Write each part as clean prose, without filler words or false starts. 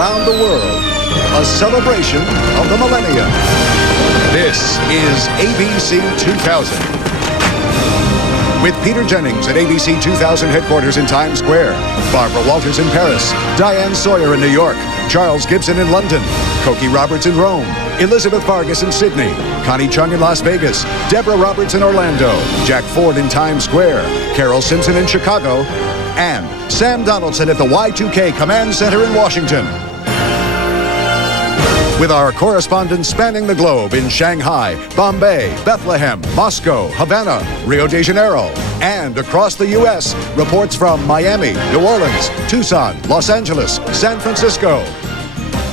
around the world. A celebration of the millennium. This is ABC 2000. With Peter Jennings at ABC 2000 headquarters in Times Square, Barbara Walters in Paris, Diane Sawyer in New York, Charles Gibson in London, Cokie Roberts in Rome, Elizabeth Vargas in Sydney, Connie Chung in Las Vegas, Deborah Roberts in Orlando, Jack Ford in Times Square, Carol Simpson in Chicago, and Sam Donaldson at the Y2K Command Center in Washington. With our correspondents spanning the globe in Shanghai, Bombay, Bethlehem, Moscow, Havana, Rio de Janeiro, and across the U.S., reports from Miami, New Orleans, Tucson, Los Angeles, San Francisco.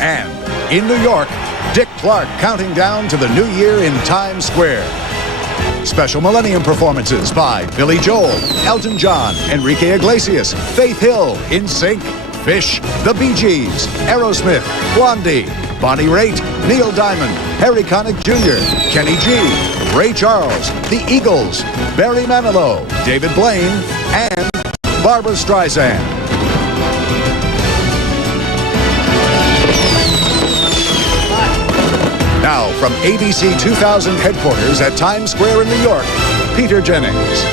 And in New York, Dick Clark counting down to the new year in Times Square. Special Millennium performances by Billy Joel, Elton John, Enrique Iglesias, Faith Hill, NSYNC, Fish, The Bee Gees, Aerosmith, Blondie, Bonnie Raitt, Neil Diamond, Harry Connick Jr., Kenny G, Ray Charles, The Eagles, Barry Manilow, David Blaine, and Barbra Streisand. Now, from ABC 2000 headquarters at Times Square in New York, Peter Jennings.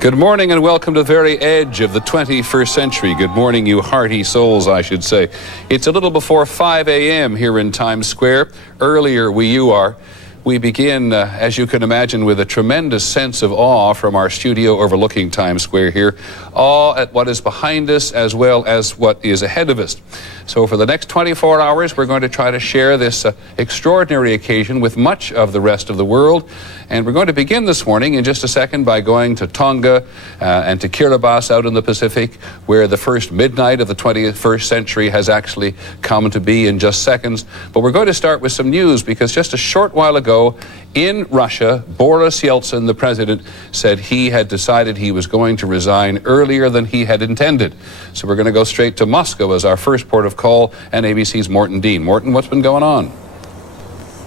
Good morning and welcome to the very edge of the 21st century. Good morning, you hearty souls, I should say. It's a little before 5 a.m. here in Times Square. Earlier you are. We begin, as you can imagine, with a tremendous sense of awe from our studio overlooking Times Square here. Awe at what is behind us as well as what is ahead of us. So for the next 24 hours, we're going to try to share this extraordinary occasion with much of the rest of the world. And we're going to begin this morning in just a second by going to Tonga and to Kiribati out in the Pacific, where the first midnight of the 21st century has actually come to be in just seconds. But we're going to start with some news, because just a short while ago in Russia, Boris Yeltsin, the president, said he had decided he was going to resign earlier than he had intended. So we're going to go straight to Moscow as our first port of call, and ABC's Morton Dean. Morton, what's been going on?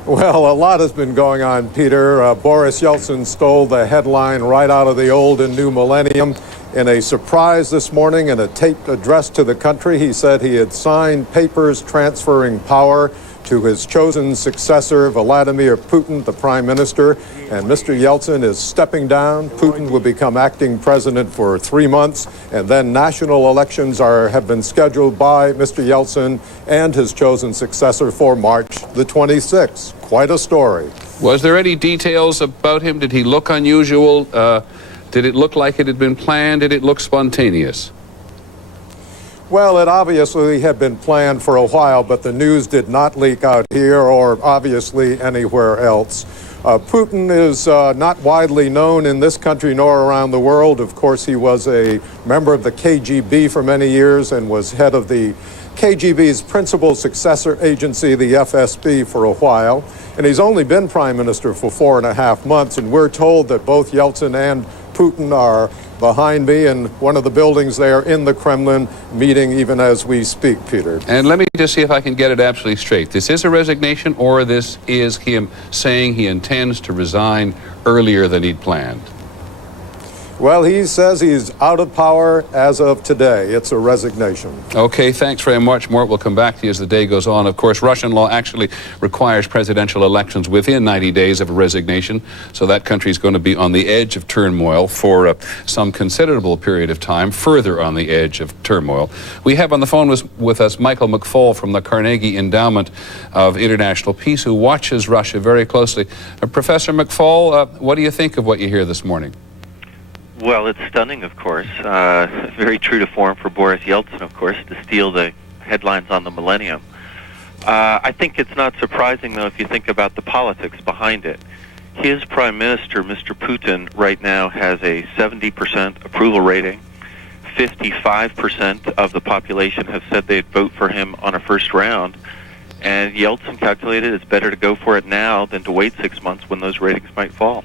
Well, a lot has been going on, Peter. Boris Yeltsin stole the headline right out of the old and new millennium. In a surprise this morning in a taped address to the country, he said he had signed papers transferring power to his chosen successor, Vladimir Putin, the prime minister. And Mr. Yeltsin is stepping down. Putin will become acting president for 3 months. And then national elections have been scheduled by Mr. Yeltsin and his chosen successor for March the 26th. Quite a story. Was there any details about him? Did he look unusual? Did it look like it had been planned? Did it look spontaneous? Well, it obviously had been planned for a while, but the news did not leak out here or obviously anywhere else. Putin is not widely known in this country nor around the world. Of course, he was a member of the KGB for many years and was head of the KGB's principal successor agency, the FSB, for a while. And he's only been prime minister for 4.5 months, and we're told that both Yeltsin and Putin are behind me in one of the buildings there in the Kremlin, meeting even as we speak, Peter. And let me just see if I can get it absolutely straight. This is a resignation, or this is him saying he intends to resign earlier than he'd planned? Well, he says he's out of power as of today. It's a resignation. Okay, thanks very much, Mort. We'll come back to you as the day goes on. Of course, Russian law actually requires presidential elections within 90 days of a resignation, so that country's going to be on the edge of turmoil for some considerable period of time, further on the edge of turmoil. We have on the phone with us Michael McFall from the Carnegie Endowment of International Peace, who watches Russia very closely. Professor McFall, what do you think of what you hear this morning? Well, it's stunning, of course. Very true to form for Boris Yeltsin, of course, to steal the headlines on the millennium. I think it's not surprising, though, if you think about the politics behind it. His prime minister, Mr. Putin, right now has a 70% approval rating. 55% of the population have said they'd vote for him on a first round. And Yeltsin calculated it's better to go for it now than to wait 6 months when those ratings might fall.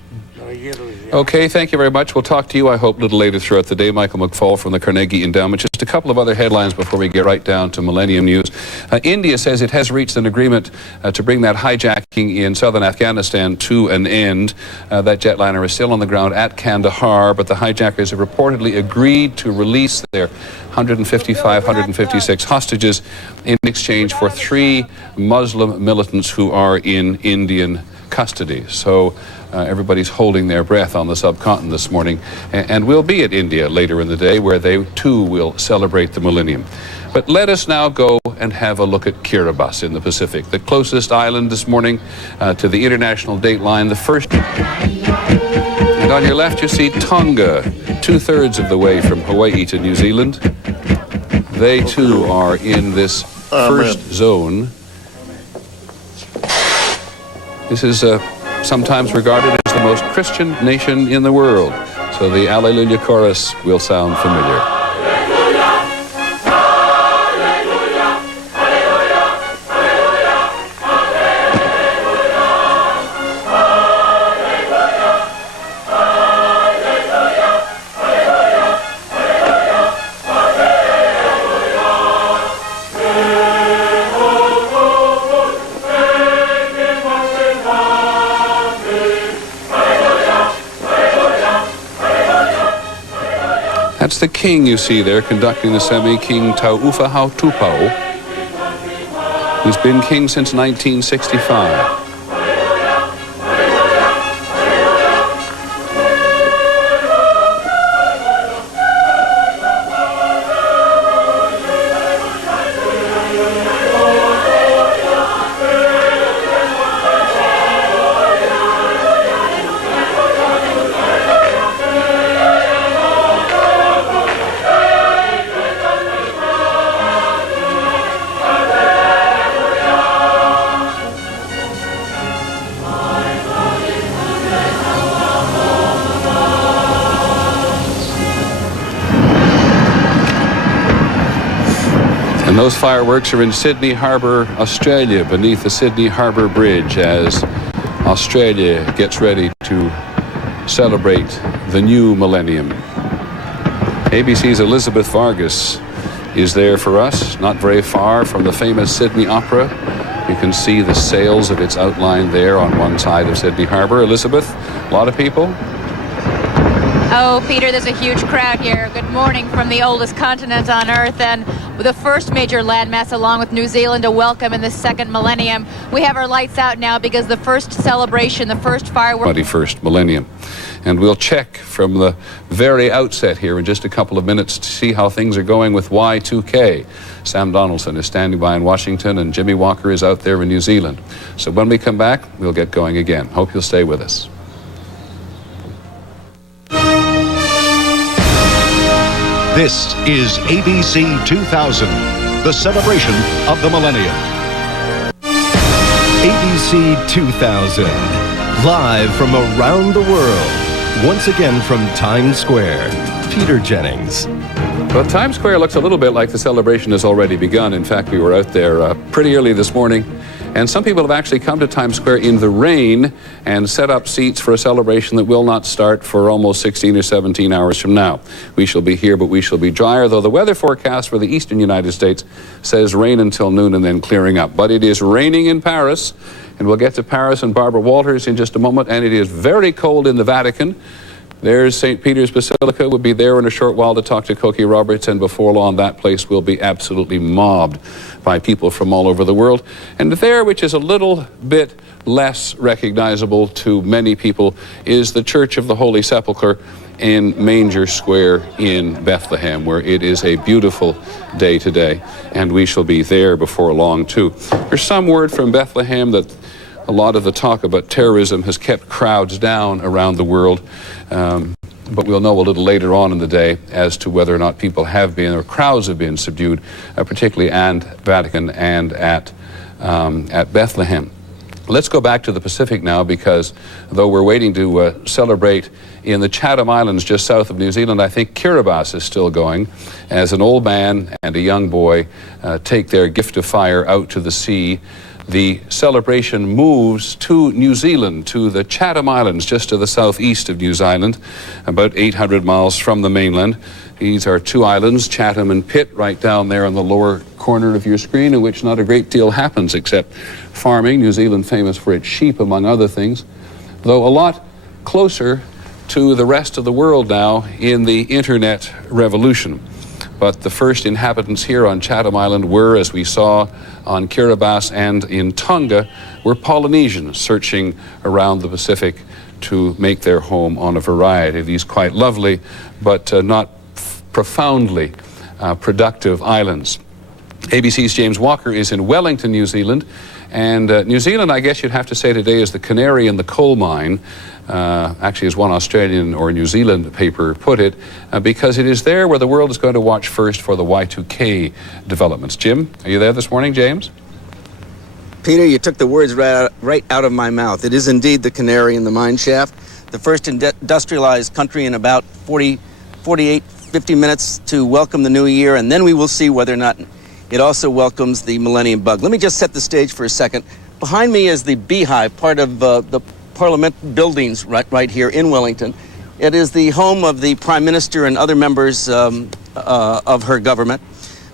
Okay, thank you very much. We'll talk to you, I hope, a little later throughout the day. Michael McFall from the Carnegie Endowment. Just a couple of other headlines before we get right down to Millennium News. India says it has reached an agreement to bring that hijacking in southern Afghanistan to an end. That jetliner is still on the ground at Kandahar, but the hijackers have reportedly agreed to release their 156 hostages in exchange for 3 Muslim militants who are in Indian custody. So everybody's holding their breath on the subcontinent this morning, and we'll be at India later in the day, where they too will celebrate the millennium. But let us now go and have a look at Kiribati in the Pacific, the closest island this morning to the international date line, the first. And on your left you see Tonga, 2/3 of the way from Hawaii to New Zealand. They too are in this first zone. This is sometimes regarded as the most Christian nation in the world. So the Alleluia chorus will sound familiar. That's the king you see there conducting the semi, King Tau'ufa Tupou, who's been king since 1965. And those fireworks are in Sydney Harbour, Australia, beneath the Sydney Harbour Bridge, as Australia gets ready to celebrate the new millennium. ABC's Elizabeth Vargas is there for us, not very far from the famous Sydney Opera. You can see the sails of its outline there on one side of Sydney Harbour. Elizabeth, a lot of people? Oh, Peter, there's a huge crowd here. Good morning from the oldest continent on Earth, and the first major landmass along with New Zealand to welcome in the second millennium. We have our lights out now because the first celebration, the first fireworks. 21st millennium. And we'll check from the very outset here in just a couple of minutes to see how things are going with Y2K. Sam Donaldson is standing by in Washington, and Jimmy Walker is out there in New Zealand. So when we come back, we'll get going again. Hope you'll stay with us. This is ABC 2000, the celebration of the millennium. ABC 2000, live from around the world. Once again from Times Square, Peter Jennings. Well, Times Square looks a little bit like the celebration has already begun. In fact, we were out there pretty early this morning, and some people have actually come to Times Square in the rain and set up seats for a celebration that will not start for almost 16 or 17 hours from now. We shall be here, but we shall be drier, though the weather forecast for the eastern United States says rain until noon and then clearing up. But it is raining in Paris, and we'll get to Paris and Barbara Walters in just a moment, and it is very cold in the Vatican. There's St. Peter's Basilica. We'll be there in a short while to talk to Cokie Roberts, and before long that place will be absolutely mobbed by people from all over the world. And there, which is a little bit less recognizable to many people, is the Church of the Holy Sepulchre in Manger Square in Bethlehem, where it is a beautiful day today, and we shall be there before long too. There's some word from Bethlehem that a lot of the talk about terrorism has kept crowds down around the world, but we'll know a little later on in the day as to whether or not people have been, or crowds have been subdued, particularly at Vatican and at Bethlehem. Let's go back to the Pacific now, because though we're waiting to celebrate in the Chatham Islands just south of New Zealand, I think Kiribati is still going as an old man and a young boy take their gift of fire out to the sea. The celebration moves to New Zealand, to the Chatham Islands, just to the southeast of New Zealand, about 800 miles from the mainland. These are two islands, Chatham and Pitt, right down there in the lower corner of your screen, in which not a great deal happens except farming. New Zealand famous for its sheep, among other things, though a lot closer to the rest of the world now in the internet revolution. But the first inhabitants here on Chatham Island were, as we saw on Kiribati and in Tonga, were Polynesians searching around the Pacific to make their home on a variety of these quite lovely but not profoundly productive islands. ABC's James Walker is in Wellington, New Zealand. And New Zealand, I guess you'd have to say today, is the canary in the coal mine, actually as one Australian or New Zealand paper put it, because it is there where the world is going to watch first for the Y2K developments. Jim, are you there this morning, James? Peter, you took the words right out of my mouth. It is indeed the canary in the mine shaft. The first industrialized country in about 50 minutes to welcome the new year, and then we will see whether or not it also welcomes the Millennium Bug. Let me just set the stage for a second. Behind me is the Beehive, part of the Parliament buildings right here in Wellington. It is the home of the Prime Minister and other members of her government.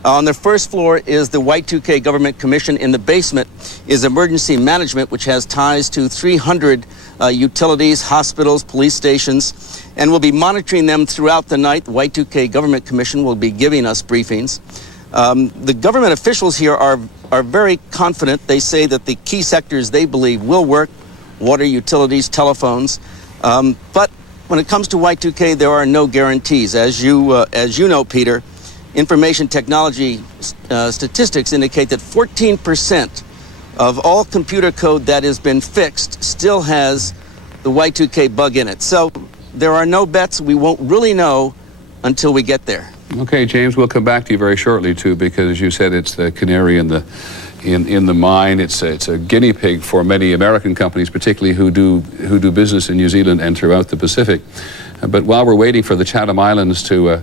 On the first floor is the Y2K Government Commission. In the basement is Emergency Management, which has ties to 300 utilities, hospitals, police stations, and we'll be monitoring them throughout the night. The Y2K Government Commission will be giving us briefings. The government officials here are very confident. They say that the key sectors they believe will work: water, utilities, telephones. But when it comes to Y2K, there are no guarantees. As you know, Peter, information technology statistics indicate that 14% of all computer code that has been fixed still has the Y2K bug in it. So there are no bets. We won't really know until we get there. Okay, James, we'll come back to you very shortly too, because as you said, it's the canary in the mine. It's a guinea pig for many American companies, particularly who do business in New Zealand and throughout the Pacific. But while we're waiting for the Chatham Islands to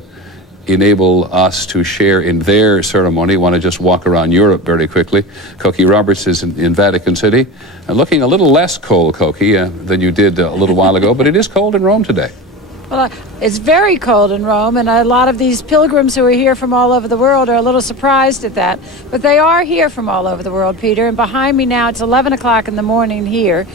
enable us to share in their ceremony, I want to just walk around Europe very quickly. Cokie Roberts is in Vatican City, looking a little less cold, Cokie, than you did a little while ago, but it is cold in Rome today. Well, it's very cold in Rome, and a lot of these pilgrims who are here from all over the world are a little surprised at that. But they are here from all over the world, Peter, and behind me now, it's 11 o'clock in the morning here,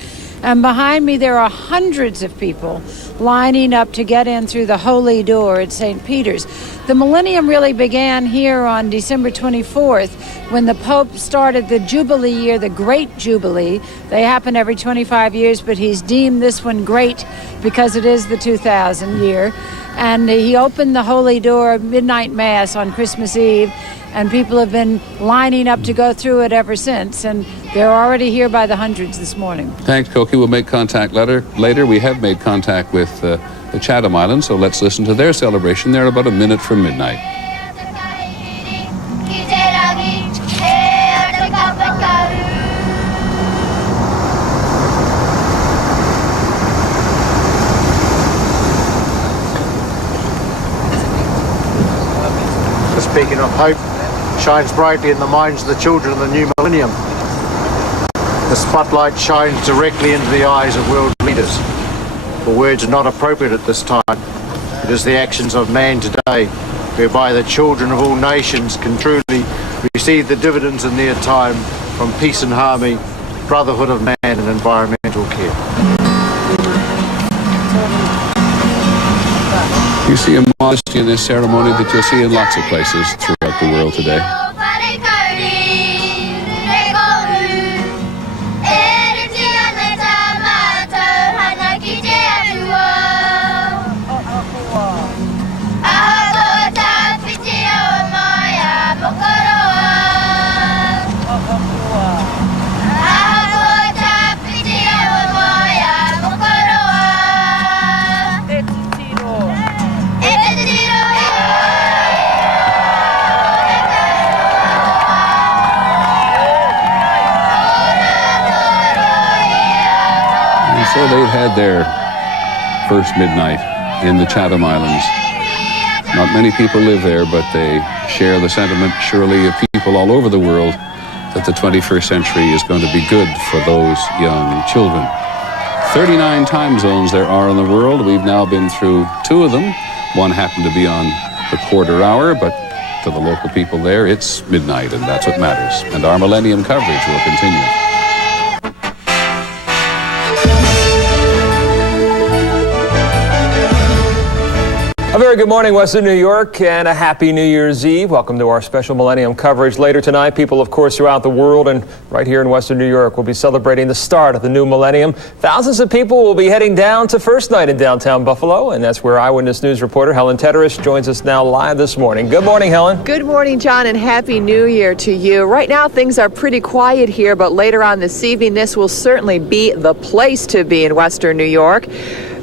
and behind me there are hundreds of people lining up to get in through the Holy Door at St. Peter's. The Millennium really began here on December 24th when the Pope started the Jubilee year, the Great Jubilee. They happen every 25 years, but he's deemed this one great because it is the 2000 year. And he opened the Holy Door midnight mass on Christmas Eve, and people have been lining up to go through it ever since, and they're already here by the hundreds this morning. Thanks, Cokie. We'll make contact later. We have made contact with the Chatham Islands, so let's listen to their celebration. They're about a minute from midnight. Speaking of hope, shines brightly in the minds of the children of the new millennium. The spotlight shines directly into the eyes of world leaders. For words are not appropriate at this time. It is the actions of man today, whereby the children of all nations can truly receive the dividends in their time from peace and harmony, brotherhood of man and environmental care. You see a modesty in this ceremony that you'll see in lots of places throughout the world today. So they've had their first midnight in the Chatham Islands. Not many people live there, but they share the sentiment, surely, of people all over the world that the 21st century is going to be good for those young children. 39 time zones there are in the world. We've now been through 2 of them. One happened to be on the quarter hour, but to the local people there, it's midnight, and that's what matters. And our Millennium Coverage will continue. A very good morning, Western New York, and a happy New Year's Eve. Welcome to our special Millennium Coverage. Later tonight, people, of course, throughout the world and right here in Western New York will be celebrating the start of the new millennium. Thousands of people will be heading down to First Night in downtown Buffalo, and that's where Eyewitness News reporter Helen Tedderich joins us now live this morning. Good morning, Helen. Good morning, John, and Happy New Year to you. Right now, things are pretty quiet here, but later on this evening, this will certainly be the place to be in Western New York.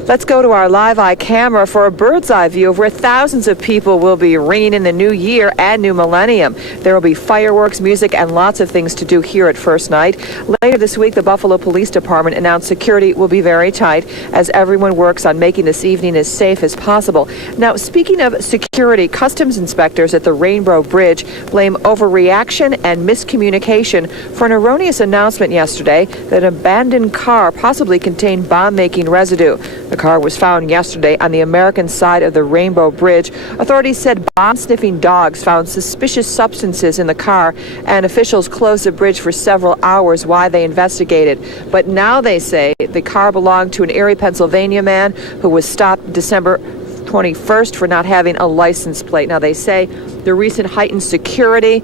Let's go to our live eye camera for a bird's eye view of where thousands of people will be ringing in the new year and new millennium. There will be fireworks, music, and lots of things to do here at First Night. Later this week, the Buffalo Police Department announced security will be very tight as everyone works on making this evening as safe as possible. Now, speaking of security, customs inspectors at the Rainbow Bridge blame overreaction and miscommunication for an erroneous announcement yesterday that an abandoned car possibly contained bomb-making residue. The car was found yesterday on the American side of the Rainbow Bridge. Authorities said bomb-sniffing dogs found suspicious substances in the car, and officials closed the bridge for several hours while they investigated. But now they say the car belonged to an Erie, Pennsylvania man who was stopped December 21st for not having a license plate. Now they say the recent heightened security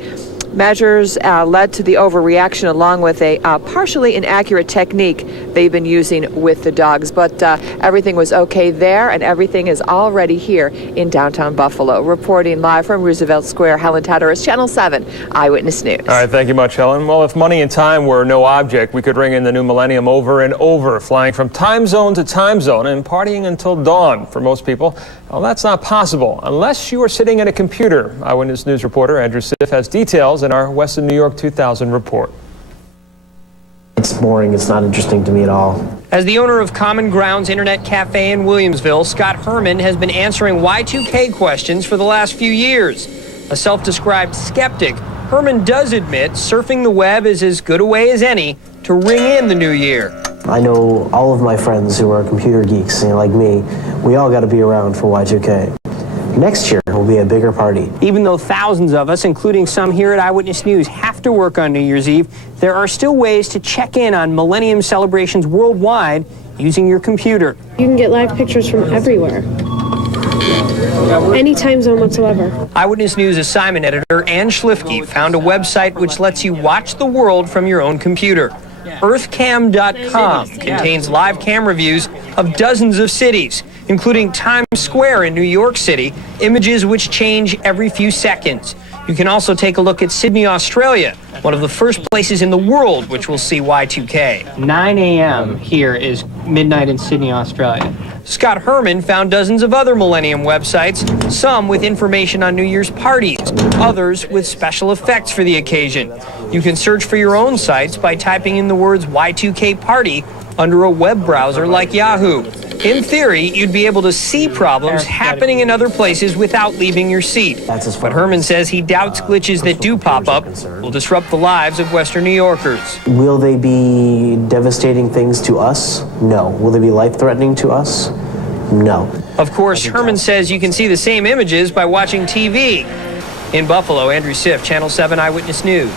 measures led to the overreaction along with a partially inaccurate technique they've been using with the dogs. But everything was okay there, and everything is already here in downtown Buffalo. Reporting live from Roosevelt Square, Helen Tedderich, Channel 7 Eyewitness News. All right, thank you much, Helen. Well, if money and time were no object, we could ring in the new millennium over and over, flying from time zone to time zone and partying until dawn. For most people, well, that's not possible unless you are sitting at a computer. Eyewitness News reporter Andrew Siff has details in our Western New York 2000 report. It's boring. It's not interesting to me at all. As the owner of Common Grounds Internet Cafe in Williamsville, Scott Herman has been answering Y2K questions for the last few years. A self-described skeptic, Herman does admit surfing the web is as good a way as any to ring in the new year. I know all of my friends who are computer geeks, like me. We all got to be around for Y2K. Next year will be a bigger party. Even though thousands of us, including some here at Eyewitness News, have to work on New Year's Eve, there are still ways to check in on Millennium celebrations worldwide using your computer. You can get live pictures from everywhere. Any time zone whatsoever. Eyewitness News assignment editor Ann Schlifke found a website which lets you watch the world from your own computer. Earthcam.com contains live camera views of dozens of cities, including Times Square in New York City, images which change every few seconds. You can also take a look at Sydney, Australia, one of the first places in the world which will see Y2K. 9 a.m. here is midnight in Sydney, Australia. Scott Herman found dozens of other Millennium websites, some with information on New Year's parties, others with special effects for the occasion. You can search for your own sites by typing in the words Y2K Party under a web browser like Yahoo. In theory, you'd be able to see problems happening in other places without leaving your seat. But Herman says he doubts glitches that do pop up will disrupt the lives of Western New Yorkers. Will they be devastating things to us? No. Will they be life-threatening to us? No. Of course, Herman says you can see the same images by watching TV. In Buffalo, Andrew Siff, Channel 7 Eyewitness News.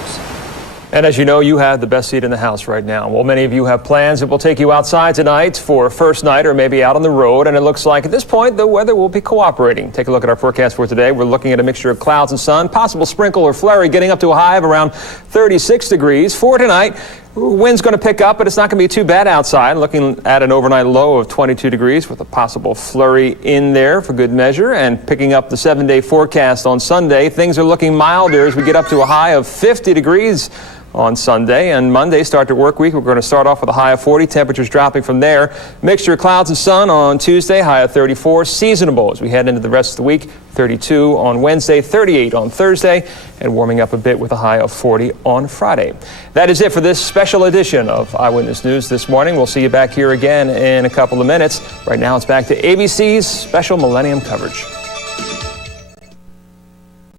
And as you know, you have the best seat in the house right now. Well, many of you have plans that will take you outside tonight for First Night or maybe out on the road. And it looks like at this point, the weather will be cooperating. Take a look at our forecast for today. We're looking at a mixture of clouds and sun, possible sprinkle or flurry, getting up to a high of around 36 degrees. For tonight, wind's going to pick up, but it's not going to be too bad outside. Looking at an overnight low of 22 degrees with a possible flurry in there for good measure. And picking up the 7-day forecast on Sunday, things are looking milder as we get up to a high of 50 degrees on Sunday. And Monday, start the work week. We're going to start off with a high of 40. Temperatures dropping from there. Mixture of clouds and sun on Tuesday, high of 34. Seasonable as we head into the rest of the week. 32 on Wednesday, 38 on Thursday, and warming up a bit with a high of 40 on Friday. That is it for this special edition of Eyewitness News this morning. We'll see you back here again in a couple of minutes. Right now, it's back to ABC's special Millennium Coverage.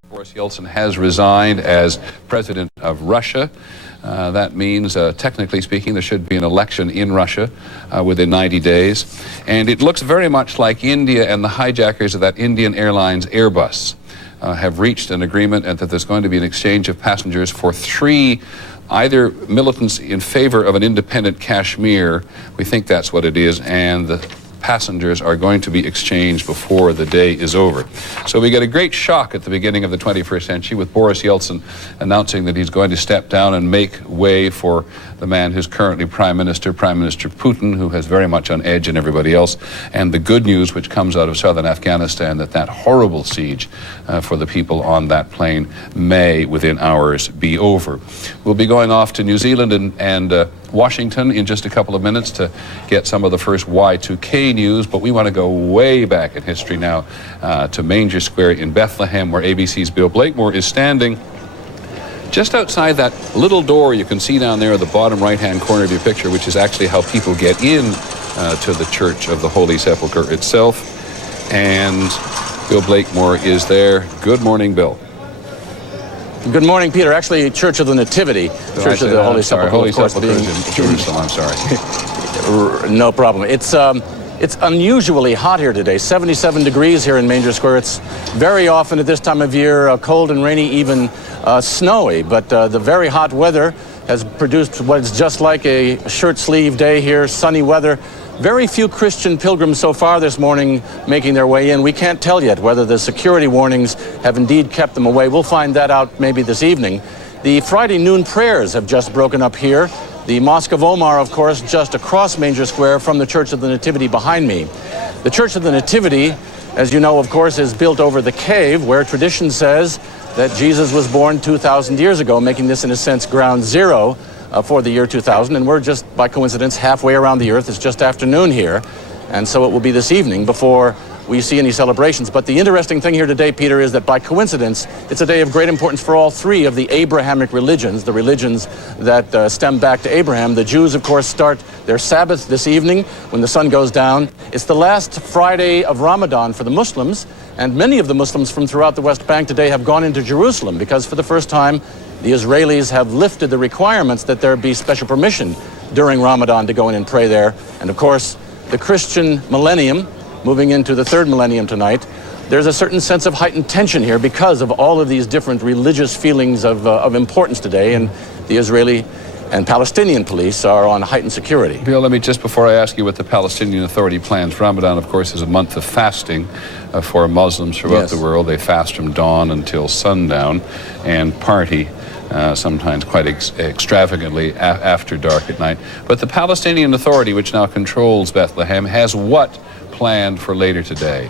Boris Yeltsin has resigned as president of Russia. That means, technically speaking, there should be an election in Russia within 90 days. And it looks very much like India and the hijackers of that Indian Airlines Airbus have reached an agreement, and that there's going to be an exchange of passengers for 3 either militants in favor of an independent Kashmir, we think that's what it is, and the passengers are going to be exchanged before the day is over. So we get a great shock at the beginning of the 21st century with Boris Yeltsin announcing that he's going to step down and make way for the man who's currently Prime Minister Putin, who has very much on edge and everybody else. And the good news which comes out of southern Afghanistan, that horrible siege for the people on that plane may, within hours, be over. We'll be going off to New Zealand and Washington in just a couple of minutes to get some of the first Y2K news, but we want to go way back in history now to Manger Square in Bethlehem, where ABC's Bill Blakemore is standing just outside that little door you can see down there at the bottom right-hand corner of your picture, which is actually how people get in to the Church of the Holy Sepulchre itself. And Bill Blakemore is there. Good morning, Bill. Good morning, Peter. Actually, Church of the Nativity, Church of the Holy Sepulchre, Holy of course, Sepulchre is in Jerusalem. I'm sorry. No problem. It's unusually hot here today. 77 degrees here in Manger Square. It's very often at this time of year cold and rainy, even snowy. But the very hot weather has produced what is just like a shirt sleeve day here, sunny weather. Very few Christian pilgrims so far this morning making their way in. We can't tell yet whether the security warnings have indeed kept them away. We'll find that out maybe this evening. The Friday noon prayers have just broken up here. The Mosque of Omar, of course, just across Manger Square from the Church of the Nativity behind me. The Church of the Nativity, as you know, of course, is built over the cave where tradition says that Jesus was born 2,000 years ago, making this, in a sense, ground zero for the year 2000, and we're just, by coincidence, halfway around the earth. It's just afternoon here, and so it will be this evening before we see any celebrations. But the interesting thing here today, Peter, is that by coincidence, it's a day of great importance for all 3 of the Abrahamic religions, the religions that stem back to Abraham. The Jews, of course, start their Sabbath this evening when the sun goes down. It's the last Friday of Ramadan for the Muslims, and many of the Muslims from throughout the West Bank today have gone into Jerusalem because for the first time, the Israelis have lifted the requirements that there be special permission during Ramadan to go in and pray there. And of course, the Christian millennium, moving into the 3rd millennium tonight, there's a certain sense of heightened tension here because of all of these different religious feelings of importance today, and the Israeli and Palestinian police are on heightened security. Bill, let me just, before I ask you what the Palestinian Authority plans, Ramadan, of course, is a month of fasting for Muslims throughout the world. They fast from dawn until sundown and party sometimes quite extravagantly after dark at night. But the Palestinian Authority, which now controls Bethlehem, has what planned for later today?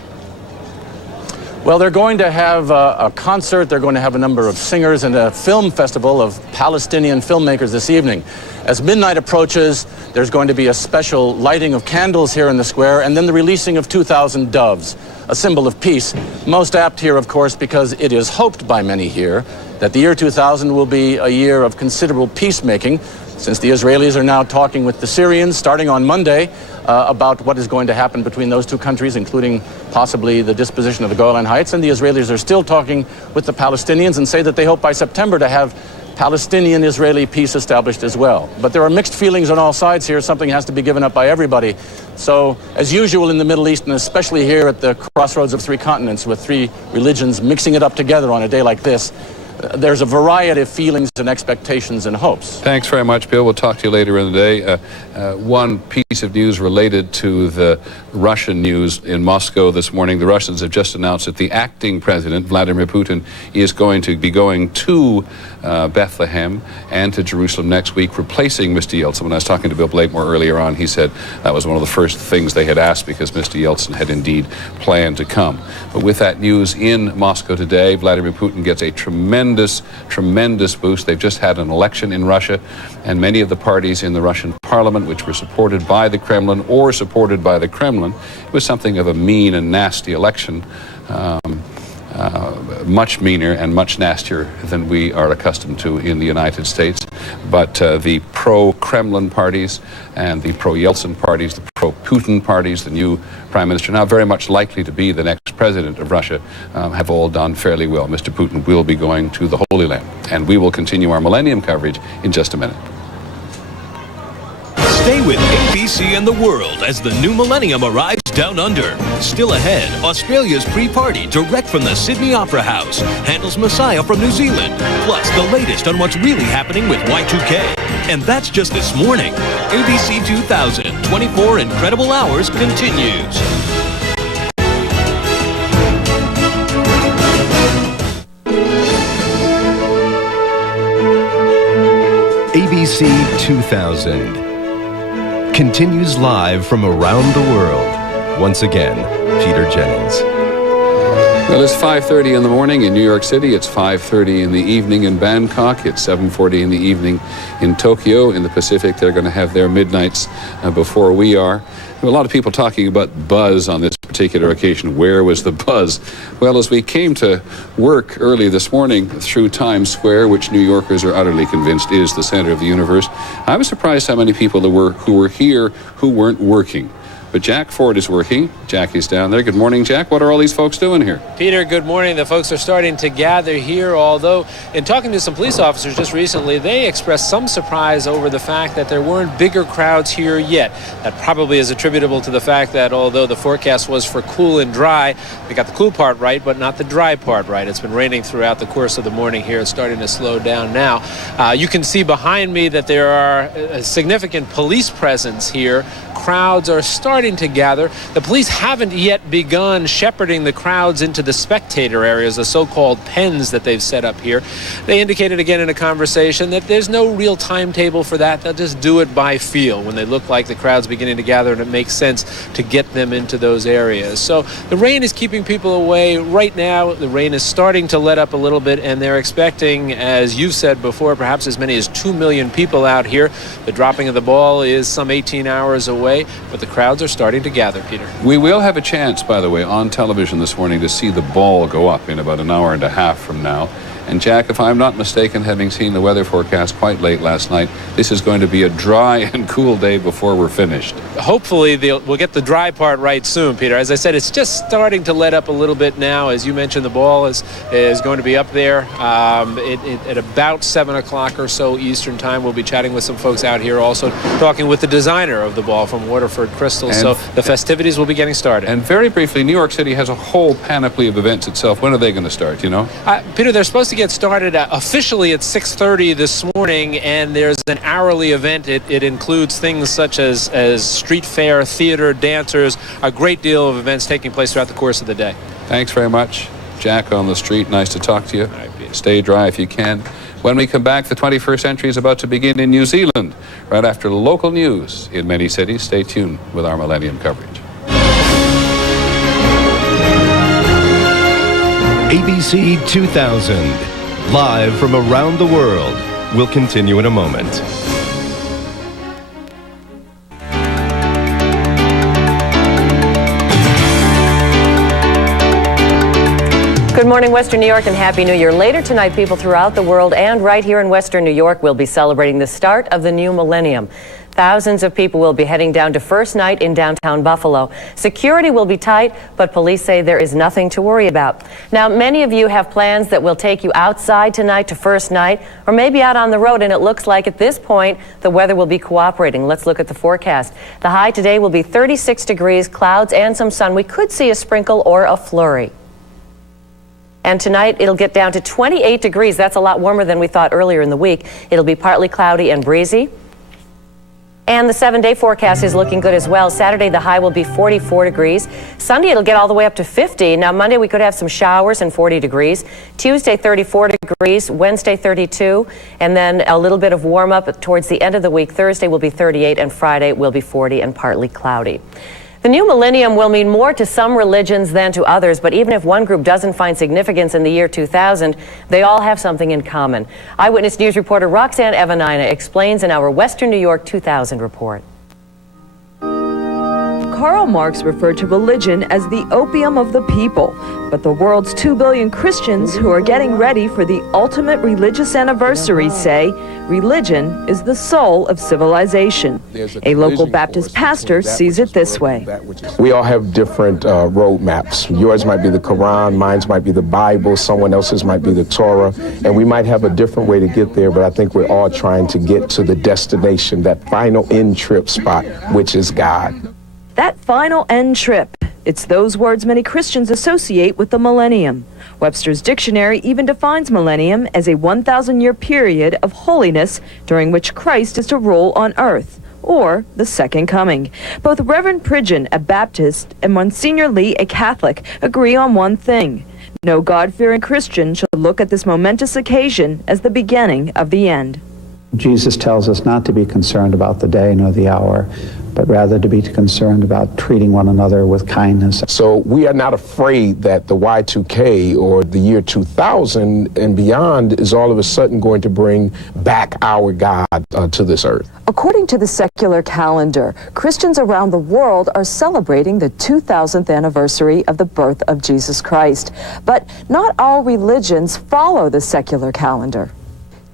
Well, they're going to have a concert. They're going to have a number of singers and a film festival of Palestinian filmmakers this evening. As midnight approaches, there's going to be a special lighting of candles here in the square, and then the releasing of 2,000 doves, a symbol of peace. Most apt here, of course, because it is hoped by many here that the year 2000 will be a year of considerable peacemaking, since the Israelis are now talking with the Syrians starting on Monday about what is going to happen between those 2 countries, including possibly the disposition of the Golan Heights. And the Israelis are still talking with the Palestinians and say that they hope by September to have Palestinian-Israeli peace established as well. But there are mixed feelings on all sides here. Something has to be given up by everybody. So, as usual in the Middle East, and especially here at the crossroads of 3 continents with 3 religions mixing it up together on a day like this, there's a variety of feelings and expectations and hopes. Thanks very much, Bill. We'll talk to you later in the day. One piece of news related to the Russian news in Moscow this morning. The Russians have just announced that the acting president, Vladimir Putin, is going to be going to Bethlehem and to Jerusalem next week, replacing Mr. Yeltsin. When I was talking to Bill Blakemore earlier on, he said that was one of the first things they had asked because Mr. Yeltsin had indeed planned to come. But with that news in Moscow today, Vladimir Putin gets a tremendous tremendous, tremendous boost. They've just had an election in Russia, and many of the parties in the Russian parliament, which were supported by the Kremlin or supported by the Kremlin, it was something of a mean and nasty election. Much meaner and much nastier than we are accustomed to in the United States. But the pro-Kremlin parties and the pro-Yeltsin parties, the pro-Putin parties, the new prime minister, now very much likely to be the next president of Russia, have all done fairly well. Mr. Putin will be going to the Holy Land, and we will continue our Millennium coverage in just a minute. Stay with ABC and the world as the new millennium arrives down under. Still ahead, Australia's pre-party direct from the Sydney Opera House handles Messiah from New Zealand. Plus, the latest on what's really happening with Y2K. And that's just this morning. ABC 2000, 24 incredible hours continues. ABC 2000 continues live from around the world. Once again, Peter Jennings. Well, it's 5:30 in the morning in New York City. It's 5:30 in the evening in Bangkok. It's 7:40 in the evening in Tokyo. In the Pacific, they're going to have their midnights before we are. There were a lot of people talking about buzz on this particular occasion. Where was the buzz? Well, as we came to work early this morning through Times Square, which New Yorkers are utterly convinced is the center of the universe, I was surprised how many people there were who were here who weren't working. But Jack Ford is working. Jackie's down there. Good morning, Jack. What are all these folks doing here? Peter, good morning. The folks are starting to gather here, although in talking to some police officers just recently, they expressed some surprise over the fact that there weren't bigger crowds here yet. That probably is attributable to the fact that although the forecast was for cool and dry, they got the cool part right, but not the dry part right. It's been raining throughout the course of the morning here. It's starting to slow down now. You can see behind me that there are a significant police presence here. Crowds are starting to gather. The police haven't yet begun shepherding the crowds into the spectator areas, the so-called pens that they've set up here. They indicated again in a conversation that there's no real timetable for that. They'll just do it by feel when they look like the crowd's beginning to gather and it makes sense to get them into those areas. So the rain is keeping people away. Right now, the rain is starting to let up a little bit, and they're expecting, as you've said before, perhaps as many as 2 million people out here. The dropping of the ball is some 18 hours away, but the crowds are starting to gather, Peter. We will have a chance, by the way, on television this morning to see the ball go up in about an hour and a half from now. And Jack, if I'm not mistaken, having seen the weather forecast quite late last night, this is going to be a dry and cool day before we're finished. Hopefully we'll get the dry part right soon, Peter. As I said, it's just starting to let up a little bit now. As you mentioned, the ball is going to be up there at about 7 o'clock or so Eastern time. We'll be chatting with some folks out here, also talking with the designer of the ball from Waterford Crystal. So the festivities will be getting started. And very briefly, New York City has a whole panoply of events itself. When are they going to start, you know? Peter, they're supposed to get started officially at 6:30 this morning, and there's an hourly event. It includes things such as street fair, theater, dancers, a great deal of events taking place throughout the course of the day. Thanks very much. Jack on the street, nice to talk to you. Stay dry if you can. When we come back, the 21st century is about to begin in New Zealand. Right after local news in many cities, stay tuned with our Millennium coverage. ABC 2000, live from around the world, will continue in a moment. Good morning, Western New York, and Happy New Year. Later tonight, people throughout the world and right here in Western New York will be celebrating the start of the new millennium. Thousands of people will be heading down to First Night in downtown Buffalo. Security will be tight, but police say there is nothing to worry about. Now, many of you have plans that will take you outside tonight to First Night, or maybe out on the road, and it looks like at this point the weather will be cooperating. Let's look at the forecast. The high today will be 36 degrees, clouds and some sun. We could see a sprinkle or a flurry. And tonight it'll get down to 28 degrees. That's a lot warmer than we thought earlier in the week. It'll be partly cloudy and breezy. And the 7-day forecast is looking good as well. Saturday, the high will be 44 degrees. Sunday, it'll get all the way up to 50. Now, Monday, we could have some showers and 40 degrees. Tuesday, 34 degrees. Wednesday, 32. And then a little bit of warm up towards the end of the week. Thursday will be 38, and Friday will be 40 and partly cloudy. The new millennium will mean more to some religions than to others, but even if one group doesn't find significance in the year 2000, they all have something in common. Eyewitness News reporter Roxanne Evanina explains in our Western New York 2000 report. Karl Marx referred to religion as the opium of the people, but the world's 2 billion Christians who are getting ready for the ultimate religious anniversary say religion is the soul of civilization. A local Baptist pastor sees it this way. We all have different roadmaps. Yours might be the Quran, mine might be the Bible, someone else's might be the Torah, and we might have a different way to get there, but I think we're all trying to get to the destination, that final end trip spot, which is God. That final end trip. It's those words many Christians associate with the millennium. Webster's dictionary even defines millennium as a 1,000-year period of holiness during which Christ is to rule on earth, or the second coming. Both Reverend Pridgeon, a Baptist, and Monsignor Lee, a Catholic, agree on one thing. No God-fearing Christian should look at this momentous occasion as the beginning of the end. Jesus tells us not to be concerned about the day nor the hour, but rather to be concerned about treating one another with kindness. So we are not afraid that the Y2K or the year 2000 and beyond is all of a sudden going to bring back our God to this earth. According to the secular calendar, Christians around the world are celebrating the 2000th anniversary of the birth of Jesus Christ. But not all religions follow the secular calendar.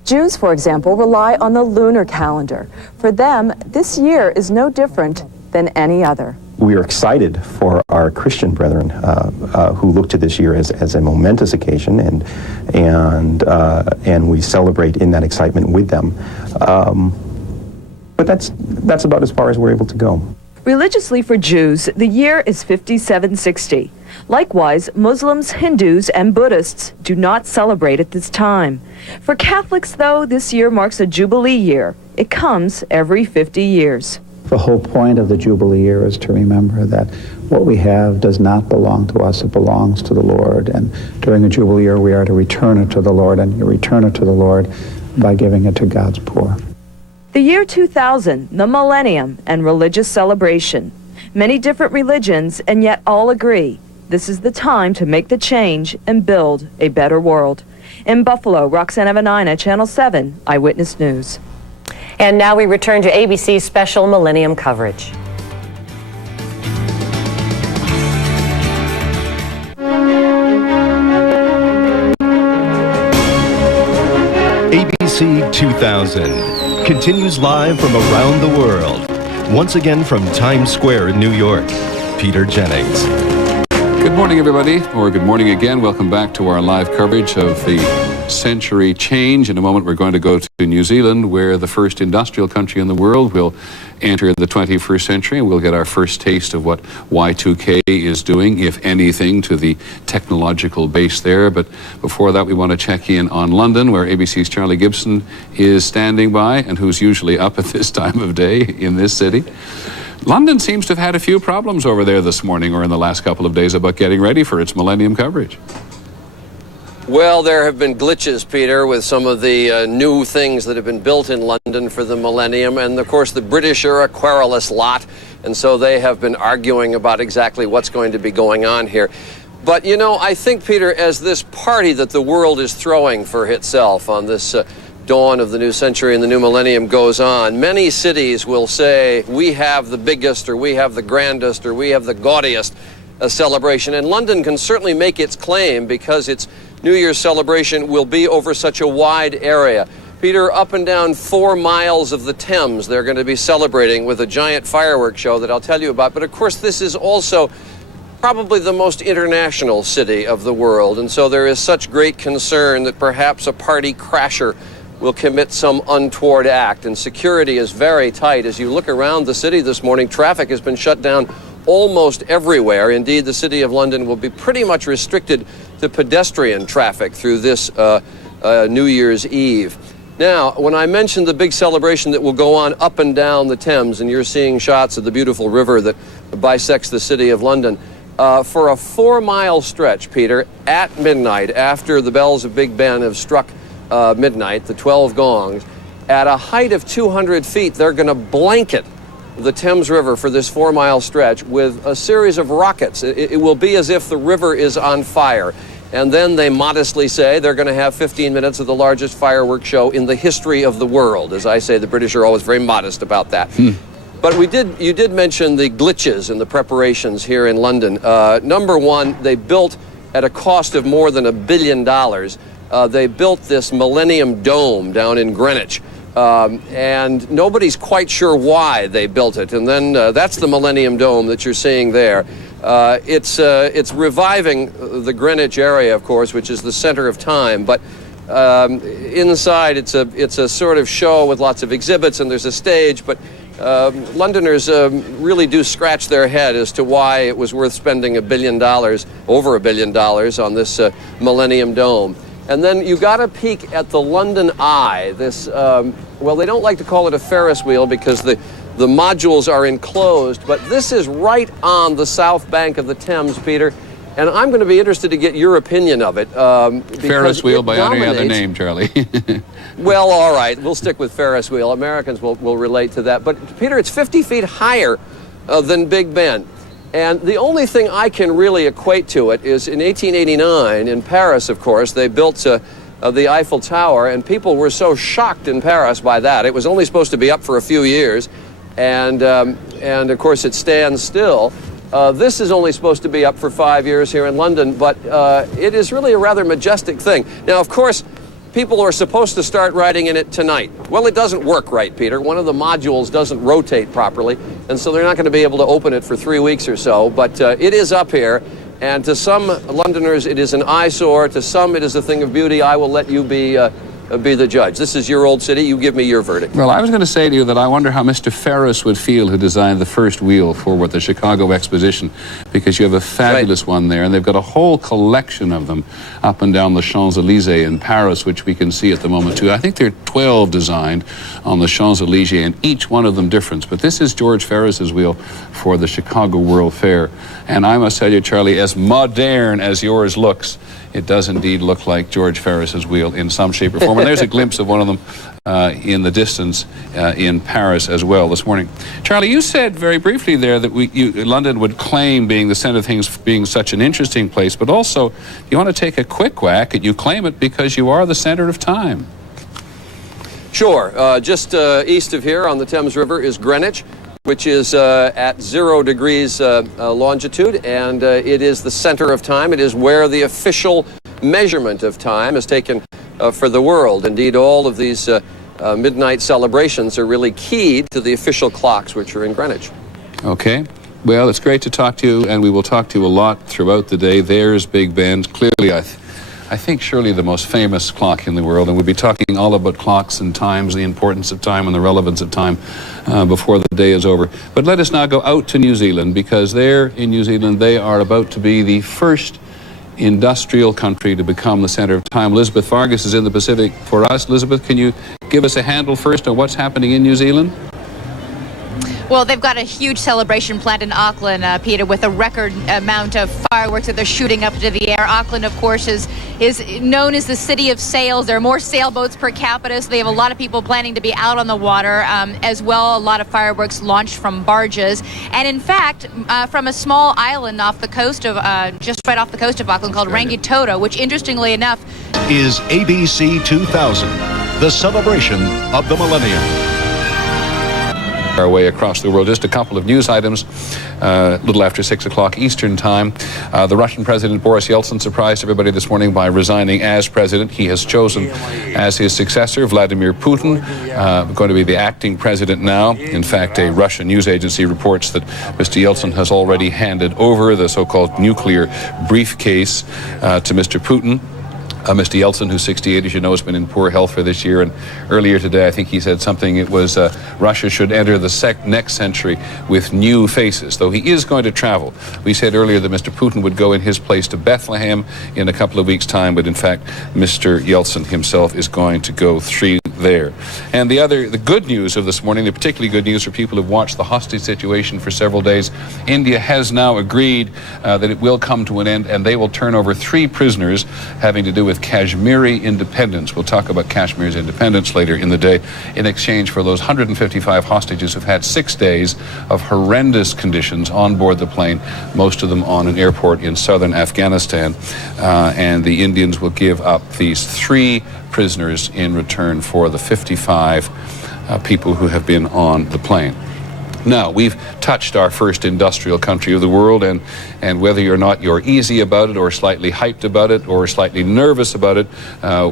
Jews, for example, rely on the lunar calendar. For them, this year is no different than any other. We are excited for our Christian brethren who look to this year as a momentous occasion, and we celebrate in that excitement with them. But that's about as far as we're able to go. Religiously for Jews, the year is 5760. Likewise, Muslims, Hindus, and Buddhists do not celebrate at this time. For Catholics, though, this year marks a Jubilee year. It comes every 50 years. The whole point of the Jubilee year is to remember that what we have does not belong to us, it belongs to the Lord. And during a Jubilee year, we are to return it to the Lord, and you return it to the Lord by giving it to God's poor. The year 2000, the millennium, and religious celebration. Many different religions, and yet all agree. This is the time to make the change and build a better world. In Buffalo, Roxanne Evanina, Channel 7, Eyewitness News. And now we return to ABC's special Millennium Coverage. ABC 2000 continues live from around the world. Once again from Times Square in New York, Peter Jennings. Good morning, everybody, or good morning again. Welcome back to our live coverage of the century change. In a moment, we're going to go to New Zealand, where the first industrial country in the world will enter the 21st century, and we'll get our first taste of what Y2K is doing, if anything, to the technological base there. But before that, we want to check in on London, where ABC's Charlie Gibson is standing by, and who's usually up at this time of day in this city. London seems to have had a few problems over there this morning or in the last couple of days about getting ready for its Millennium Coverage. Well, there have been glitches, Peter, with some of the new things that have been built in London for the Millennium. And, of course, the British are a querulous lot, and so they have been arguing about exactly what's going to be going on here. But, you know, I think, Peter, as this party that the world is throwing for itself on this dawn of the new century and the new millennium goes on, many cities will say, we have the biggest, or we have the grandest, or we have the gaudiest celebration. And London can certainly make its claim because its New Year's celebration will be over such a wide area. Peter, up and down 4 miles of the Thames, they're going to be celebrating with a giant fireworks show that I'll tell you about. But of course, this is also probably the most international city of the world. And so there is such great concern that perhaps a party crasher will commit some untoward act. And security is very tight. As you look around the city this morning, traffic has been shut down almost everywhere. Indeed, the City of London will be pretty much restricted to pedestrian traffic through this New Year's Eve. Now, when I mentioned the big celebration that will go on up and down the Thames, and you're seeing shots of the beautiful river that bisects the City of London, for a 4-mile stretch, Peter, at midnight, after the bells of Big Ben have struck midnight, the 12 gongs, at a height of 200 feet, they're going to blanket the Thames River for this 4-mile stretch with a series of rockets. It will be as if the river is on fire. And then they modestly say they're going to have 15 minutes of the largest fireworks show in the history of the world. As I say, the British are always very modest about that. But you did mention the glitches in the preparations here in London. Number one, they built at a cost of more than $1 billion. They built this Millennium Dome down in Greenwich. And nobody's quite sure why they built it. And then that's the Millennium Dome that you're seeing there. It's reviving the Greenwich area, of course, which is the center of time. But inside, it's a sort of show with lots of exhibits, and there's a stage. But Londoners really do scratch their head as to why it was worth spending $1 billion, over $1 billion, on this Millennium Dome. And then you got a peek at the London Eye. This, well, they don't like to call it a Ferris wheel because the modules are enclosed, but this is right on the south bank of the Thames, Peter. And I'm going to be interested to get your opinion of it. Ferris wheel by any other name, Charlie. Well, all right, we'll stick with Ferris wheel. Americans will relate to that. But Peter, it's 50 feet higher than Big Ben. And the only thing I can really equate to it is in 1889 in Paris, of course, they built the Eiffel Tower, and people were so shocked in Paris by that. It was only supposed to be up for a few years, and of course it stands still. This is only supposed to be up for 5 years here in London, but it is really a rather majestic thing. Now, of course, people are supposed to start riding in it tonight. Well, it doesn't work right, Peter. One of the modules doesn't rotate properly, and so they're not going to be able to open it for 3 weeks or so, but it is up here, and to some Londoners it is an eyesore, to some it is a thing of beauty. I will let you be the judge. This is your old city. You give me your verdict. Well, I was going to say to you that I wonder how Mr. Ferris would feel, who designed the first wheel for the Chicago Exposition, because you have a fabulous one there, and they've got a whole collection of them up and down the Champs-Élysées in Paris, which we can see at the moment too. I think there are 12 designed on the Champs-Élysées, and each one of them different. But this is George Ferris's wheel for the Chicago World Fair, and I must tell you, Charlie, as modern as yours looks, it does indeed look like George Ferris's wheel in some shape or form. And there's a glimpse of one of them in the distance in Paris as well this morning. Charlie, you said very briefly there that London would claim being the center of things, being such an interesting place, but also you want to take a quick whack at you claim it because you are the center of time. Sure. Just east of here on the Thames River is Greenwich, which is at 0 degrees longitude, and it is the center of time. It is where the official measurement of time is taken for the world. Indeed, all of these midnight celebrations are really keyed to the official clocks, which are in Greenwich. Okay. Well, it's great to talk to you, and we will talk to you a lot throughout the day. There's Big Ben. Clearly, I think surely the most famous clock in the world, and we'll be talking all about clocks and times, the importance of time and the relevance of time before the day is over. But let us now go out to New Zealand, because there in New Zealand they are about to be the first industrial country to become the center of time. Elizabeth Vargas is in the Pacific for us. Elizabeth, can you give us a handle first on what's happening in New Zealand? Well, they've got a huge celebration planned in Auckland, Peter, with a record amount of fireworks that they're shooting up into the air. Auckland, of course, is known as the city of sails. There are more sailboats per capita, so they have a lot of people planning to be out on the water. As well, a lot of fireworks launched from barges. And in fact, from a small island off the coast of, just right off the coast of Auckland called Rangitoto, which interestingly enough is ABC 2000, the celebration of the millennium. Our way across the world. Just a couple of news items. A little after 6 o'clock Eastern time. The Russian President Boris Yeltsin surprised everybody this morning by resigning as president. He has chosen as his successor Vladimir Putin, going to be the acting president now. In fact, a Russian news agency reports that Mr. Yeltsin has already handed over the so-called nuclear briefcase to Mr. Putin. Mr. Yeltsin, who's 68, as you know, has been in poor health for this year. And earlier today, I think he said something. It was Russia should enter the next century with new faces, though he is going to travel. We said earlier that Mr. Putin would go in his place to Bethlehem in a couple of weeks' time, but in fact, Mr. Yeltsin himself is going to go through there. And the good news of this morning, the particularly good news for people who've watched the hostage situation for several days, India has now agreed that it will come to an end, and they will turn over 3 prisoners having to do with Kashmiri independence. We'll talk about Kashmir's independence later in the day, in exchange for those 155 hostages who've had 6 days of horrendous conditions on board the plane, most of them on an airport in southern Afghanistan. And the Indians will give up these 3 prisoners in return for the 55 people who have been on the plane. Now, we've touched our first industrial country of the world, and whether or not you're easy about it or slightly hyped about it or slightly nervous about it,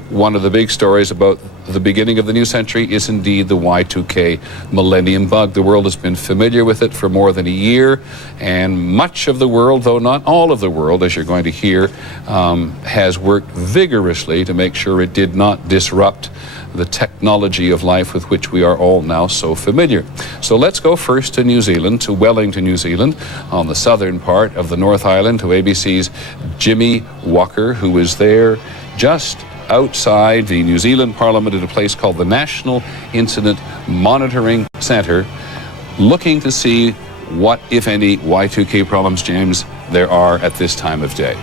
one of the big stories about the beginning of the new century is indeed the Y2K millennium bug. The world has been familiar with it for more than a year, and much of the world, though not all of the world, as you're going to hear, has worked vigorously to make sure it did not disrupt the technology of life with which we are all now so familiar. So let's go first to New Zealand, to Wellington, New Zealand, on the southern part of the North Island, to ABC's Jimmy Walker, who is there just outside the New Zealand Parliament at a place called the National Incident Monitoring Centre, looking to see what, if any, Y2K problems, James, there are at this time of day.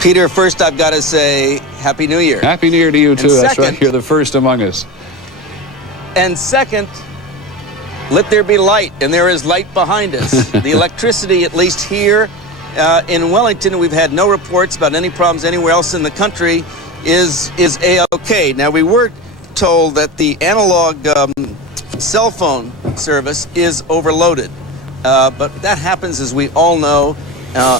Peter, first I've got to say Happy New Year. Happy New Year to you, too. That's right. You're the first among us. And second, let there be light, and there is light behind us. The electricity, at least here in Wellington, we've had no reports about any problems anywhere else in the country, is A-OK. Now, we were told that the analog cell phone service is overloaded. But that happens, as we all know,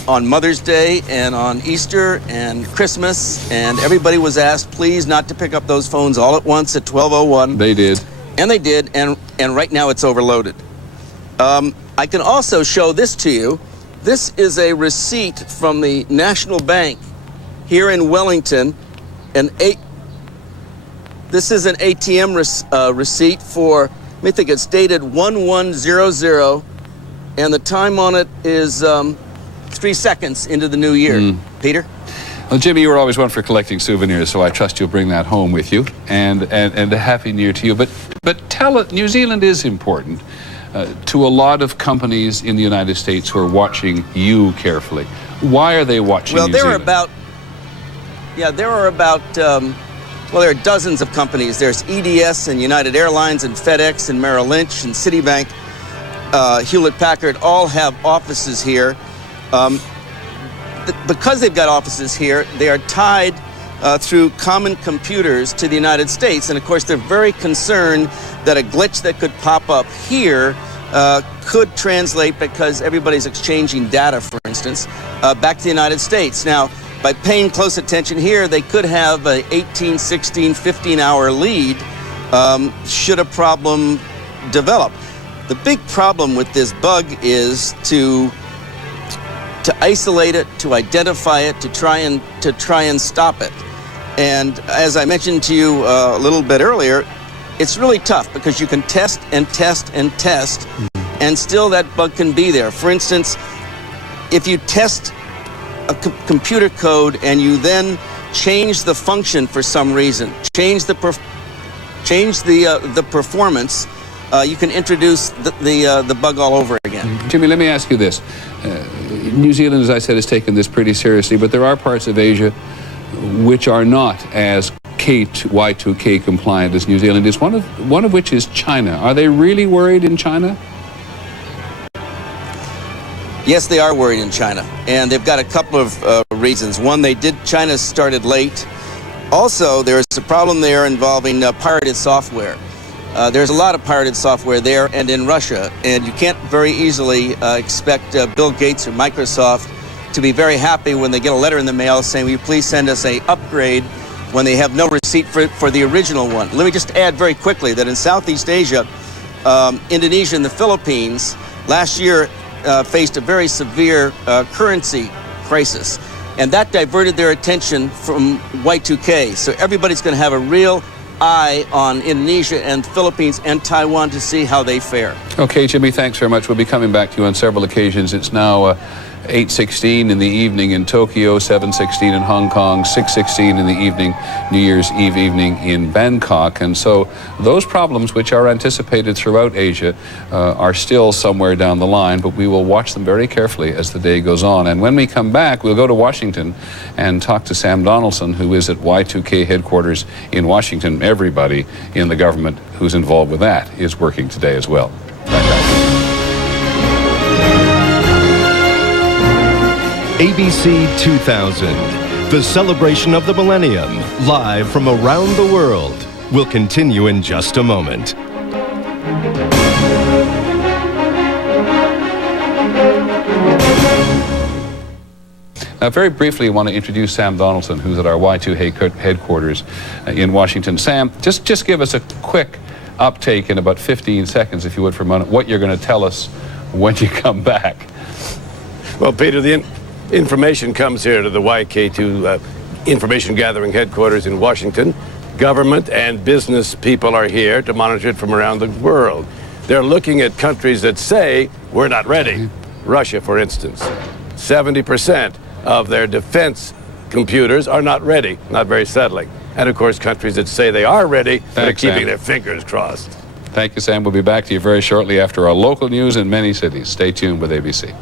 on Mother's Day and on Easter and Christmas, and everybody was asked please not to pick up those phones all at once at 12:01. They did. And they did, and right now it's overloaded. I can also show this to you. This is a receipt from the National Bank here in Wellington. This is an ATM receipt for, let me think, it's dated 1100, and the time on it is 3 seconds into the new year. Peter? Well, Jimmy, you were always one for collecting souvenirs, so I trust you'll bring that home with you. And a Happy New Year to you. But tell it, New Zealand is important to a lot of companies in the United States who are watching you carefully. Why are they watching New Zealand? Well, there are dozens of companies. There's EDS and United Airlines and FedEx and Merrill Lynch and Citibank, Hewlett-Packard, all have offices here. Because they've got offices here, they are tied through common computers to the United States. And of course, they're very concerned that a glitch that could pop up here could translate, because everybody's exchanging data, for instance, back to the United States. Now, by paying close attention here, they could have an 18, 16, 15-hour lead should a problem develop. The big problem with this bug is to isolate it, to identify it, to try and stop it. And as I mentioned to you a little bit earlier, it's really tough because you can test and test and test, and still that bug can be there. For instance, if you test a computer code and you then change the function for some reason, change the performance, you can introduce the bug all over again. Jimmy, let me ask you this. New Zealand, as I said, has taken this pretty seriously, but there are parts of Asia which are not as Y2K compliant as New Zealand is, one of which is China. Are they really worried in China? Yes, they are worried in China, and they've got a couple of reasons. One, China started late. Also, there's a problem there involving pirated software. There's a lot of pirated software there and in Russia, and you can't very easily expect Bill Gates or Microsoft to be very happy when they get a letter in the mail saying, will you please send us an upgrade, when they have no receipt for the original one. Let me just add very quickly that in Southeast Asia, Indonesia and the Philippines last year faced a very severe currency crisis, and that diverted their attention from Y2K. So everybody's going to have a real eye on Indonesia and Philippines and Taiwan to see how they fare. Okay, Jimmy, thanks very much. We'll be coming back to you on several occasions. It's now 8:16 in the evening in Tokyo, 7:16 in Hong Kong, 6:16 in the evening, New Year's Eve evening in Bangkok. And so those problems, which are anticipated throughout Asia, are still somewhere down the line, but we will watch them very carefully as the day goes on. And when we come back, we'll go to Washington and talk to Sam Donaldson, who is at Y2K headquarters in Washington. Everybody in the government who's involved with that is working today as well. ABC 2000, the celebration of the millennium, live from around the world, will continue in just a moment. Now, very briefly, I want to introduce Sam Donaldson, who's at our Y2K headquarters in Washington. Sam, just give us a quick uptake in about 15 seconds, if you would, for a moment, what you're going to tell us when you come back. Well, Peter, the information comes here to the YK2 information gathering headquarters in Washington. Government and business people are here to monitor it from around the world. They're looking at countries that say we're not ready. Russia, for instance, 70% of their defense computers are not ready. Not very settling. And of course, countries that say they are ready are keeping their fingers crossed. Thank you, Sam. We'll be back to you very shortly after our local news in many cities. Stay tuned with ABC.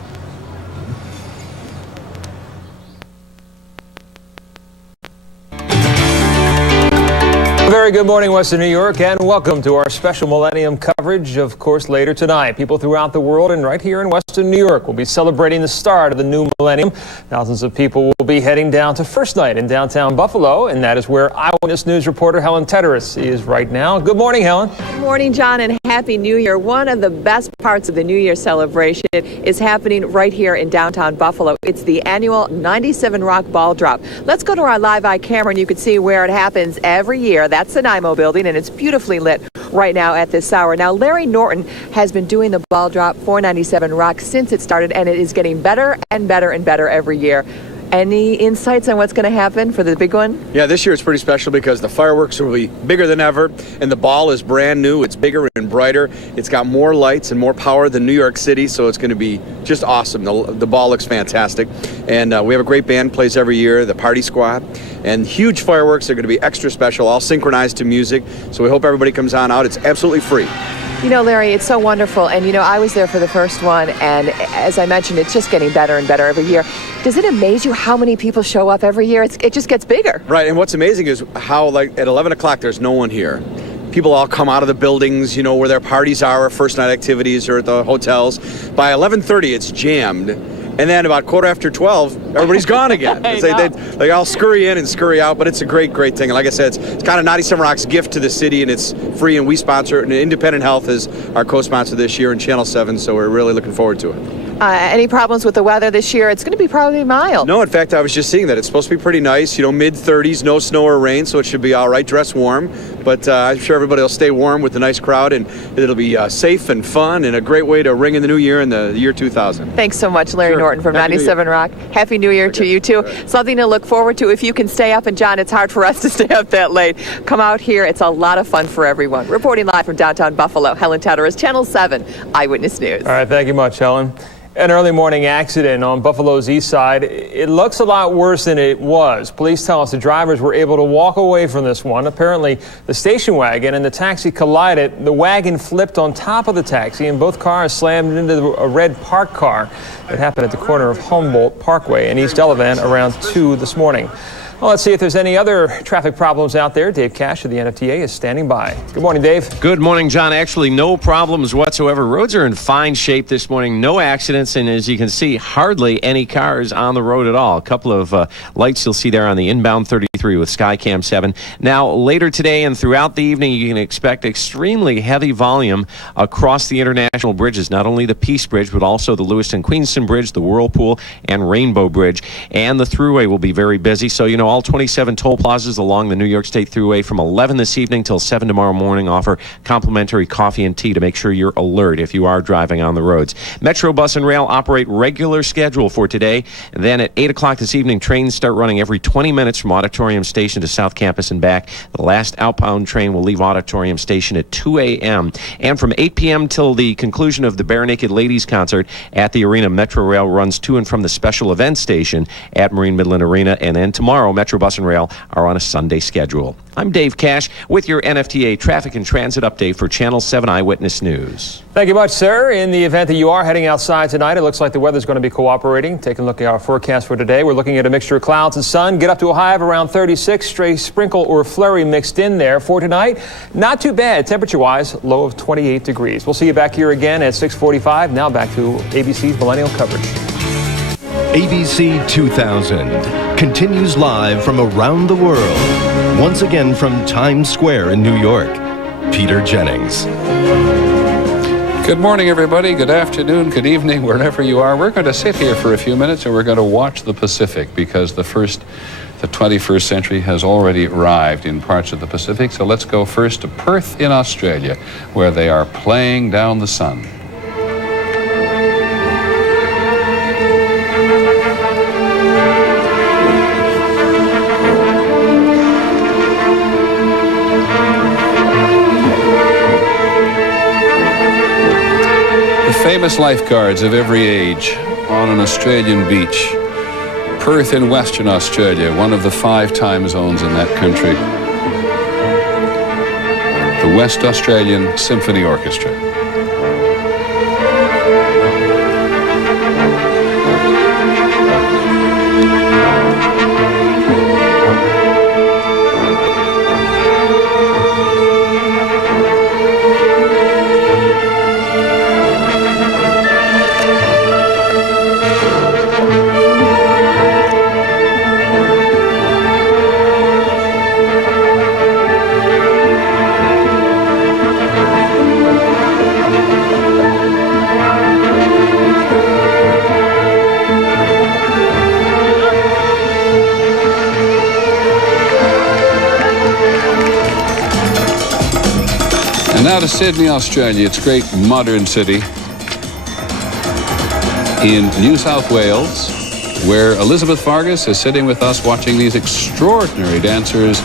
Very good morning, Western New York, and welcome to our special Millennium coverage, of course, later tonight. People throughout the world and right here in Western New York will be celebrating the start of the new millennium. Thousands of people will be heading down to First Night in downtown Buffalo, and that is where Eyewitness News reporter Helen Tedderus is right now. Good morning, Helen. Good morning, John, and Happy New Year. One of the best parts of the New Year celebration is happening right here in downtown Buffalo. It's the annual 97 Rock Ball Drop. Let's go to our live eye camera, and you can see where it happens every year. That's the NIMO building, and it's beautifully lit right now at this hour. Now, Larry Norton has been doing the ball drop for 97 Rock since it started, and it is getting better and better and better every year. Any insights on what's going to happen for the big one? Yeah, this year it's pretty special because the fireworks will be bigger than ever, and the ball is brand new. It's bigger and brighter. It's got more lights and more power than New York City, so it's going to be just awesome. The ball looks fantastic, and we have a great band plays every year, the Party Squad, and huge fireworks are going to be extra special, all synchronized to music, so we hope everybody comes on out. It's absolutely free. You know, Larry, it's so wonderful, and I was there for the first one, and as I mentioned, it's just getting better and better every year. Does it amaze you how many people show up every year? It just gets bigger. Right, and what's amazing is how, like, at 11 o'clock, there's no one here. People all come out of the buildings, where their parties are, or first night activities, or at the hotels. By 11:30, it's jammed. And then about 12:15, everybody's gone again. They all scurry in and scurry out, but it's a great, great thing. And like I said, it's kind of 97 Rock's gift to the city, and it's free, and we sponsor it. And Independent Health is our co-sponsor this year, and Channel 7, so we're really looking forward to it. Any problems with the weather this year? It's going to be probably mild. No, in fact, I was just seeing that. It's supposed to be pretty nice, mid-30s, no snow or rain, so it should be all right. Dress warm, but I'm sure everybody will stay warm with the nice crowd, and it'll be safe and fun and a great way to ring in the new year in the year 2000. Thanks so much, Larry Norton from 97 Rock. Happy New Year to you, too. Something to look forward to if you can stay up, and John, it's hard for us to stay up that late. Come out here. It's a lot of fun for everyone. Reporting live from downtown Buffalo, Helen Tedderus, Channel 7 Eyewitness News. All right, thank you much, Helen. An early morning accident on Buffalo's east side. It looks a lot worse than it was. Police tell us the drivers were able to walk away from this one. Apparently, the station wagon and the taxi collided. The wagon flipped on top of the taxi, and both cars slammed into a red parked car. It happened at the corner of Humboldt Parkway in East Delavan around 2 this morning. Well, let's see if there's any other traffic problems out there. Dave Cash of the NFTA is standing by. Good morning, Dave. Good morning, John. Actually, no problems whatsoever. Roads are in fine shape this morning. No accidents, and as you can see, hardly any cars on the road at all. A couple of lights you'll see there on the inbound 33 with Skycam 7. Now, later today and throughout the evening, you can expect extremely heavy volume across the international bridges, not only the Peace Bridge, but also the Lewiston-Queenston Bridge, the Whirlpool, and Rainbow Bridge. And the Thruway will be very busy, so, all 27 toll plazas along the New York State Thruway from 11 this evening till 7 tomorrow morning offer complimentary coffee and tea to make sure you're alert if you are driving on the roads. Metro Bus and Rail operate regular schedule for today. And then at 8 o'clock this evening, trains start running every 20 minutes from Auditorium Auditorium Station to South Campus and back. The last outbound train will leave Auditorium Station at 2 a.m. And from 8 p.m. till the conclusion of the Bare Naked Ladies concert at the arena, Metro Rail runs to and from the special event station at Marine Midland Arena. And then tomorrow, Metro Bus and Rail are on a Sunday schedule. I'm Dave Cash with your NFTA traffic and transit update for Channel 7 Eyewitness News. Thank you much, sir. In the event that you are heading outside tonight, it looks like the weather's going to be cooperating. Taking a look at our forecast for today, we're looking at a mixture of clouds and sun. Get up to a high of around 36, stray sprinkle or flurry mixed in there. For tonight, not too bad temperature-wise, low of 28 degrees. We'll see you back here again at 6:45. Now back to ABC's Millennium Coverage. ABC 2000 continues live from around the world. Once again from Times Square in New York, Peter Jennings. Good morning, everybody. Good afternoon, good evening, wherever you are. We're going to sit here for a few minutes and we're going to watch the Pacific because the 21st century has already arrived in parts of the Pacific. So let's go first to Perth in Australia, where they are playing down the sun. Famous lifeguards of every age on an Australian beach. Perth in Western Australia, one of the 5 time zones in that country. The West Australian Symphony Orchestra. Now to Sydney, Australia, its great modern city in New South Wales, where Elizabeth Vargas is sitting with us watching these extraordinary dancers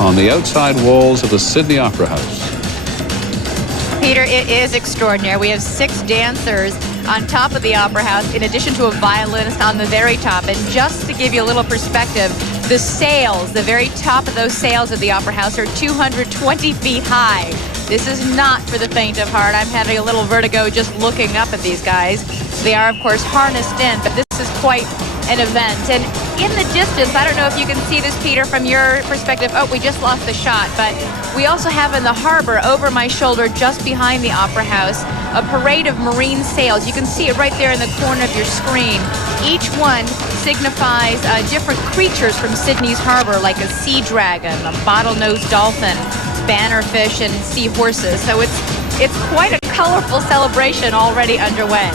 on the outside walls of the Sydney Opera House. Peter, it is extraordinary. We have 6 dancers on top of the Opera House, in addition to a violinist on the very top. And just to give you a little perspective, the sails, the very top of those sails of the Opera House are 220 feet high. This is not for the faint of heart. I'm having a little vertigo just looking up at these guys. They are, of course, harnessed in, but this is quite an event. And in the distance, I don't know if you can see this, Peter, from your perspective. Oh, we just lost the shot. But we also have in the harbor, over my shoulder, just behind the Opera House, a parade of marine sails. You can see it right there in the corner of your screen. Each one signifies different creatures from Sydney's harbor, like a sea dragon, a bottlenose dolphin, bannerfish, and seahorses. So it's quite a colorful celebration already underway.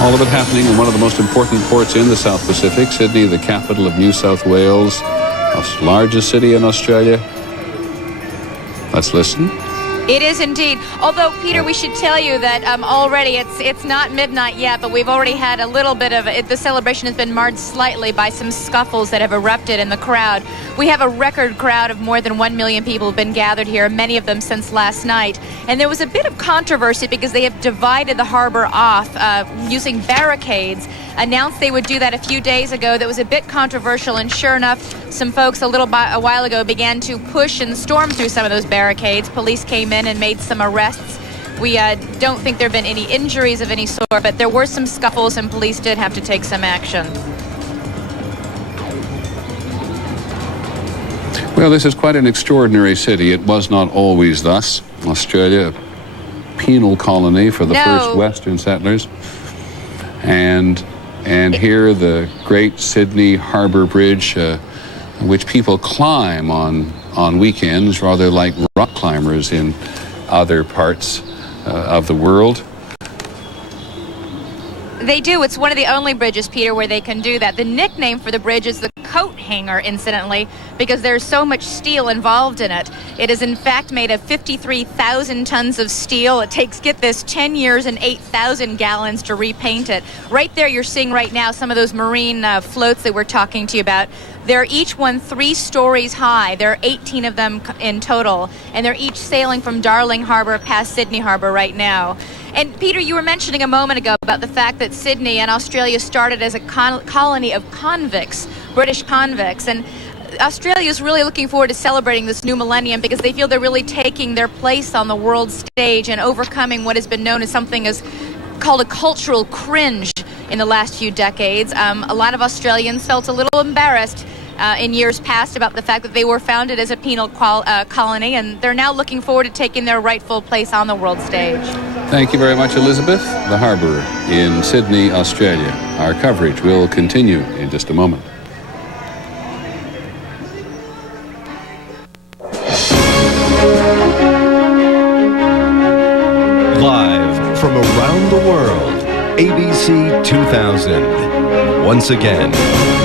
All of it happening in one of the most important ports in the South Pacific, Sydney, the capital of New South Wales, the largest city in Australia. Let's listen. It is indeed. Although, Peter, we should tell you that already it's not midnight yet, but we've already had a little bit of it. The celebration has been marred slightly by some scuffles that have erupted in the crowd. We have a record crowd of more than 1 million people have been gathered here, many of them since last night. And there was a bit of controversy because they have divided the harbor off using barricades. Announced they would do that a few days ago. That was a bit controversial, and sure enough, some folks a while ago began to push and storm through some of those barricades. Police came in and made some arrests. We don't think there have been any injuries of any sort, but there were some scuffles and police did have to take some action. Well, this is quite an extraordinary city. It was not always thus. Australia, a penal colony for the first Western settlers. And here the great Sydney Harbour Bridge, which people climb on weekends, rather like rock climbers in other parts of the world. They do. It's one of the only bridges, Peter, where they can do that. The nickname for the bridge is the coat hanger, incidentally, because there's so much steel involved in it. It is, in fact, made of 53,000 tons of steel. It takes, get this, 10 years and 8,000 gallons to repaint it. Right there, you're seeing right now some of those marine floats that we're talking to you about. They're each one 3 stories high. There are 18 of them in total, and they're each sailing from Darling Harbor past Sydney Harbor right now. And Peter, you were mentioning a moment ago about the fact that Sydney and Australia started as a colony of convicts, British convicts, and Australia is really looking forward to celebrating this new millennium because they feel they're really taking their place on the world stage and overcoming what has been known as something as called a cultural cringe in the last few decades. A lot of Australians felt a little embarrassed in years past about the fact that they were founded as a penal colony, and they're now looking forward to taking their rightful place on the world stage. Thank you very much, Elizabeth. The harbour in Sydney, Australia. Our coverage will continue in just a moment. Live from around the world, ABC 2000. Once again,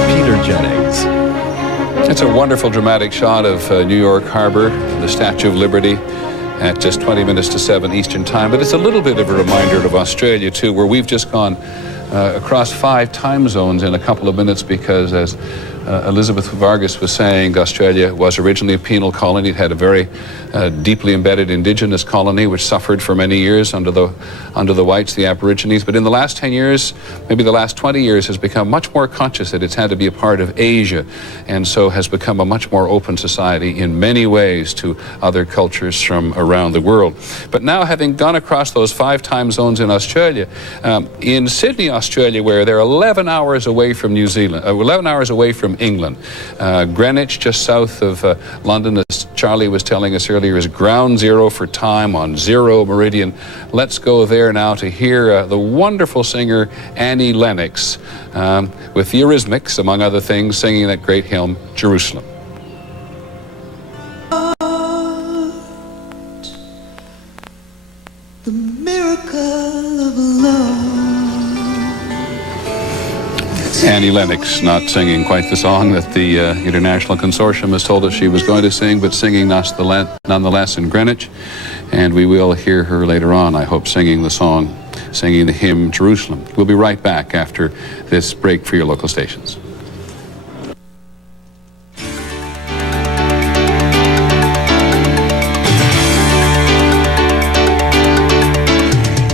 Peter Jennings. It's a wonderful dramatic shot of New York Harbor, the Statue of Liberty, at just 20 minutes to 7 Eastern Time. But it's a little bit of a reminder of Australia, too, where we've just gone across 5 time zones in a couple of minutes because, as Elizabeth Vargas was saying, Australia was originally a penal colony. It had a very deeply embedded indigenous colony which suffered for many years under the whites, the Aborigines. But in the last 10 years, maybe the last 20 years, has become much more conscious that it's had to be a part of Asia, and so has become a much more open society in many ways to other cultures from around the world. But now, having gone across those 5 time zones in Australia, in Sydney, Australia, where they're 11 hours away from New Zealand, 11 hours away from England. Greenwich, just south of London, as Charlie was telling us earlier, is ground zero for time on zero meridian. Let's go there now to hear the wonderful singer Annie Lennox with the Eurythmics, among other things, singing that great hymn, Jerusalem. The miracle of love. Annie Lennox not singing quite the song that the International Consortium has told us she was going to sing, but singing nonetheless in Greenwich. And we will hear her later on, I hope, singing the song, singing the hymn Jerusalem. We'll be right back after this break for your local stations.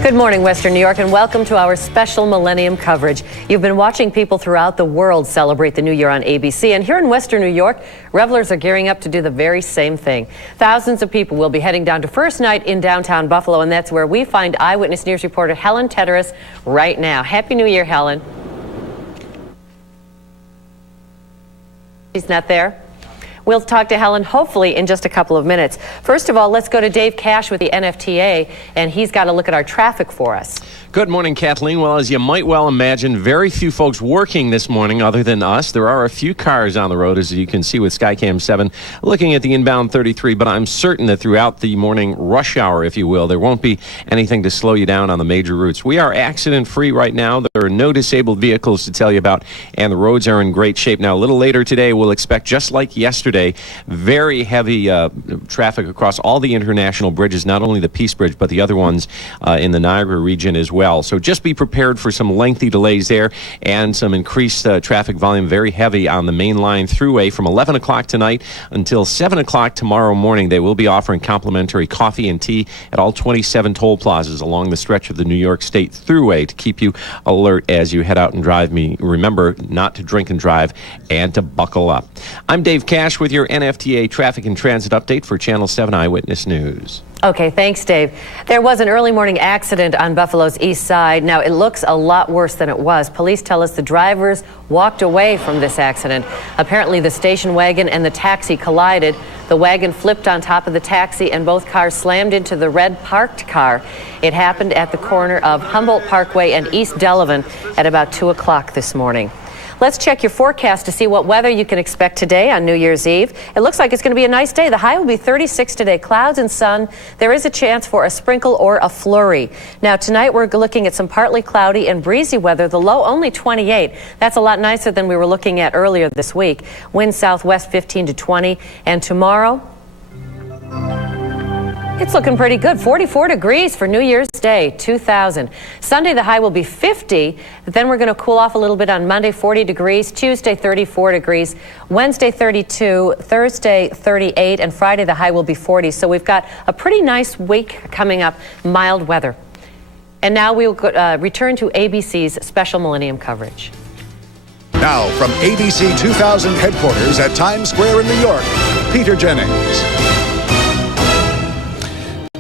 Good morning, Western New York, and welcome to our special Millennium coverage. You've been watching people throughout the world celebrate the new year on ABC, and here in Western New York, revelers are gearing up to do the very same thing. Thousands of people will be heading down to first night in downtown Buffalo, and that's where we find Eyewitness News reporter Helen Tedros right now. Happy New Year, Helen. She's not there? We'll talk to Helen hopefully in just a couple of minutes. First of all, let's go to Dave Cash with the NFTA, and he's got a look at our traffic for us. Good morning, Kathleen. Well, as you might well imagine, very few folks working this morning other than us. There are a few cars on the road, as you can see with Skycam 7, looking at the inbound 33, but I'm certain that throughout the morning rush hour, if you will, there won't be anything to slow you down on the major routes. We are accident-free right now. There are no disabled vehicles to tell you about, and the roads are in great shape. Now, a little later today, we'll expect, just like yesterday, very heavy traffic across all the international bridges, not only the Peace Bridge, but the other ones in the Niagara region as well. So just be prepared for some lengthy delays there and some increased traffic volume, very heavy on the main line thruway from 11 o'clock tonight until 7 o'clock tomorrow morning. They will be offering complimentary coffee and tea at all 27 toll plazas along the stretch of the New York State Thruway to keep you alert as you head out and drive. Remember not to drink and drive and to buckle up. I'm Dave Cash with your NFTA Traffic and Transit Update for Channel 7 Eyewitness News. Okay, thanks, Dave. There was an early morning accident on Buffalo's east side. Now, it looks a lot worse than it was. Police tell us the drivers walked away from this accident. Apparently, the station wagon and the taxi collided. The wagon flipped on top of the taxi, and both cars slammed into the red parked car. It happened at the corner of Humboldt Parkway and East Delavan at about 2 o'clock this morning. let's check your forecast to see what weather you can expect today on New Year's Eve. It looks like it's going to be a nice day. The high will be 36 today. Clouds and sun. There is a chance for a sprinkle or a flurry. Now, tonight we're looking at some partly cloudy and breezy weather. The low only 28. That's a lot nicer than we were looking at earlier this week. Wind southwest 15 to 20. And tomorrow, it's looking pretty good. 44 degrees for New Year's Day, 2000. Sunday, the high will be 50. But then we're going to cool off a little bit on Monday, 40 degrees. Tuesday, 34 degrees. Wednesday, 32. Thursday, 38. And Friday, the high will be 40. So we've got a pretty nice week coming up, mild weather. And now we will return to ABC's special Millennium coverage. Now, from ABC 2000 headquarters at Times Square in New York, Peter Jennings.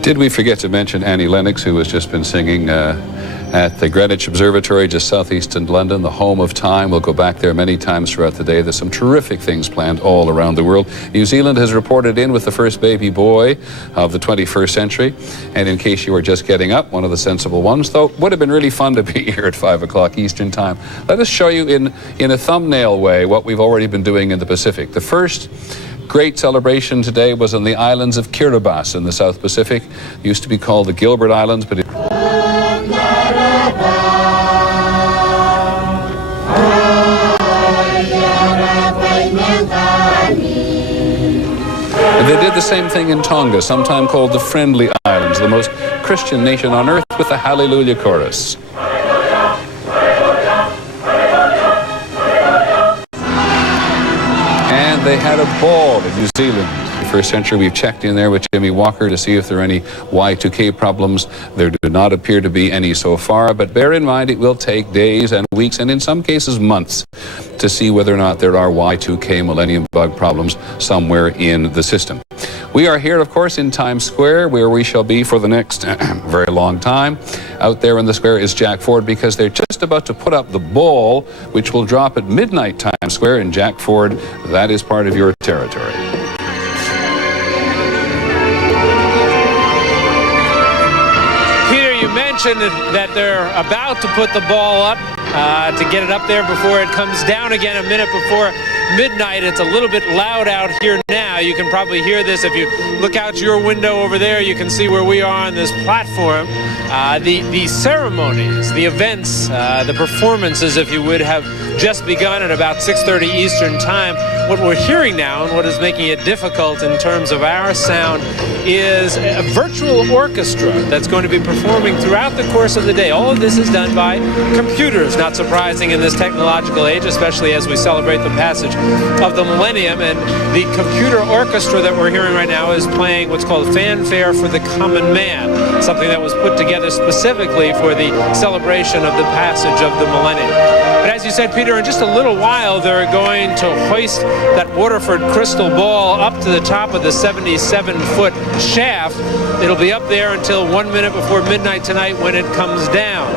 Did we forget to mention Annie Lennox, who has just been singing at the Greenwich Observatory, just southeast in London, the home of time. We'll go back there many times throughout the day. There's some terrific things planned all around the world. New Zealand has reported in with the first baby boy of the 21st century. And in case you were just getting up, one of the sensible ones, though, would have been really fun to be here at 5 o'clock Eastern Time. Let us show you in a thumbnail way what we've already been doing in the Pacific. The first great celebration today was on the islands of Kiribati in the South Pacific. It used to be called the Gilbert Islands, but and they did the same thing in Tonga, sometime called the Friendly Islands, the most Christian nation on earth, with the Hallelujah Chorus. And they had a ball in New Zealand. The first century, we've checked in there with Jimmy Walker to see if there are any Y2K problems. There do not appear to be any so far, but bear in mind it will take days and weeks, and in some cases months, to see whether or not there are Y2K Millennium Bug problems somewhere in the system. We are here, of course, in Times Square, where we shall be for the next very long time. Out there in the square is Jack Ford, because they're just about to put up the ball, which will drop at midnight Times Square. And Jack Ford, that is part of your territory. Peter, you mentioned that they're about to put the ball up to get it up there before it comes down again a minute before midnight. It's a little bit loud out here now. You can probably hear this. If you look out your window over there, you can see where we are on this platform. The ceremonies, the events, the performances, if you would, have just begun at about 6:30 Eastern Time. What we're hearing now, and what is making it difficult in terms of our sound, is a virtual orchestra that's going to be performing throughout the course of the day. All of this is done by computers, not surprising in this technological age, especially as we celebrate the passage of the millennium. And the computer orchestra that we're hearing right now is playing what's called Fanfare for the Common Man, something that was put together specifically for the celebration of the passage of the millennium. But as you said, Peter, in just a little while, they're going to hoist that Waterford crystal ball up to the top of the 77-foot shaft. It'll be up there until 1 minute before midnight tonight when it comes down.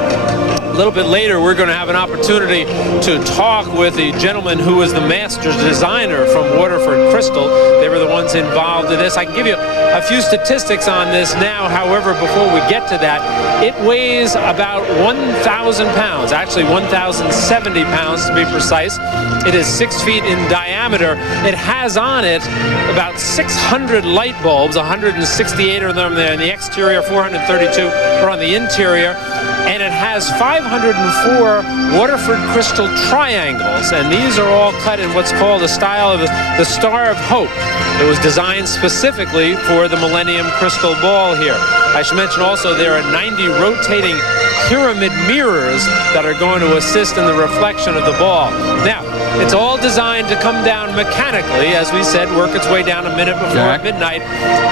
A little bit later, we're going to have an opportunity to talk with the gentleman who was the master designer from Waterford Crystal. They were the ones involved in this. I can give you a few statistics on this now. However, before we get to that, it weighs about 1,000 pounds, actually 1,070 pounds to be precise. It is 6 feet in diameter. It has on it about 600 light bulbs, 168 of them there in the exterior, 432 are on the interior. And it has 504 Waterford crystal triangles, and these are all cut in what's called the style of the Star of Hope. It was designed specifically for the Millennium Crystal Ball here. I should mention also there are 90 rotating pyramid mirrors that are going to assist in the reflection of the ball. Now, it's all designed to come down mechanically, as we said, work its way down a minute before midnight.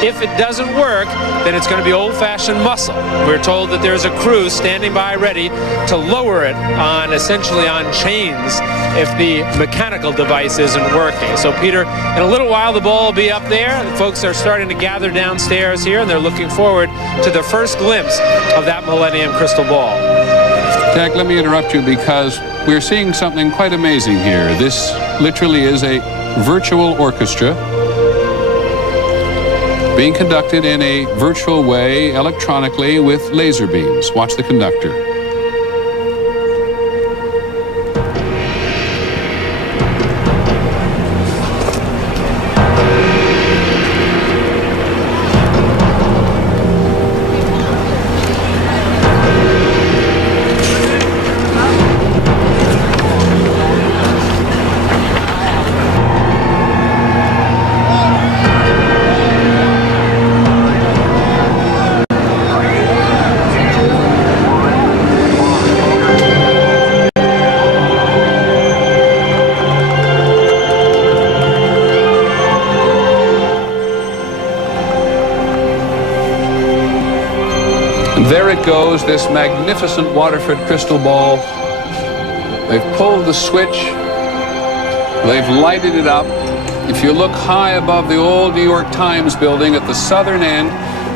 If it doesn't work, then it's going to be old-fashioned muscle. We're told that there's a crew standing by ready to lower it on, essentially on chains, if the mechanical device isn't working. So, Peter, in a little while the ball will be up there. The folks are starting to gather downstairs here, and they're looking forward to the first glimpse of that Millennium Crystal Ball. Jack, let me interrupt you because we're seeing something quite amazing here. This literally is a virtual orchestra being conducted in a virtual way, electronically, with laser beams. Watch the conductor. There it goes, this magnificent Waterford crystal ball. They've pulled the switch. They've lighted it up. If you look high above the old New York Times building at the southern end,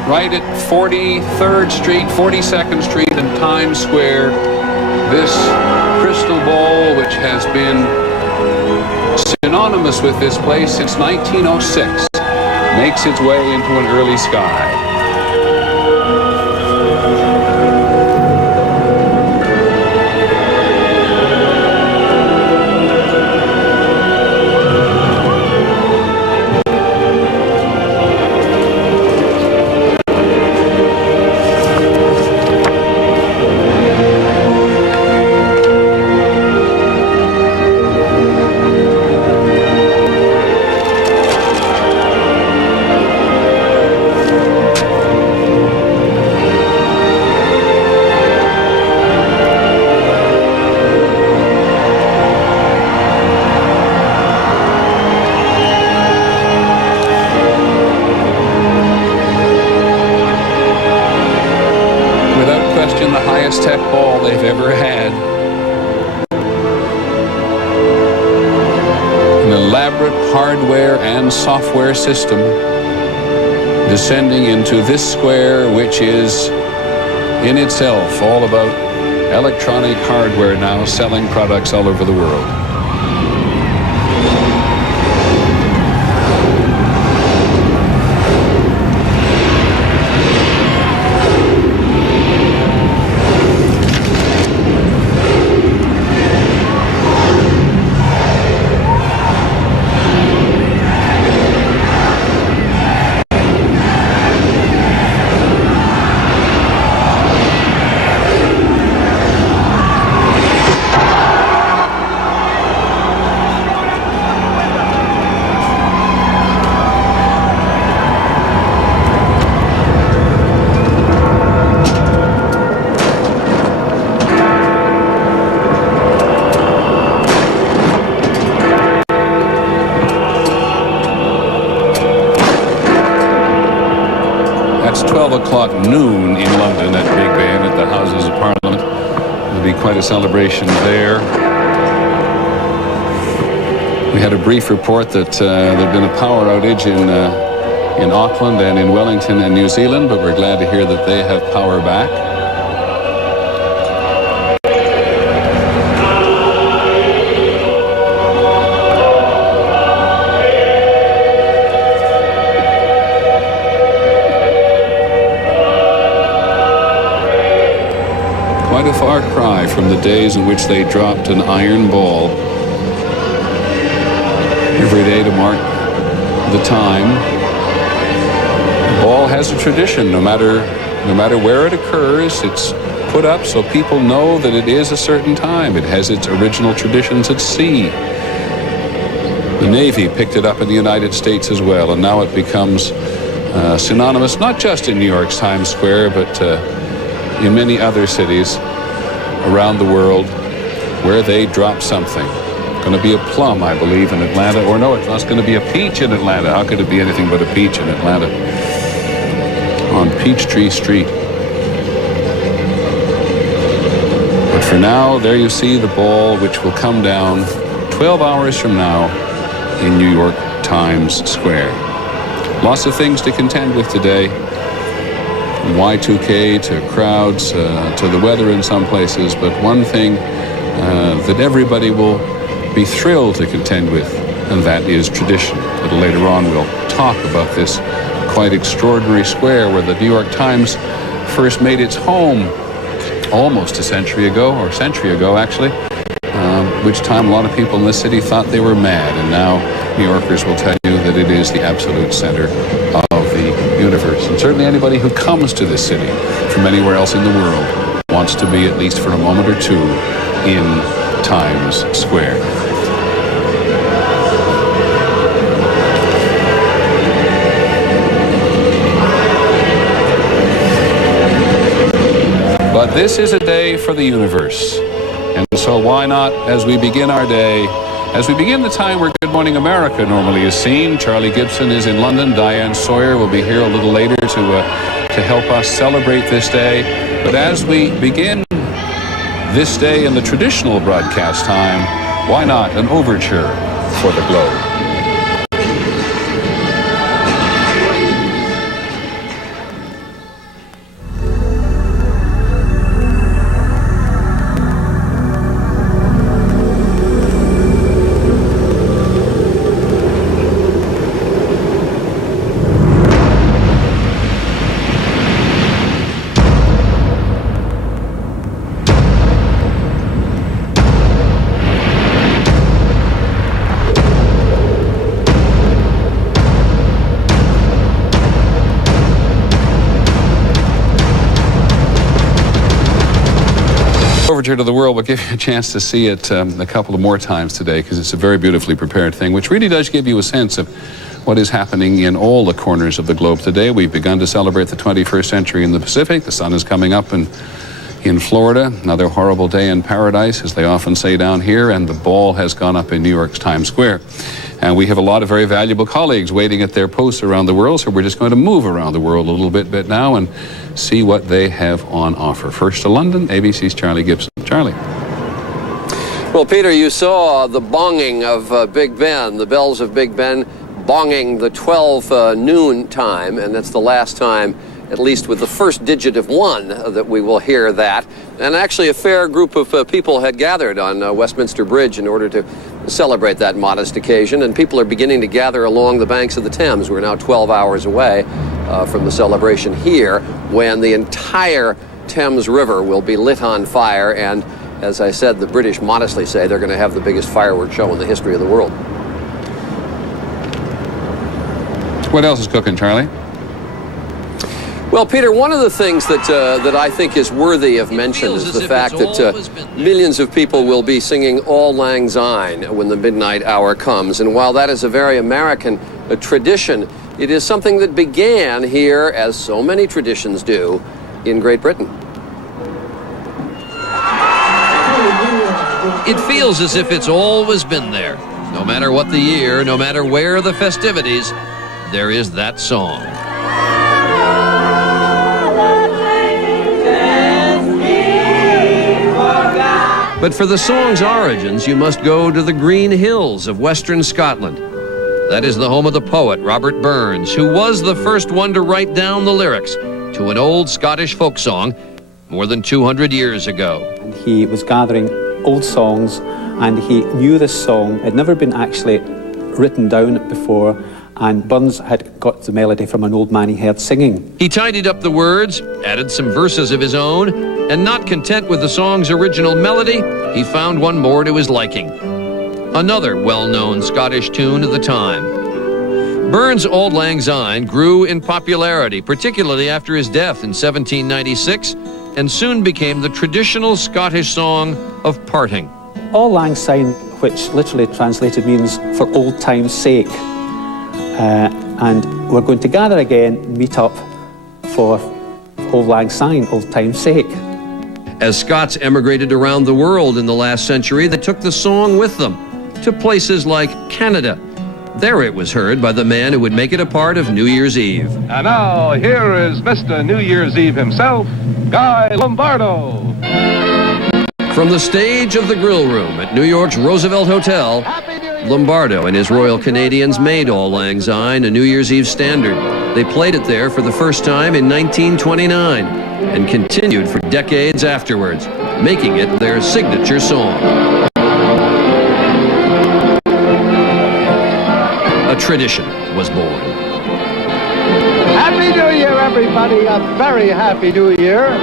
right at 43rd Street, 42nd Street, and Times Square, this crystal ball, which has been synonymous with this place since 1906, makes its way into an early sky. The highest tech ball they've ever had. An elaborate hardware and software system descending into this square, which is in itself all about electronic hardware now selling products all over the world. That's 12 o'clock noon in London at Big Ben at the Houses of Parliament. There'll be quite a celebration there. We had a brief report that there'd been a power outage in Auckland and in Wellington and New Zealand, but we're glad to hear that they have power back. Quite a far cry from the days in which they dropped an iron ball every day to mark the time. The ball has a tradition. No matter where it occurs, it's put up so people know that it is a certain time. It has its original traditions at sea. The Navy picked it up in the United States as well, and now it becomes synonymous not just in New York's Times Square, but in many other cities around the world where they drop something. Going to be a plum, I believe, in Atlanta. Or no, it's going to be a peach in Atlanta. How could it be anything but a peach in Atlanta? On Peachtree Street. But for now, there you see the ball, which will come down 12 hours from now in New York Times Square. Lots of things to contend with today. From Y2K to crowds to the weather in some places, but one thing that everybody will be thrilled to contend with, and that is tradition. A little later on we'll talk about this quite extraordinary square where the New York Times first made its home almost a century ago, or a century ago actually, which time a lot of people in this city thought they were mad, and now New Yorkers will tell you that it is the absolute center of the universe. And certainly anybody who comes to this city from anywhere else in the world wants to be, at least for a moment or two, in Times Square. But this is a day for the universe. And so why not, as we begin our day, as we begin the time where Good Morning America normally is seen, Charlie Gibson is in London, Diane Sawyer will be here a little later to to help us celebrate this day. But as we begin this day in the traditional broadcast time, why not an overture for the globe? Overture to the World. We'll give you a chance to see it a couple of more times today because it's a very beautifully prepared thing, which really does give you a sense of what is happening in all the corners of the globe today. We've begun to celebrate the 21st century in the Pacific. The sun is coming up in Florida. Another horrible day in paradise, as they often say down here, and the ball has gone up in New York's Times Square. And we have a lot of very valuable colleagues waiting at their posts around the world, so we're just going to move around the world a little bit now and see what they have on offer. First to London, ABC's Charlie Gibson. Charlie. Well, Peter, you saw the bonging of Big Ben, the bells of Big Ben bonging the 12 noon time, and that's the last time, at least with the first digit of 1, that we will hear that. And actually a fair group of people had gathered on Westminster Bridge in order to celebrate that modest occasion, and people are beginning to gather along the banks of the Thames. We're now 12 hours away from the celebration here, when the entire Thames River will be lit on fire, and as I said, the British modestly say they're going to have the biggest fireworks show in the history of the world. What else is cooking, Charlie? Well, Peter, one of the things that I think is worthy of mention is the fact that millions of people will be singing Auld Lang Syne when the midnight hour comes. And while that is a very American tradition, it is something that began here, as so many traditions do, in Great Britain. It feels as if it's always been there. No matter what the year, no matter where the festivities, there is that song. But for the song's origins, you must go to the Green Hills of Western Scotland. That is the home of the poet Robert Burns, who was the first one to write down the lyrics to an old Scottish folk song more than 200 years ago. And he was gathering old songs, and he knew this song had never been actually written down before, and Burns had got the melody from an old man he heard singing. He tidied up the words, added some verses of his own, and not content with the song's original melody, he found one more to his liking. Another well-known Scottish tune of the time. Burns' Auld Lang Syne grew in popularity, particularly after his death in 1796, and soon became the traditional Scottish song of parting. Auld Lang Syne, which literally translated means for old time's sake. And we're going to gather again, meet up for Auld Lang Syne, old time's sake. As Scots emigrated around the world in the last century, they took the song with them to places like Canada. There it was heard by the man who would make it a part of New Year's Eve. And now, here is Mr. New Year's Eve himself, Guy Lombardo. From the stage of the Grill Room at New York's Roosevelt Hotel, Lombardo and his Royal Canadians made Auld Lang Syne a New Year's Eve standard. They played it there for the first time in 1929 and continued for decades afterwards, making it their signature song. A tradition was born. Happy New Year, everybody. A very happy New Year.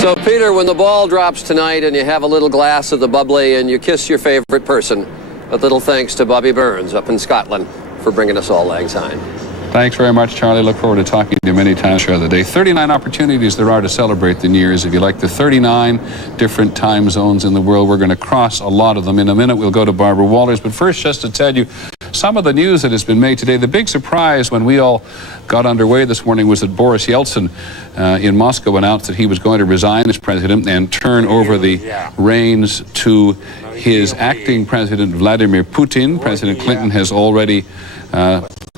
So, Peter, when the ball drops tonight and you have a little glass of the bubbly and you kiss your favorite person, a little thanks to Bobby Burns up in Scotland for bringing us Auld Lang Syne. Thanks very much, Charlie. Look forward to talking to you many times throughout the day. 39 opportunities there are to celebrate the New Year's. If you like the 39 different time zones in the world, we're going to cross a lot of them in a minute. We'll go to Barbara Walters. But first, just to tell you some of the news that has been made today. The big surprise when we all got underway this morning was that Boris Yeltsin in Moscow announced that he was going to resign as president and turn over the reins to his acting president, Vladimir Putin. President Clinton has already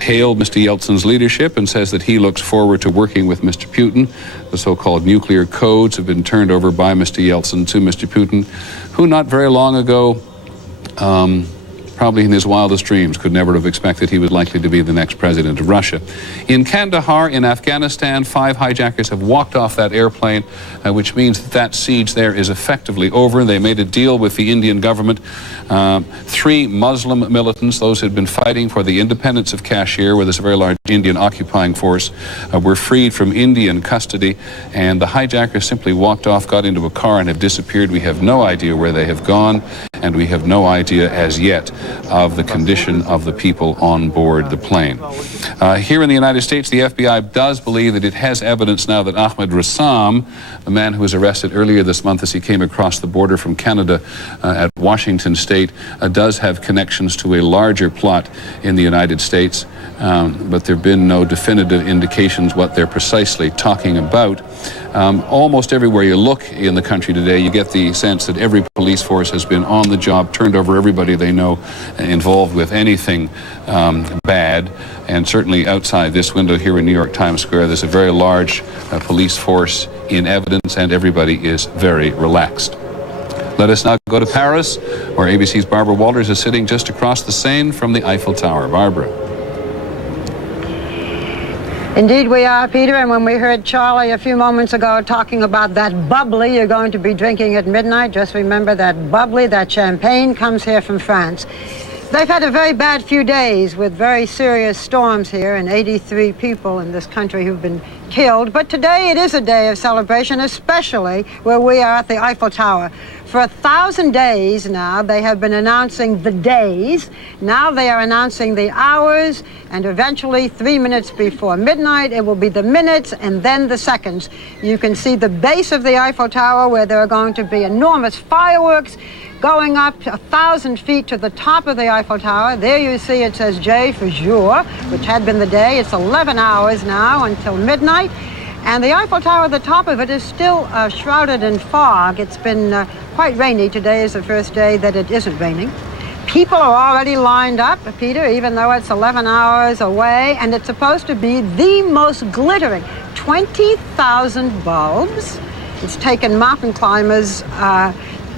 hailed Mr. Yeltsin's leadership and says that he looks forward to working with Mr. Putin. The so-called nuclear codes have been turned over by Mr. Yeltsin to Mr. Putin, who not very long ago, probably in his wildest dreams, could never have expected he was likely to be the next president of Russia. In Kandahar, in Afghanistan, 5 hijackers have walked off that airplane, which means that that siege there is effectively over. They made a deal with the Indian government. 3 Muslim militants, those who had been fighting for the independence of Kashmir, where there's a very large Indian occupying force, were freed from Indian custody, and the hijackers simply walked off, got into a car, and have disappeared. We have no idea where they have gone, and we have no idea as yet of the condition of the people on board the plane. Here in the United States, the FBI does believe that it has evidence now that Ahmed Rassam, the man who was arrested earlier this month as he came across the border from Canada at Washington State, does have connections to a larger plot in the United States, but there have been no definitive indications what they're precisely talking about. Almost everywhere you look in the country today, you get the sense that every police force has been on the job, turned over everybody they know involved with anything bad. And certainly outside this window here in New York Times Square, there's a very large police force in evidence, and everybody is very relaxed. Let us now go to Paris, where ABC's Barbara Walters is sitting just across the Seine from the Eiffel Tower. Barbara. Indeed we are, Peter, and when we heard Charlie a few moments ago talking about that bubbly you're going to be drinking at midnight, just remember that bubbly, that champagne, comes here from France. They've had a very bad few days with very serious storms here, and 83 people in this country who've been killed. But today it is a day of celebration, especially where we are at the Eiffel Tower. For 1,000 days now, they have been announcing the days. Now they are announcing the hours, and eventually 3 minutes before midnight, it will be the minutes and then the seconds. You can see the base of the Eiffel Tower, where there are going to be enormous fireworks going up 1,000 feet to the top of the Eiffel Tower. There you see it says J for jour, which had been the day. It's 11 hours now until midnight. And the Eiffel Tower, the top of it, is still shrouded in fog. It's been quite rainy. Today is the first day that it isn't raining. People are already lined up, Peter, even though it's 11 hours away, and it's supposed to be the most glittering. 20,000 bulbs. It's taken mountain climbers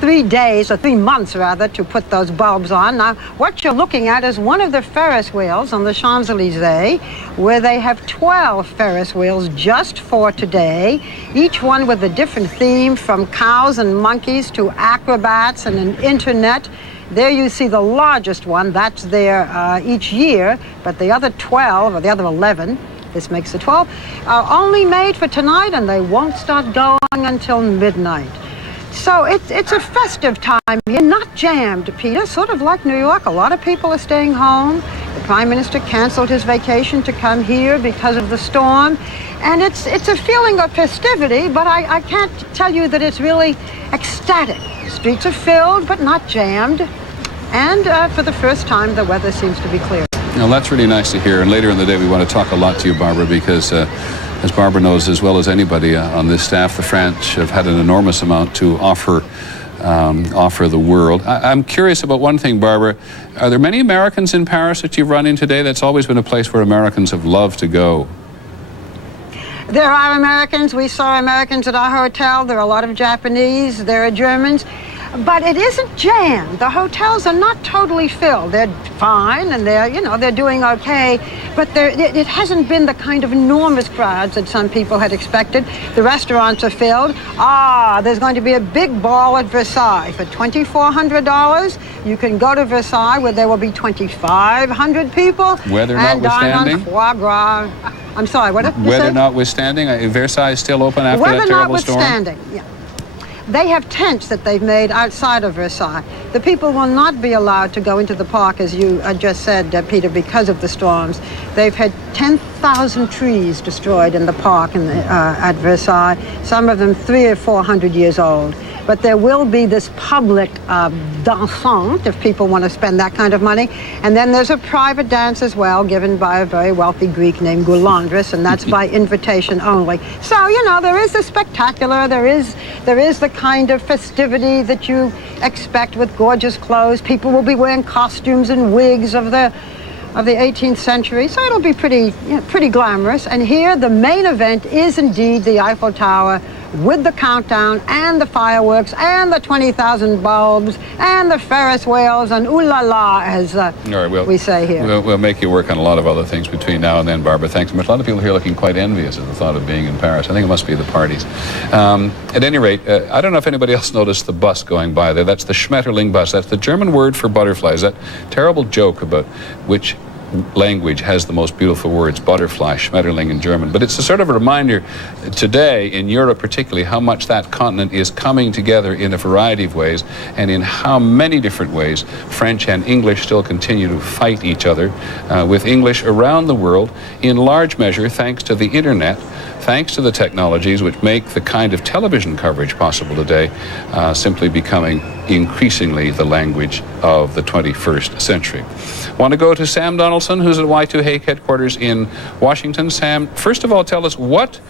3 days, or 3 months rather, to put those bulbs on. Now, what you're looking at is one of the Ferris wheels on the Champs-Elysees, where they have 12 Ferris wheels just for today, each one with a different theme, from cows and monkeys to acrobats and an internet. There you see the largest one. That's there each year, but the other 12, or the other 11, this makes it 12, are only made for tonight, and they won't start going until midnight. So it's a festive time here, not jammed, Peter, sort of like New York. A lot of people are staying home. The Prime Minister canceled his vacation to come here because of the storm. And it's a feeling of festivity, but I can't tell you that it's really ecstatic. The streets are filled, but not jammed. And for the first time, the weather seems to be clear. Well, that's really nice to hear. And later in the day, we want to talk a lot to you, Barbara, because as Barbara knows as well as anybody on this staff, the French have had an enormous amount to offer the world. I'm curious about one thing, Barbara. Are there many Americans in Paris that you've run in today? That's always been a place where Americans have loved to go. There are Americans. We saw Americans at our hotel. There are a lot of Japanese. There are Germans. But it isn't jammed. The hotels are not totally filled. They're fine, and they're doing okay, but it hasn't been the kind of enormous crowds that some people had expected. The restaurants are filled. There's going to be a big ball at Versailles. For $2,400, you can go to Versailles, where there will be 2,500 people. Weather and notwithstanding? dine on foie gras. I'm sorry, what did you say? Weather notwithstanding? Versailles is still open after that terrible storm? Weather notwithstanding, yeah. They have tents that they've made outside of Versailles. The people will not be allowed to go into the park, as you just said, Peter, because of the storms. They've had 10,000 trees destroyed in the park at Versailles, some of them 300 or 400 years old. But there will be this public dansant, if people want to spend that kind of money. And then there's a private dance as well, given by a very wealthy Greek named Goulandris, and that's by invitation only. So, there is the spectacular, there is the kind of festivity that you expect with gorgeous clothes. People will be wearing costumes and wigs of the of the 18th century, so it'll be pretty glamorous. And here, the main event is indeed the Eiffel Tower, with the countdown and the fireworks and the 20,000 bulbs and the Ferris wheels and ooh la la, as we say here. We'll make you work on a lot of other things between now and then, Barbara. Thanks so much. A lot of people here looking quite envious at the thought of being in Paris. I think it must be the parties. At any rate, I don't know if anybody else noticed the bus going by there. That's the Schmetterling bus. That's the German word for butterflies. That terrible joke about which language has the most beautiful words, butterfly, Schmetterling in German. But it's a sort of a reminder today, in Europe particularly, how much that continent is coming together in a variety of ways, and in how many different ways French and English still continue to fight each other, with English around the world, in large measure thanks to the internet, thanks to the technologies which make the kind of television coverage possible today, simply becoming increasingly the language of the 21st century. Want to go to Sam Donaldson, who's at Y2H headquarters in Washington. Sam, first of all, tell us, what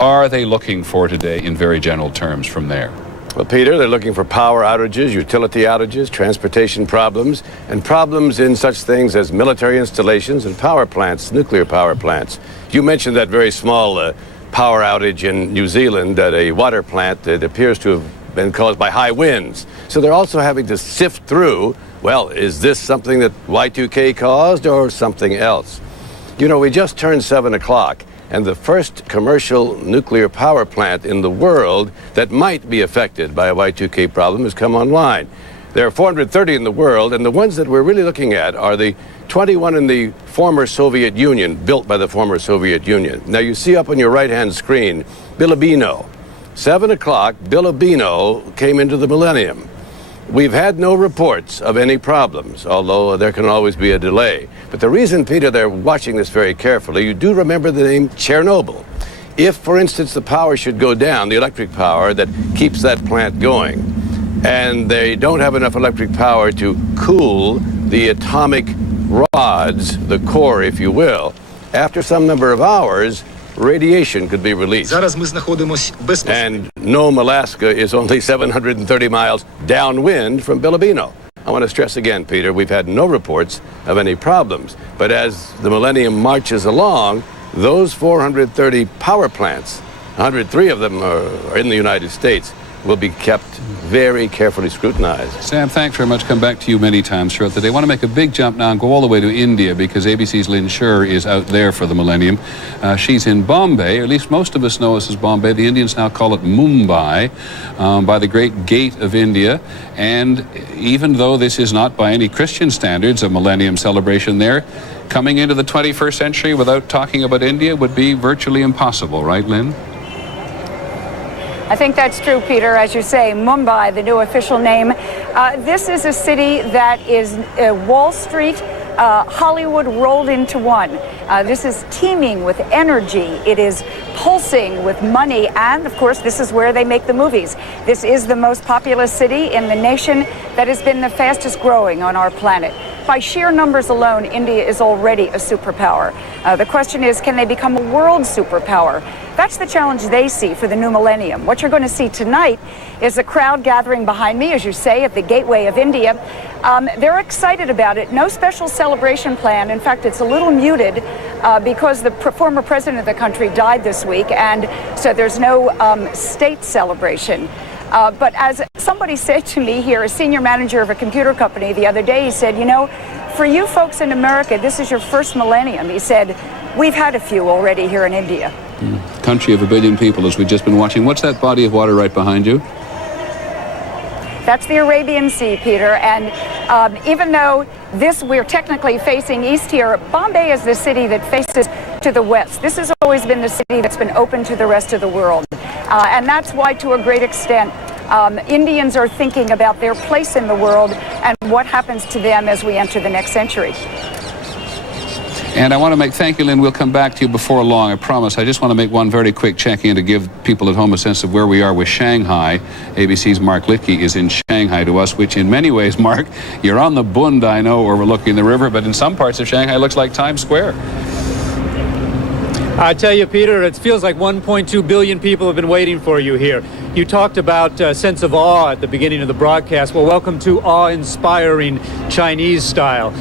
are they looking for today in very general terms from there? Well, Peter, they're looking for power outages, utility outages, transportation problems, and problems in such things as military installations and power plants, nuclear power plants. You mentioned that very small power outage in New Zealand at a water plant that appears to have been caused by high winds. So they're also having to sift through, well, is this something that Y2K caused or something else? You know, we just turned 7 o'clock, and the first commercial nuclear power plant in the world that might be affected by a Y2K problem has come online. There are 430 in the world, and the ones that we're really looking at are the 21 in the former Soviet Union, built by the former Soviet Union. Now, you see up on your right-hand screen, Bilibino. 7 o'clock, Bilibino came into the Millennium. We've had no reports of any problems, although there can always be a delay. But the reason, Peter, they're watching this very carefully, you do remember the name Chernobyl. If, for instance, the power should go down, the electric power that keeps that plant going, and they don't have enough electric power to cool the atomic rods, the core, if you will, after some number of hours, radiation could be released. And Nome, Alaska is only 730 miles downwind from Bilibino. I want to stress again, Peter, we've had no reports of any problems. But as the Millennium marches along, those 430 power plants, 103 of them are in the United States, will be kept very carefully scrutinized. Sam, thanks very much. Come back to you many times throughout the day. I want to make a big jump now and go all the way to India, because ABC's Lynn Sher is out there for the Millennium. She's in Bombay, or at least most of us know us as Bombay. The Indians now call it Mumbai, by the great gate of India. And even though this is not by any Christian standards a Millennium celebration there, coming into the 21st century without talking about India would be virtually impossible, right, Lynn? I think that's true, Peter. As you say, Mumbai, the new official name. This is a city that is Wall Street, Hollywood rolled into one. This is teeming with energy. It is pulsing with money. And, of course, this is where they make the movies. This is the most populous city in the nation that has been the fastest growing on our planet. By sheer numbers alone, India is already a superpower. The question is, can they become a world superpower? That's the challenge they see for the new millennium. What you're going to see tonight is a crowd gathering behind me, as you say, at the gateway of India. They're excited about it. No special celebration plan. In fact, it's a little muted because the former president of the country died this week, and so there's no state celebration. But as somebody said to me here, a senior manager of a computer company the other day, he said, you know, for you folks in America, this is your first millennium. He said, we've had a few already here in India. Country of a billion people, as we've just been watching. What's that body of water right behind you? That's the Arabian Sea, Peter. And even though we're technically facing east here, Bombay is the city that faces to the west. This has always been the city that's been open to the rest of the world. And that's why, to a great extent, Indians are thinking about their place in the world and what happens to them as we enter the next century. And I want to thank you, Lynn. We'll come back to you before long, I promise. I just want to make one very quick check-in to give people at home a sense of where we are with Shanghai. ABC's Mark Littke is in Shanghai to us, which in many ways, Mark, you're on the Bund, I know, overlooking the river, but in some parts of Shanghai it looks like Times Square. I tell you, Peter, it feels like 1.2 billion people have been waiting for you here. You talked about a sense of awe at the beginning of the broadcast. Well, welcome to awe-inspiring Chinese style.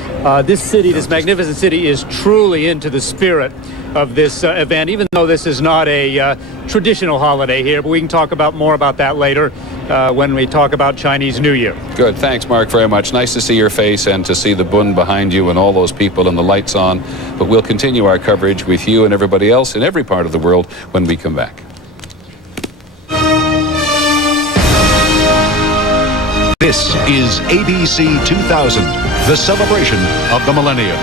This city, this magnificent city, is truly into the spirit of this event, even though this is not a traditional holiday here. But we can talk about more about that later when we talk about Chinese New Year. Good. Thanks, Mark, very much. Nice to see your face and to see the bun behind you and all those people and the lights on. But we'll continue our coverage with you and everybody else in every part of the world when we come back. This is ABC 2000, the celebration of the millennium.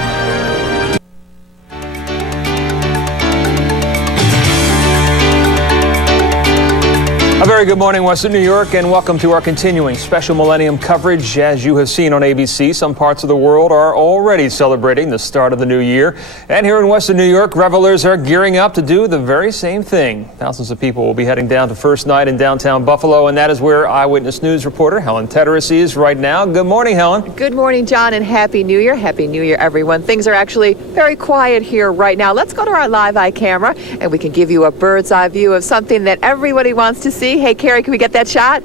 A very good morning, Western New York, and welcome to our continuing special Millennium coverage. As you have seen on ABC, some parts of the world are already celebrating the start of the new year. And here in Western New York, revelers are gearing up to do the very same thing. Thousands of people will be heading down to First Night in downtown Buffalo, and that is where Eyewitness News reporter Helen Tedderus is right now. Good morning, Helen. Good morning, John, and Happy New Year. Happy New Year, everyone. Things are actually very quiet here right now. Let's go to our live eye camera, and we can give you a bird's eye view of something that everybody wants to see. Hey, Carrie, can we get that shot?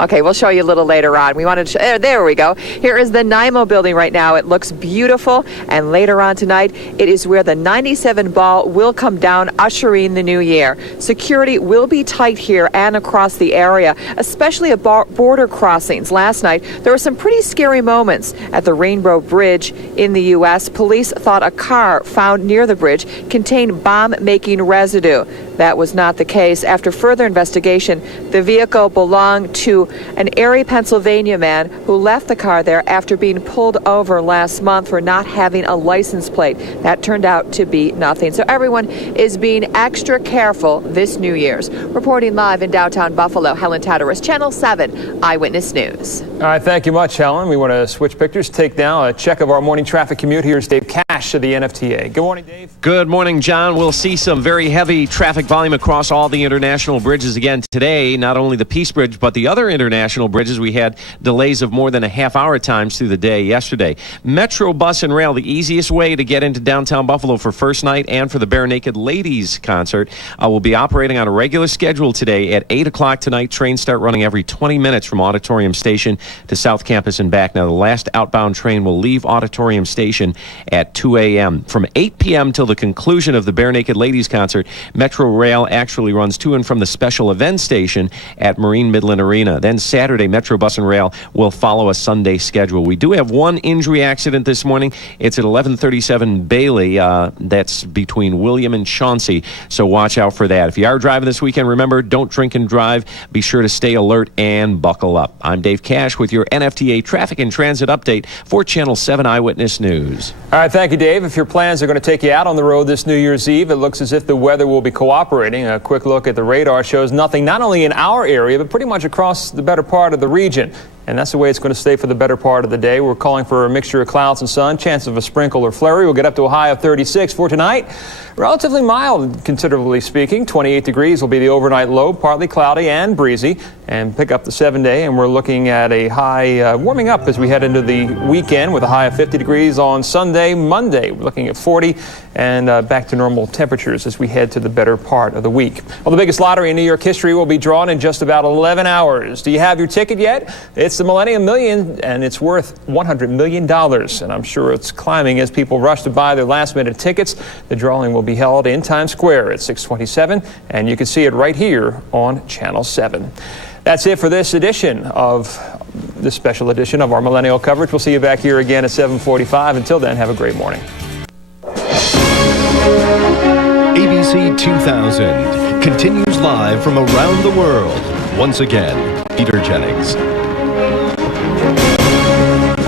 Okay, we'll show you a little later on. We wanted to there we go. Here is the NYMO building right now. It looks beautiful. And later on tonight, it is where the 97 ball will come down, ushering the new year. Security will be tight here and across the area, especially at border crossings. Last night, there were some pretty scary moments at the Rainbow Bridge in the U.S. Police thought a car found near the bridge contained bomb-making residue. That was not the case. After further investigation, the vehicle belonged to an Erie, Pennsylvania man who left the car there after being pulled over last month for not having a license plate. That turned out to be nothing. So everyone is being extra careful this New Year's. Reporting live in downtown Buffalo, Helen Tedderus, Channel 7 Eyewitness News. All right, thank you much, Helen. We want to switch pictures, take now a check of our morning traffic commute. Here's Dave Cash of the NFTA. Good morning, Dave. Good morning, John. We'll see some very heavy traffic volume across all the international bridges again today. Not only the Peace Bridge, but the other international bridges. We had delays of more than a half hour times through the day yesterday. Metro, bus, and rail, the easiest way to get into downtown Buffalo for First Night and for the Bare Naked Ladies concert, will be operating on a regular schedule today at 8 o'clock tonight. Trains start running every 20 minutes from Auditorium Station to South Campus and back. Now, the last outbound train will leave Auditorium Station at 2 a.m. From 8 p.m. till the conclusion of the Bare Naked Ladies concert, Metro Rail actually runs to and from the special event station at Marine Midland Arena. Then Saturday, Metro Bus and Rail will follow a Sunday schedule. We do have one injury accident this morning. It's at 1137 Bailey. That's between William and Chauncey, so watch out for that. If you are driving this weekend, remember, don't drink and drive. Be sure to stay alert and buckle up. I'm Dave Cash with your NFTA traffic and transit update for Channel 7 Eyewitness News. All right, thank you, Dave. If your plans are going to take you out on the road this New Year's Eve, it looks as if the weather will be cooperating. A quick look at the radar shows nothing not only in our area, but pretty much across the better part of the region. And that's the way it's going to stay for the better part of the day. We're calling for a mixture of clouds and sun, chance of a sprinkle or flurry. We'll get up to a high of 36 for tonight. Relatively mild, considerably speaking. 28 degrees will be the overnight low, partly cloudy and breezy, and pick up the 7-day. And we're looking at a high warming up as we head into the weekend with a high of 50 degrees on Sunday. Monday, we're looking at 40 and back to normal temperatures as we head to the better part of the week. Well, the biggest lottery in New York history will be drawn in just about 11 hours. Do you have your ticket yet? It's the Millennium Million, and it's worth $100 million. And I'm sure it's climbing as people rush to buy their last-minute tickets. The drawing will be held in Times Square at 6:27, and you can see it right here on Channel 7. That's it for this edition of this special edition of our Millennial Coverage. We'll see you back here again at 7:45. Until then, have a great morning. ABC 2000 continues live from around the world. Once again, Peter Jennings.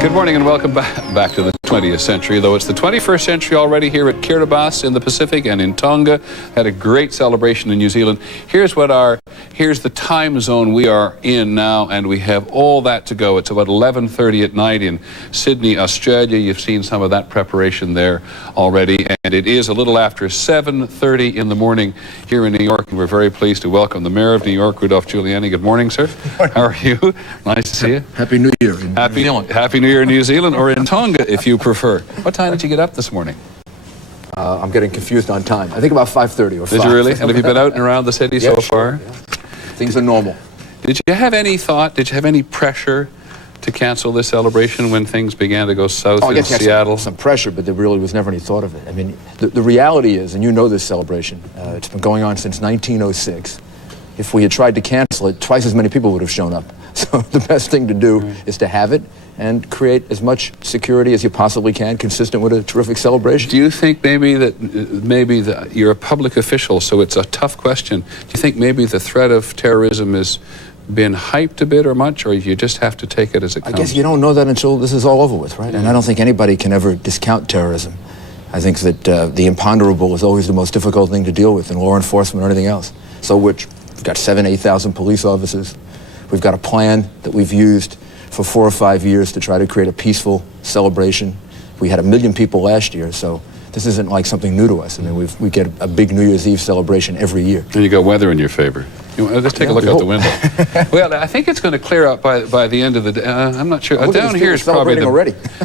Good morning and welcome back to the 20th century, though it's the 21st century already here at Kiribati in the Pacific and in Tonga. Had a great celebration in New Zealand. Here's the time zone we are in now, and we have all that to go. It's about 11:30 at night in Sydney, Australia. You've seen some of that preparation there already, and it is a little after 7:30 in the morning here in New York, and we're very pleased to welcome the Mayor of New York, Rudolph Giuliani. Good morning, sir. How are you? Nice to see you. Happy New Year in New Zealand. Happy New Year in New Zealand, or in Tonga if you prefer. What time did you get up this morning? I'm getting confused on time. I think about 5:30 or 5. Did you really? And have you been out and around the city Yeah, so sure, far? yeah. Things are normal. Did you have any thought, did you have any pressure to cancel this celebration when things began to go south I in guess you had Seattle? some pressure, but there really was never any thought of it. I mean, the reality is, and you know this celebration, it's been going on since 1906. If we had tried to cancel it, twice as many people would have shown up. So the best thing to do is to have it and create as much security as you possibly can, consistent with a terrific celebration. Do you think maybe that you're a public official, so it's a tough question. Do you think maybe the threat of terrorism has been hyped a bit or much, or you just have to take it as it comes? I guess you don't know that until this is all over with, right? And I don't think anybody can ever discount terrorism. I think that the imponderable is always the most difficult thing to deal with in law enforcement or anything else. So we've got 7,000, 8,000 police officers. We've got a plan that we've used for 4 or 5 years to try to create a peaceful celebration. We had 1 million people last year, so this isn't like something new to us. I mean, we get a big New Year's Eve celebration every year. And you got weather in your favor. Let's take a look out the window. Well, I think it's going to clear up by the end of the day. I'm not sure. Down here is probably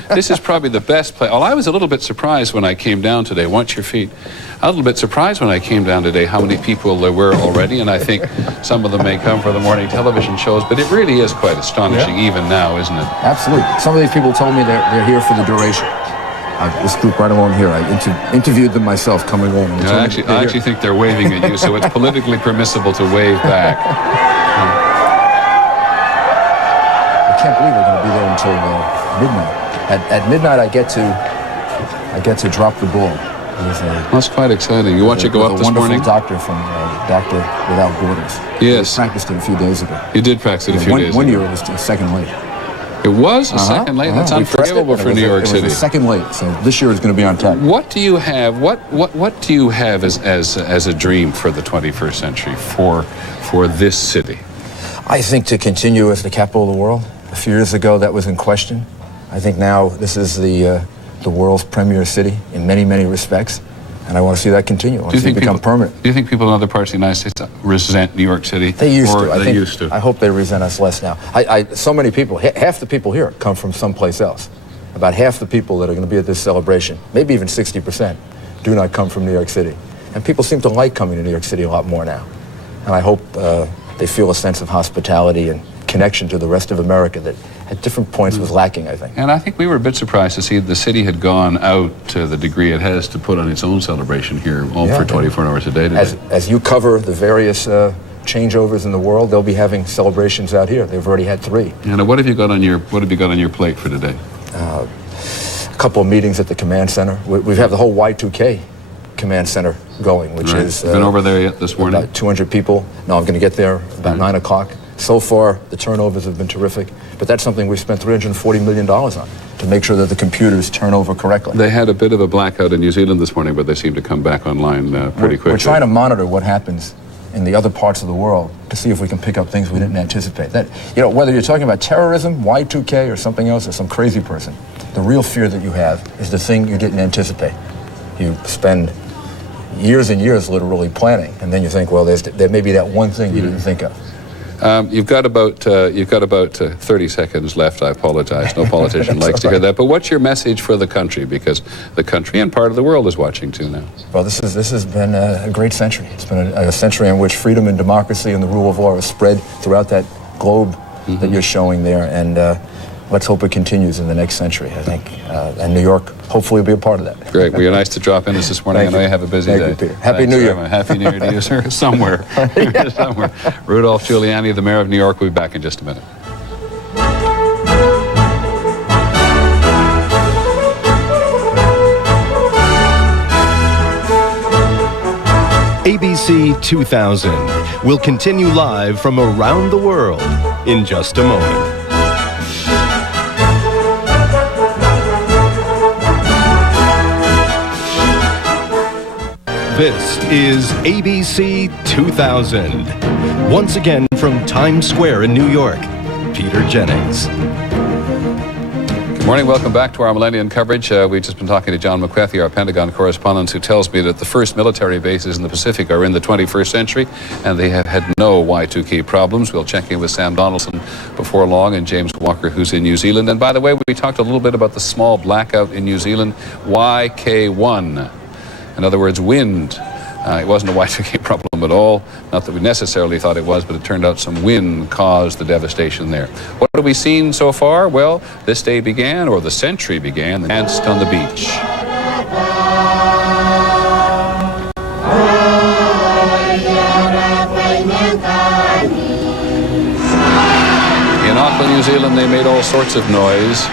this is probably the best place. Well, I was a little bit surprised when I came down today. Watch your feet. I was a little bit surprised when I came down today how many people there were already, and I think some of them may come for the morning television shows, but it really is quite astonishing even now, isn't it? Absolutely. Some of these people told me they're here for the duration. This group right along here, I interviewed them myself coming in. I actually think they're waving at you, so it's politically permissible to wave back. I can't believe they're going to be there until midnight. At midnight, I get to drop the ball. That's quite exciting. You watch it go up this morning? A wonderful doctor from Doctor Without Borders. Yes. We practiced it a few days ago. You did practice it a few days ago. One year it was a second late. It was a second late? That's unforgivable for New York City. It was a second late, so this year is going to be on time. What do you have? What do you have as a dream for the 21st century for this city? I think to continue as the capital of the world. A few years ago, that was in question. I think now this is the world's premier city in many, many respects, and I want to see that continue. I want to see it become permanent. Do you think people in other parts of the United States resent New York City? They used to. They used to. I hope they resent us less now. So many people, half the people here come from someplace else. About half the people that are going to be at this celebration, maybe even 60%, do not come from New York City. And people seem to like coming to New York City a lot more now. And I hope they feel a sense of hospitality and connection to the rest of America that at different points was lacking, I think. And I think we were a bit surprised to see the city had gone out to the degree it has to put on its own celebration here for 24 hours a day today. As you cover the various changeovers in the world, they'll be having celebrations out here. They've already had 3. And what have you got on your plate for today? A couple of meetings at the command center. We have the whole Y2K command center going, which is been over there yet this morning? About 200 people. No, I'm going to get there about 9 o'clock. So far, the turnovers have been terrific, but that's something we spent $340 million on to make sure that the computers turn over correctly. They had a bit of a blackout in New Zealand this morning, but they seem to come back online pretty quickly. We're trying to monitor what happens in the other parts of the world to see if we can pick up things we didn't anticipate. That, whether you're talking about terrorism, Y2K, or something else, or some crazy person, the real fear that you have is the thing you didn't anticipate. You spend years and years literally planning, and then you think, well, there may be that one thing you didn't think of. You've got about 30 seconds left. I apologize. No politician likes to hear that. But what's your message for the country? Because the country and part of the world is watching too now. Well, this has been a great century. It's been a century in which freedom and democracy and the rule of law is spread throughout that globe that you're showing there. And let's hope it continues in the next century, I think. And New York hopefully will be a part of that. Great. Well, you're nice to drop in this morning. I know you have a busy day. Thank you, Peter. Happy New Year. Happy New Year to you, sir. Somewhere. Somewhere. Rudolph Giuliani, the mayor of New York, will be back in just a minute. ABC 2000 will continue live from around the world in just a moment. This is ABC 2000. Once again from Times Square in New York, Peter Jennings. Good morning. Welcome back to our Millennium Coverage. We've just been talking to John McWethy, our Pentagon correspondent, who tells me that the first military bases in the Pacific are in the 21st century, and they have had no Y2K problems. We'll check in with Sam Donaldson before long and James Walker, who's in New Zealand. And by the way, we talked a little bit about the small blackout in New Zealand, YK1. In other words, wind. It wasn't a Y2K problem at all. Not that we necessarily thought it was, but it turned out some wind caused the devastation there. What have we seen so far? Well, this day began, or the century began, danced on the beach. In Auckland, New Zealand, they made all sorts of noise.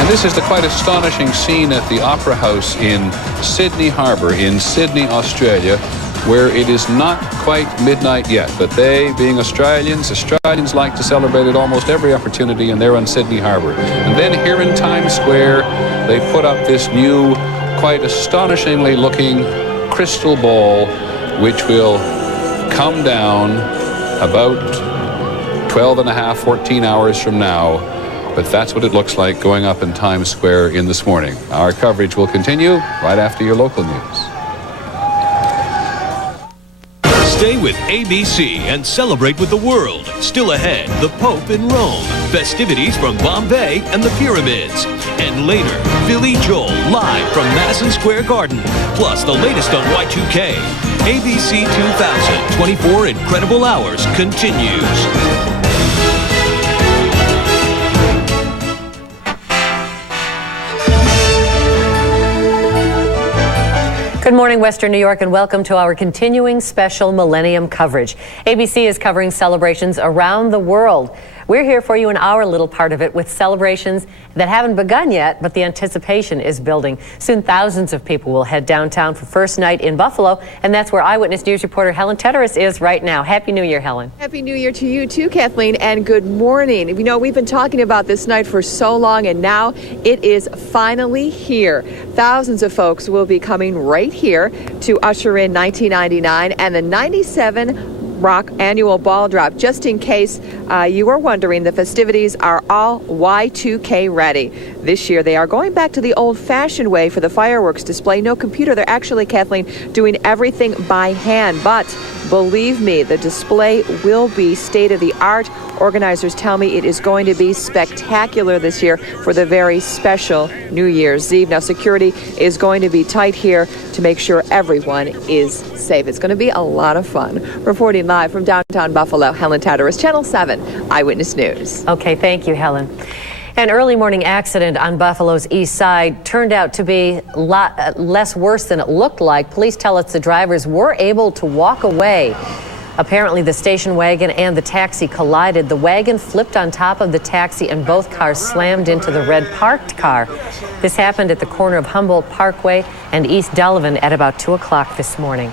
And this is the quite astonishing scene at the Opera House in Sydney Harbour in Sydney, Australia, where it is not quite midnight yet. But they, being Australians like to celebrate at almost every opportunity, and they're on Sydney Harbour. And then here in Times Square, they put up this new, quite astonishingly looking crystal ball, which will come down about 12 and a half, 14 hours from now. But that's what it looks like going up in Times Square in this morning. Our coverage will continue right after your local news. Stay with ABC and celebrate with the world. Still ahead, the Pope in Rome, festivities from Bombay and the Pyramids. And later, Billy Joel live from Madison Square Garden. Plus the latest on Y2K. ABC 2000, 24 incredible hours continues. Good morning, Western New York, and welcome to our continuing special Millennium Coverage. ABC is covering celebrations around the world. We're here for you in our little part of it with celebrations that haven't begun yet, but the anticipation is building. Soon thousands of people will head downtown for first night in Buffalo, and that's where Eyewitness News reporter Helen Tedros is right now. Happy New Year, Helen. Happy New Year to you too, Kathleen, and good morning. You know, we've been talking about this night for so long, and now it is finally here. Thousands of folks will be coming right here to usher in 1999 and the 97 Rock annual ball drop. Just in case you are wondering, the festivities are all Y2K ready. This year they are going back to the old-fashioned way for the fireworks display. No computer. They're actually, Kathleen, doing everything by hand. But believe me, the display will be state-of-the-art. Organizers tell me it is going to be spectacular this year for the very special New Year's Eve. Now, security is going to be tight here to make sure everyone is safe. It's going to be a lot of fun. Reporting live from downtown Buffalo, Helen Tedros, Channel 7 Eyewitness News. Okay, thank you, Helen. An early morning accident on Buffalo's east side turned out to be a lot less worse than it looked like. Police tell us the drivers were able to walk away. Apparently, the station wagon and the taxi collided. The wagon flipped on top of the taxi and both cars slammed into the red parked car. This happened at the corner of Humboldt Parkway and East Delavan at about 2 o'clock this morning.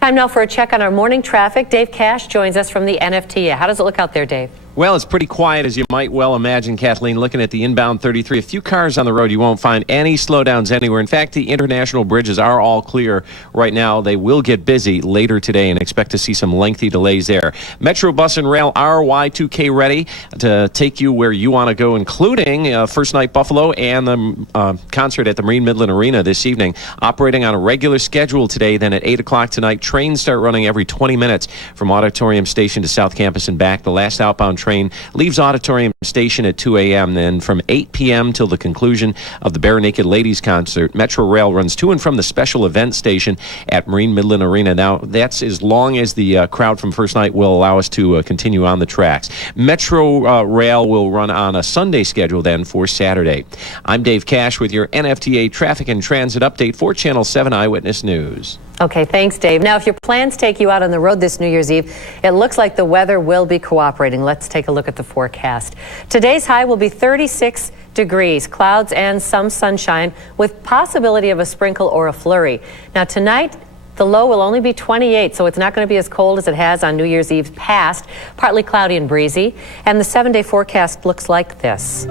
Time now for a check on our morning traffic. Dave Cash joins us from the NFTA. How does it look out there, Dave? Well, it's pretty quiet, as you might well imagine, Kathleen. Looking at the inbound 33, a few cars on the road. You won't find any slowdowns anywhere. In fact, the international bridges are all clear right now. They will get busy later today and expect to see some lengthy delays there. Metro Bus and Rail are Y2K ready to take you where you want to go, including First Night Buffalo and the concert at the Marine Midland Arena this evening. Operating on a regular schedule today. Then at 8 o'clock tonight, trains start running every 20 minutes from Auditorium Station to South Campus and back. The last outbound train leaves Auditorium Station at 2 a.m. Then from 8 p.m. till the conclusion of the Bare Naked Ladies concert, Metro Rail runs to and from the special event station at Marine Midland Arena. Now, that's as long as the crowd from First Night will allow us to continue on the tracks. Metro Rail will run on a Sunday schedule then for Saturday. I'm Dave Cash with your NFTA traffic and transit update for Channel 7 Eyewitness News. Okay, thanks, Dave. Now, if your plans take you out on the road this New Year's Eve, it looks like the weather will be cooperating. Let's take a look at the forecast. Today's high will be 36 degrees, clouds and some sunshine with possibility of a sprinkle or a flurry. Now, tonight, the low will only be 28, so it's not going to be as cold as it has on New Year's Eve past. Partly cloudy and breezy. And the 7-day forecast looks like this.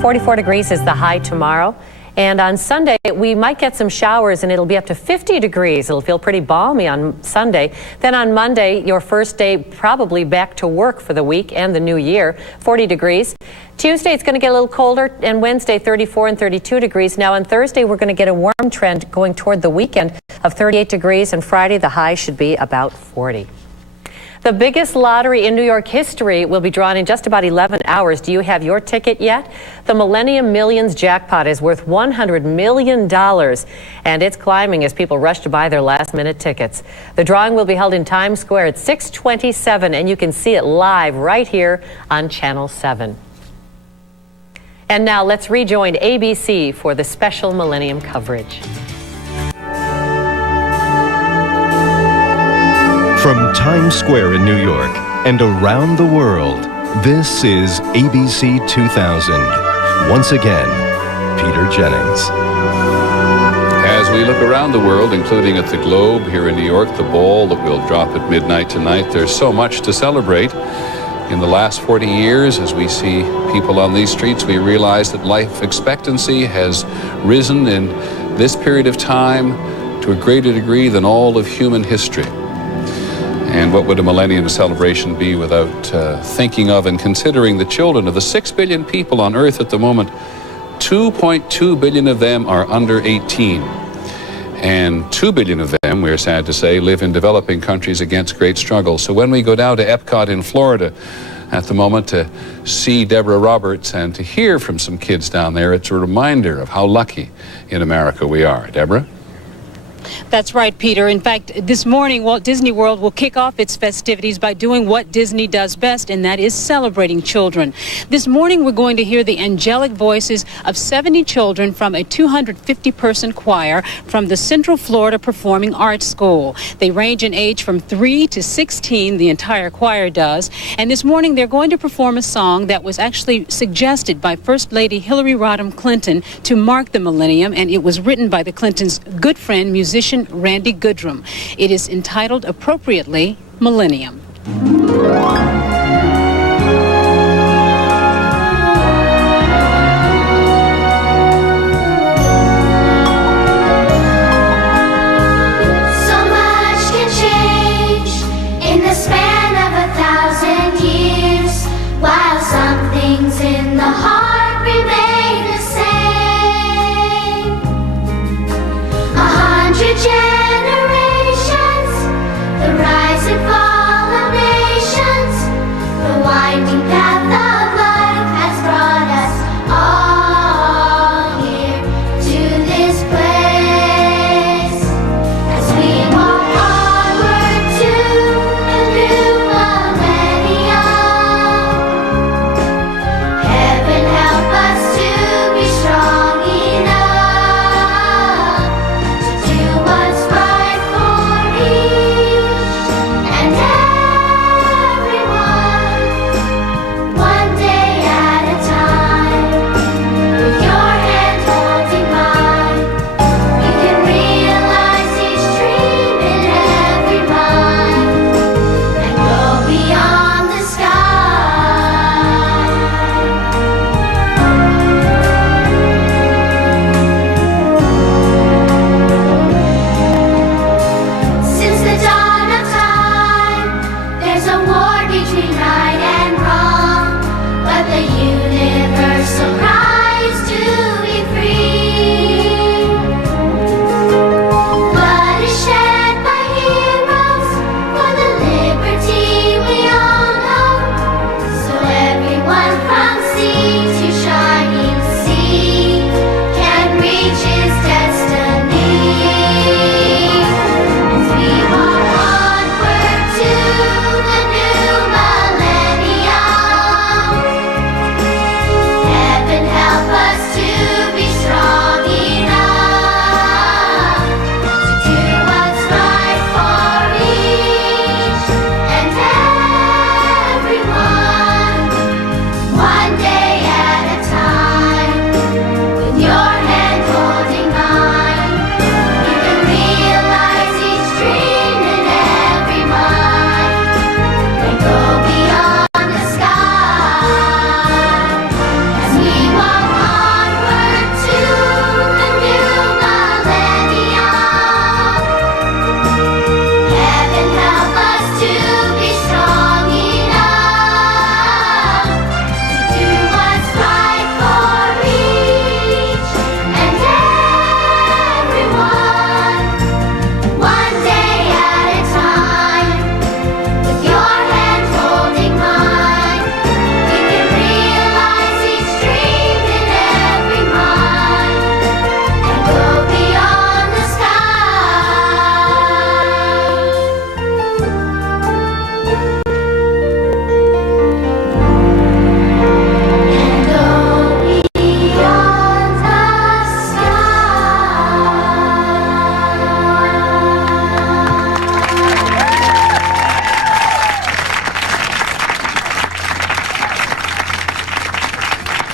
44 degrees is the high tomorrow. And on Sunday, we might get some showers, and it'll be up to 50 degrees. It'll feel pretty balmy on Sunday. Then on Monday, your first day probably back to work for the week and the new year, 40 degrees. Tuesday, it's going to get a little colder, and Wednesday, 34 and 32 degrees. Now on Thursday, we're going to get a warm trend going toward the weekend of 38 degrees, and Friday, the high should be about 40. The biggest lottery in New York history will be drawn in just about 11 hours. Do you have your ticket yet? The Millennium Millions jackpot is worth $100 million, and it's climbing as people rush to buy their last-minute tickets. The drawing will be held in Times Square at 6:27, and you can see it live right here on Channel 7. And now let's rejoin ABC for the special Millennium coverage. From Times Square in New York and around the world, this is ABC 2000. Once again, Peter Jennings. As we look around the world, including at the Globe here in New York, the ball that will drop at midnight tonight, there's so much to celebrate. In the last 40 years, as we see people on these streets, we realize that life expectancy has risen in this period of time to a greater degree than all of human history. And what would a millennium celebration be without thinking of and considering the children of the 6 billion people on Earth at the moment? 2.2 billion of them are under 18. And 2 billion of them, we're sad to say, live in developing countries against great struggle. So when we go down to Epcot in Florida at the moment to see Deborah Roberts and to hear from some kids down there, it's a reminder of how lucky in America we are. Deborah? That's right, Peter. In fact, this morning, Walt Disney World will kick off its festivities by doing what Disney does best, and that is celebrating children. This morning, we're going to hear the angelic voices of 70 children from a 250-person choir from the Central Florida Performing Arts School. They range in age from 3 to 16, the entire choir does. And this morning, they're going to perform a song that was actually suggested by First Lady Hillary Rodham Clinton to mark the millennium, and it was written by the Clintons' good friend, musician Randy Goodrum. It is entitled appropriately Millennium. The new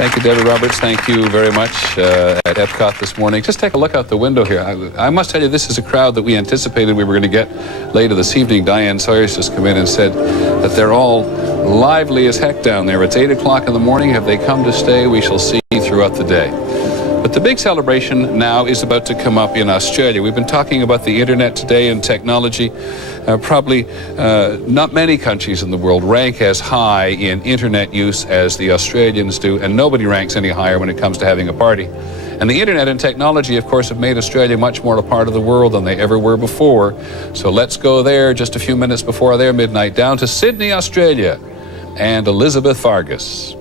Thank you, Debbie Roberts. Thank you very much at Epcot this morning. Just take a look out the window here. I must tell you, this is a crowd that we anticipated we were going to get later this evening. Diane Sawyer's just come in and said that they're all lively as heck down there. It's 8 o'clock in the morning. Have they come to stay? We shall see throughout the day. But the big celebration now is about to come up in Australia. We've been talking about the internet today and technology. Probably not many countries in the world rank as high in internet use as the Australians do, and nobody ranks any higher when it comes to having a party. And the internet and technology, of course, have made Australia much more a part of the world than they ever were before. So let's go there just a few minutes before their midnight, down to Sydney, Australia, and Elizabeth Vargas.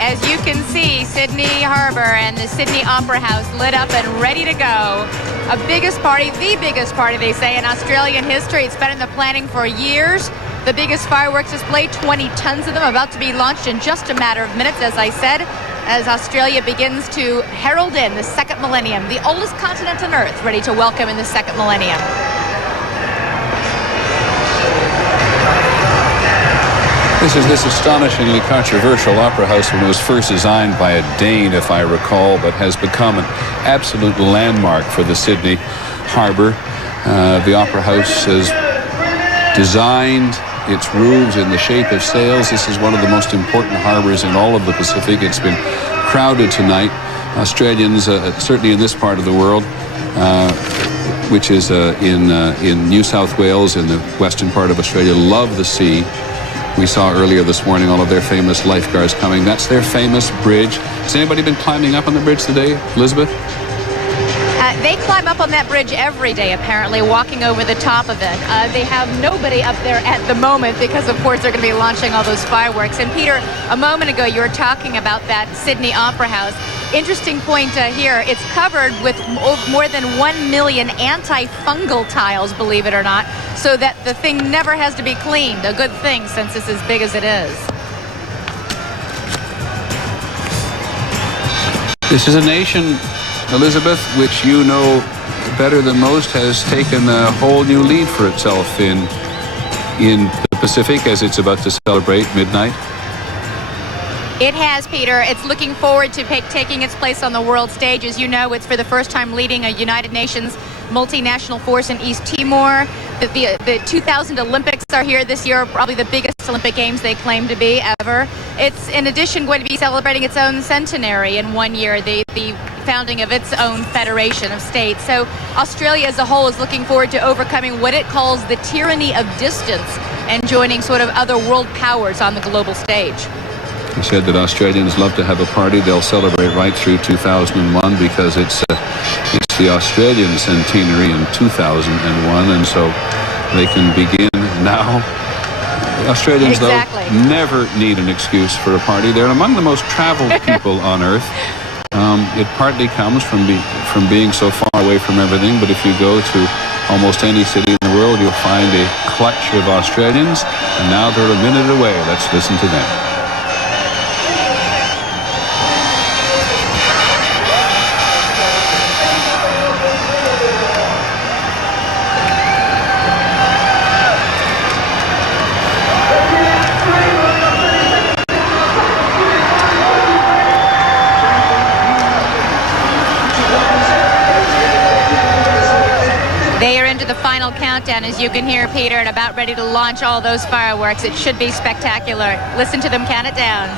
As you can see, Sydney Harbour and the Sydney Opera House lit up and ready to go. The biggest party, they say, in Australian history. It's been in the planning for years. The biggest fireworks display, 20 tons of them, about to be launched in just a matter of minutes, as I said, as Australia begins to herald in the second millennium, the oldest continent on Earth, ready to welcome in the second millennium. This is this astonishingly controversial opera house when it was first designed by a Dane, if I recall, but has become an absolute landmark for the Sydney Harbour. The opera house has designed its roofs in the shape of sails. This is one of the most important harbours in all of the Pacific. It's been crowded tonight. Australians, certainly in this part of the world, which is in New South Wales, in the western part of Australia, love the sea. We saw earlier this morning all of their famous lifeguards coming. That's their famous bridge. Has anybody been climbing up on the bridge today, Elizabeth? They climb up on that bridge every day, apparently, walking over the top of it. They have nobody up there at the moment because, of course, they're going to be launching all those fireworks. And, Peter, a moment ago, you were talking about that Sydney Opera House. Interesting point here. It's covered with more than 1 million antifungal tiles, believe it or not, so that the thing never has to be cleaned. A good thing, since it's as big as it is. This is a nation, Elizabeth, which you know better than most, has taken a whole new lead for itself in the Pacific as it's about to celebrate midnight. It has, Peter. It's looking forward to taking its place on the world stage. As you know, it's for the first time leading a United Nations multinational force in East Timor. The 2000 Olympics are here this year, probably the biggest Olympic Games they claim to be ever. It's, in addition, going to be celebrating its own centenary in 1 year, the founding of its own federation of states. So Australia as a whole is looking forward to overcoming what it calls the tyranny of distance and joining sort of other world powers on the global stage. He said that Australians love to have a party. They'll celebrate right through 2001 because it's the Australian centenary in 2001, and so they can begin now. Australians, exactly, though, never need an excuse for a party. They're among the most traveled people on Earth. It partly comes from being so far away from everything, but if you go to almost any city in the world, you'll find a clutch of Australians, and now they're a minute away. Let's listen to them. The final countdown, as you can hear, Peter, and about ready to launch all those fireworks. It should be spectacular. Listen to them count it down.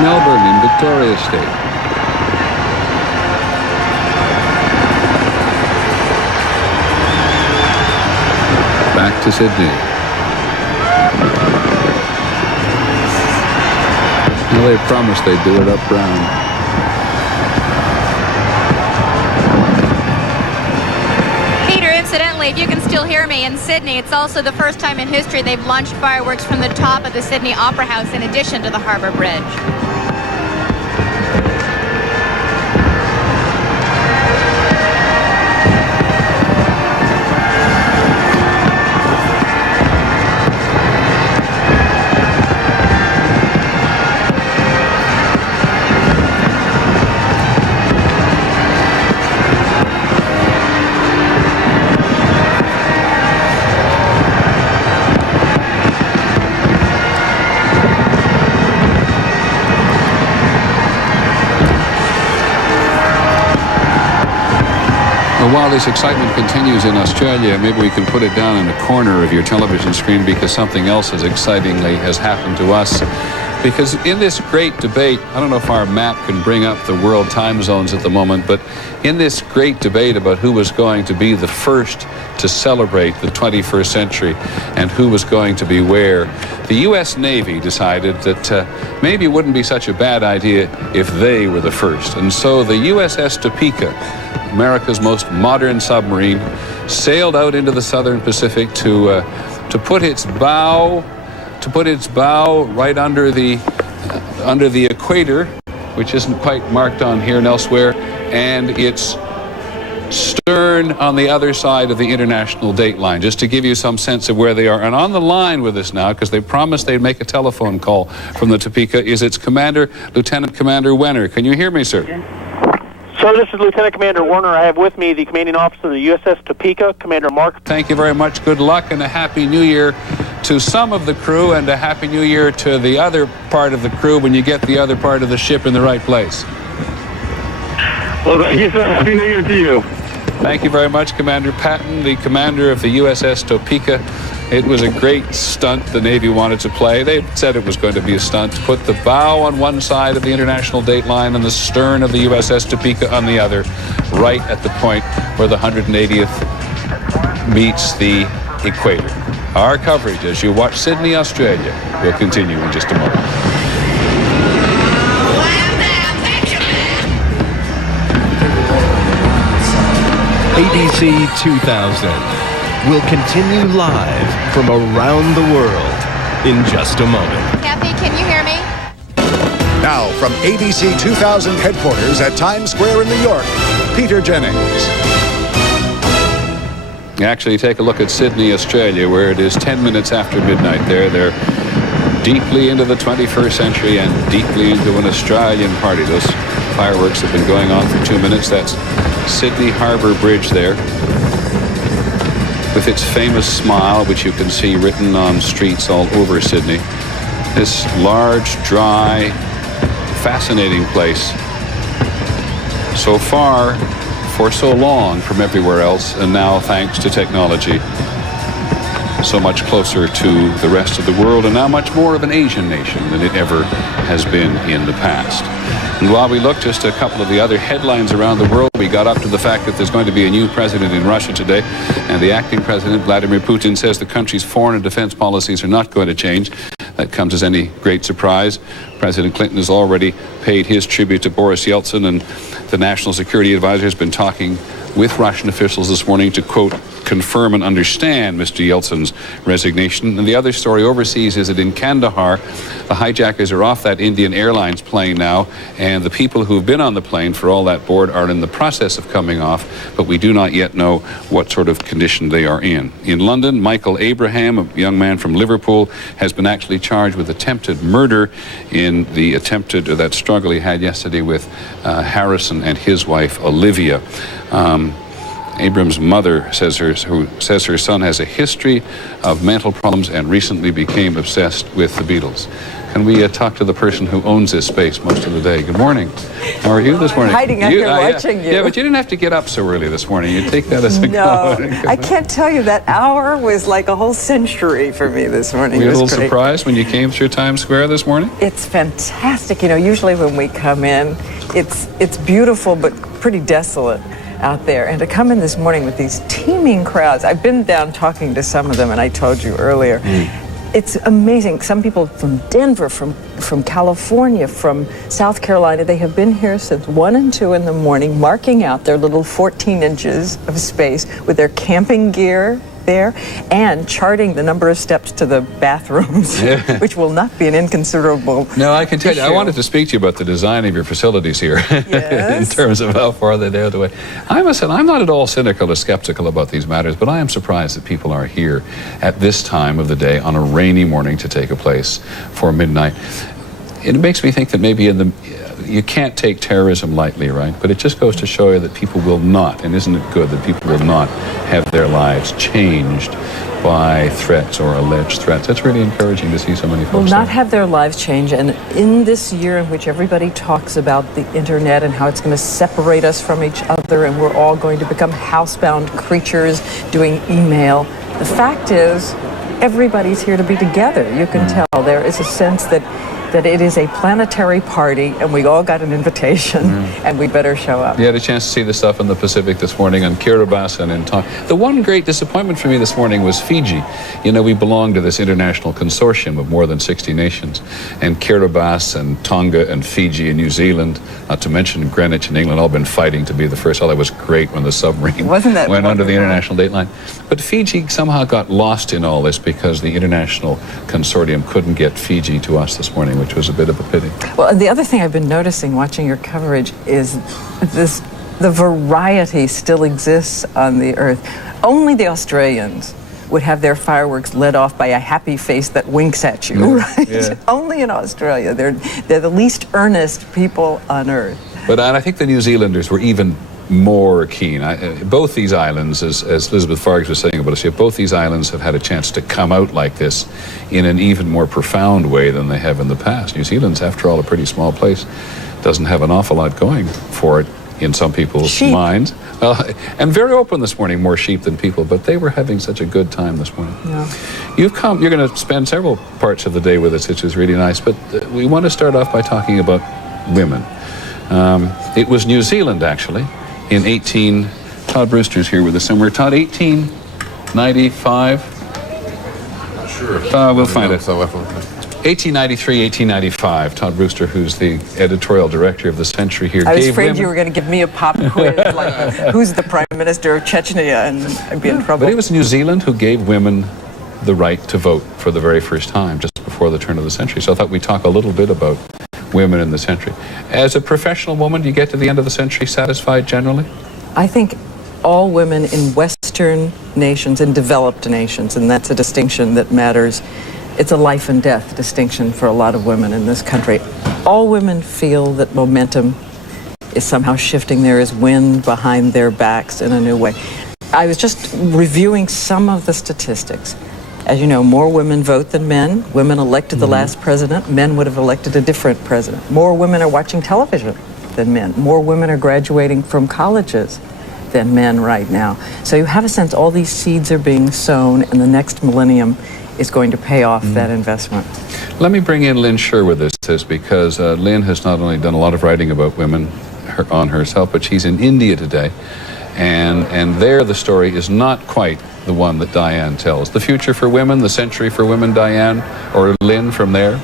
Melbourne in Victoria State. Back to Sydney. Well, they promised they'd do it up round. Incidentally, if you can still hear me, in Sydney, it's also the first time in history they've launched fireworks from the top of the Sydney Opera House in addition to the Harbour Bridge. While this excitement continues in Australia, maybe we can put it down in a corner of your television screen because something else as excitingly has happened to us. Because in this great debate, I don't know if our map can bring up the world time zones at the moment, but in this great debate about who was going to be the first to celebrate the 21st century and who was going to be where, the U.S. Navy decided that maybe it wouldn't be such a bad idea if they were the first. And so the USS Topeka, America's most modern submarine, sailed out into the southern Pacific to put its bow right under the equator, which isn't quite marked on here and elsewhere, and its stern on the other side of the international date line, just to give you some sense of where they are. And on the line with us now, because they promised they'd make a telephone call from the Topeka, is its commander, Lieutenant Commander Wenner. Can you hear me, sir? Sir, this is Lieutenant Commander Warner. I have with me the commanding officer of the USS Topeka, Commander Mark. Thank you very much. Good luck and a Happy New Year to some of the crew and a Happy New Year to the other part of the crew when you get the other part of the ship in the right place. Well, thank you, sir. Happy New Year to you. Thank you very much, Commander Patton, the commander of the USS Topeka. It was a great stunt the Navy wanted to play. They said it was going to be a stunt. Put the bow on one side of the international date line and the stern of the USS Topeka on the other, right at the point where the 180th meets the equator. Our coverage as you watch Sydney, Australia, will continue in just a moment. ABC 2000 will continue live from around the world in just a moment. Kathy, can you hear me? Now, from ABC 2000 headquarters at Times Square in New York, Peter Jennings. Actually, take a look at Sydney, Australia, where it is 10 minutes after midnight there. They're deeply into the 21st century and deeply into an Australian party. Those fireworks have been going on for 2 minutes. That's Sydney Harbour Bridge there, with its famous smile, which you can see written on streets all over Sydney. This large, dry, fascinating place. So far, for so long from everywhere else, and now, thanks to technology, so much closer to the rest of the world, and now much more of an Asian nation than it ever has been in the past. And while we look just a couple of the other headlines around the world, we got up to the fact that there's going to be a new president in Russia today, and the acting president, Vladimir Putin, says the country's foreign and defense policies are not going to change. That comes as any great surprise. President Clinton has already paid his tribute to Boris Yeltsin, and the National Security Advisor has been talking with Russian officials this morning to, quote, confirm and understand Mr. Yeltsin's resignation. And the other story overseas is that in Kandahar, the hijackers are off that Indian Airlines plane now, and the people who've been on the plane for all that board are in the process of coming off, but we do not yet know what sort of condition they are in. In London, Michael Abraham, a young man from Liverpool, has been actually charged with attempted murder in the that struggle he had yesterday with Harrison and his wife, Olivia. Abram's mother says her son has a history of mental problems and recently became obsessed with the Beatles. Can we talk to the person who owns this space most of the day? Good morning. How are you this morning? Hiding out here watching you. Yeah, but you didn't have to get up so early this morning. You take that as a compliment. I can't tell you, that hour was like a whole century for me this morning. Were you a little surprised when you came through Times Square this morning? It's fantastic. You know, usually when we come in, it's beautiful but pretty desolate out there. And to come in this morning with these teeming crowds, I've been down talking to some of them, and I told you earlier, it's amazing. Some people from Denver, from California, from South Carolina, they have been here since 1 and 2 in the morning, marking out their little 14 inches of space with their camping gear there and charting the number of steps to the bathrooms, which will not be an inconsiderable No, I can tell you, I issue. wanted to speak to you about the design of your facilities here in terms of how far they're out away. I must say, I'm not at all cynical or skeptical about these matters, but I am surprised that people are here at this time of the day on a rainy morning to take a place for midnight. It makes me think that maybe you can't take terrorism lightly, right? But it just goes to show you that people will not, and isn't it good that people will not have their lives changed by threats or alleged threats? That's really encouraging to see so many folks Will not there. have their lives change. And in this year in which everybody talks about the internet and how it's going to separate us from each other and we're all going to become housebound creatures doing email, the fact is everybody's here to be together. You can tell there is a sense that it is a planetary party, and we all got an invitation, and we better show up. You had a chance to see the stuff in the Pacific this morning on Kiribati and in Tonga. The one great disappointment for me this morning was Fiji. You know, we belong to this international consortium of more than 60 nations, and Kiribati and Tonga and Fiji and New Zealand, not to mention Greenwich and England, all been fighting to be the first. Oh, that was great when the submarine went under the international date line. But Fiji somehow got lost in all this because the international consortium couldn't get Fiji to us this morning, which was a bit of a pity. Well, and the other thing I've been noticing watching your coverage is the variety still exists on the earth. Only the Australians would have their fireworks lit off by a happy face that winks at you, right? Yeah. Only in Australia. They're the least earnest people on earth. But I think the New Zealanders were even more keen. Both these islands, as Elizabeth Fargus was saying about us here, both these islands have had a chance to come out like this in an even more profound way than they have in the past. New Zealand's, after all, a pretty small place. Doesn't have an awful lot going for it in some people's minds. And very open this morning, more sheep than people, but they were having such a good time this morning. Yeah. You're going to spend several parts of the day with us, which is really nice, but we want to start off by talking about women. It was New Zealand, actually, in Todd Brewster's here with us somewhere. Todd, 1895? Not sure. We'll find it. 1893, 1895. Todd Brewster, who's the editorial director of the Century here, I was afraid you were going to give me a pop quiz, like who's the Prime Minister of Chechnya, and I'd be in trouble. But it was New Zealand who gave women the right to vote for the very first time, just before the turn of the century. So I thought we'd talk a little bit about women in the century. As a professional woman, do you get to the end of the century satisfied generally? I think all women in Western nations and developed nations, and that's a distinction that matters. It's a life and death distinction for a lot of women in this country. All women feel that momentum is somehow shifting. There is wind behind their backs in a new way. I was just reviewing some of the statistics. As you know, more women vote than men. Women elected the last president. Men would have elected a different president. More women are watching television than men. More women are graduating from colleges than men right now. So you have a sense all these seeds are being sown, and the next millennium is going to pay off that investment. Let me bring in Lynn Sher with this because Lynn has not only done a lot of writing about women on herself, but she's in India today. And there the story is not quite the one that Diane tells. The future for women, the century for women, Diane, or Lynn from there?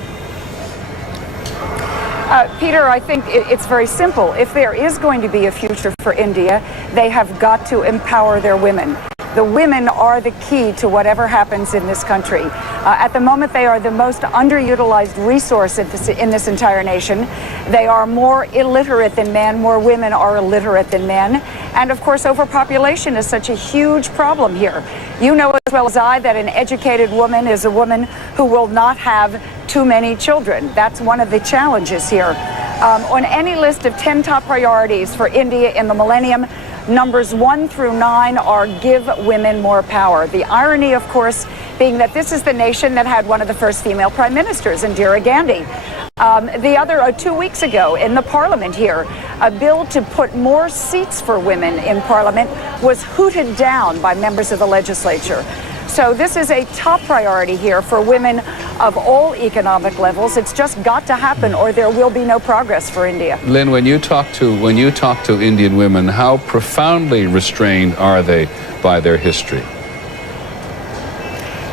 Peter, I think it's very simple. If there is going to be a future for India, they have got to empower their women. The women are the key to whatever happens in this country. At the moment, they are the most underutilized resource in this entire nation. They are more illiterate than men. More women are illiterate than men. And of course, overpopulation is such a huge problem here. You know as well as I that an educated woman is a woman who will not have too many children. That's one of the challenges here. On any list of 10 top priorities for India in the millennium, Numbers 1 through 9 are give women more power. The irony, of course, being that this is the nation that had one of the first female prime ministers, Indira Gandhi. The other, 2 weeks ago in the parliament here, a bill to put more seats for women in parliament was hooted down by members of the legislature. So this is a top priority here for women of all economic levels. It's just got to happen, or there will be no progress for India. Lynn, when you talk to Indian women, how profoundly restrained are they by their history?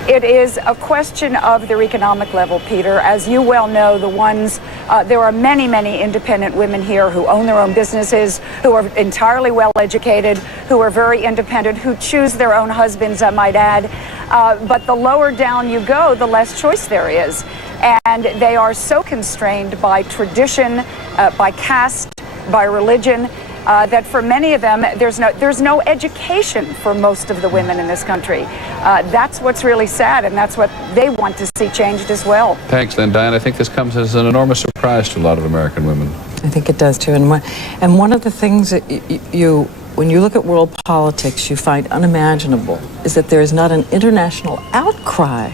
It is a question of their economic level, Peter. As you well know, there are many, many independent women here who own their own businesses, who are entirely well educated, who are very independent, who choose their own husbands, I might add. But the lower down you go, the less choice there is. And they are so constrained by tradition, by caste, by religion, that for many of them, there's no education for most of the women in this country. That's what's really sad, and that's what they want to see changed as well. Thanks, Lynn. Diane, I think this comes as an enormous surprise to a lot of American women. I think it does, too. And one of the things that when you look at world politics, you find unimaginable is that there is not an international outcry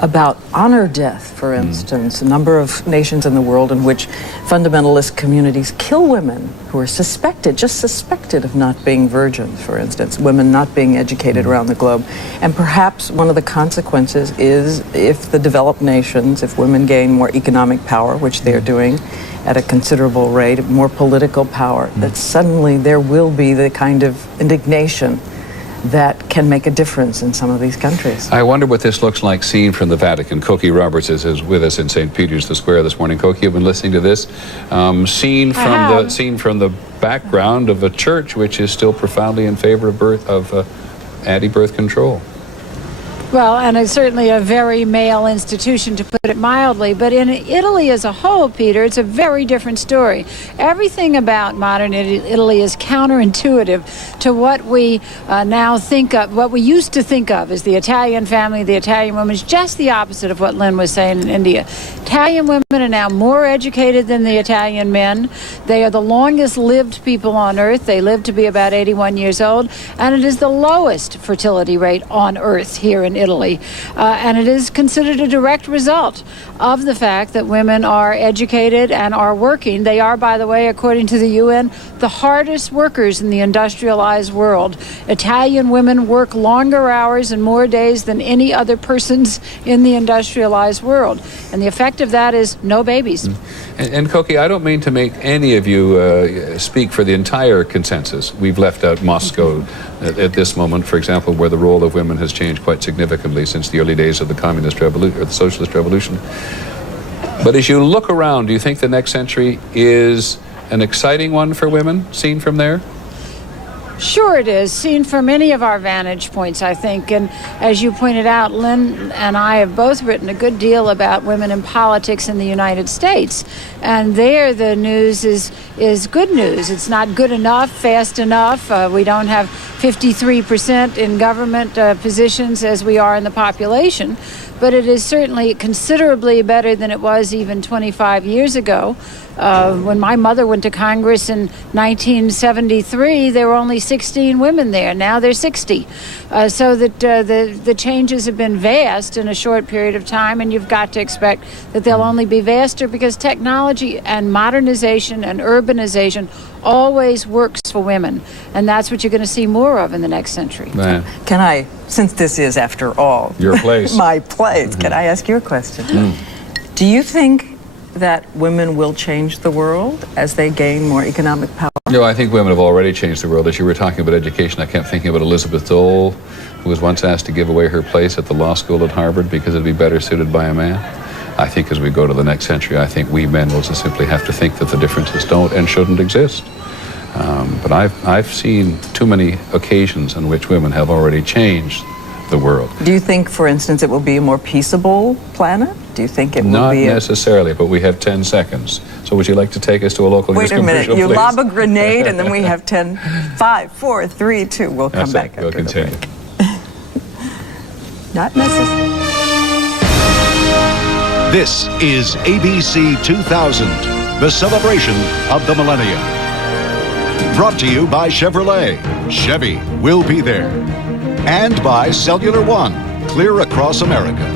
about honor death, for instance, a number of nations in the world in which fundamentalist communities kill women who are just suspected of not being virgins, for instance, women not being educated around the globe. And perhaps one of the consequences is if the developed nations, if women gain more economic power, which they are doing at a considerable rate, more political power, that suddenly there will be the kind of indignation that can make a difference in some of these countries. I wonder what this looks like seen from the Vatican. Koki Roberts is with us in St. Peter's the Square this morning. Koki, you've been listening to this. Seen from the background of a church which is still profoundly in favor of anti-birth control. Well, and it's certainly a very male institution, to put it mildly. But in Italy as a whole, Peter, it's a very different story. Everything about modern Italy is counterintuitive to what we now think of, what we used to think of as the Italian family, the Italian woman. Is just the opposite of what Lynn was saying in India. Italian women are now more educated than the Italian men. They are the longest lived people on earth. They live to be about 81 years old. And it is the lowest fertility rate on earth here in Italy. And it is considered a direct result of the fact that women are educated and are working. They are, by the way, according to the UN, the hardest workers in the industrialized world. Italian women work longer hours and more days than any other persons in the industrialized world. And the effect of that is no babies. And Koki, I don't mean to make any of you speak for the entire consensus. We've left out Moscow at this moment, for example, where the role of women has changed quite significantly since the early days of the communist revolution or the socialist revolution. But as you look around, do you think the next century is an exciting one for women, seen from there? Sure it is, seen from any of our vantage points, I think. And as you pointed out, Lynn and I have both written a good deal about women in politics in the United States. And there the news is good news. It's not good enough, fast enough. We don't have 53% in government positions as we are in the population. But it is certainly considerably better than it was even 25 years ago. When my mother went to Congress in 1973, there were only 16 women there. Now there's 60. So that the changes have been vast in a short period of time, and you've got to expect that they'll only be vaster because technology and modernization and urbanization always works for women. And that's what you're going to see more of in the next century. Can I, since this is, after all, your place, my place, can I ask you a question? Do you think that women will change the world as they gain more economic power? No, I think women have already changed the world. As you were talking about education, I kept thinking about Elizabeth Dole, who was once asked to give away her place at the law school at Harvard because it'd be better suited by a man. I think as we go to the next century, I think we men will just simply have to think that the differences don't and shouldn't exist. But I've seen too many occasions in which women have already changed the world. Do you think, for instance, it will be a more peaceable planet? Do you think it will Not be necessarily, but we have 10 seconds. So would you like to take us to a local news commercial, Wait a minute, you please? lob a grenade and then we have 10, 5, 4, 3, 2. We'll come back We'll continue. Not necessary. This is ABC 2000, the celebration of the millennium. Brought to you by Chevrolet. Chevy will be there. And by Cellular One, clear across America.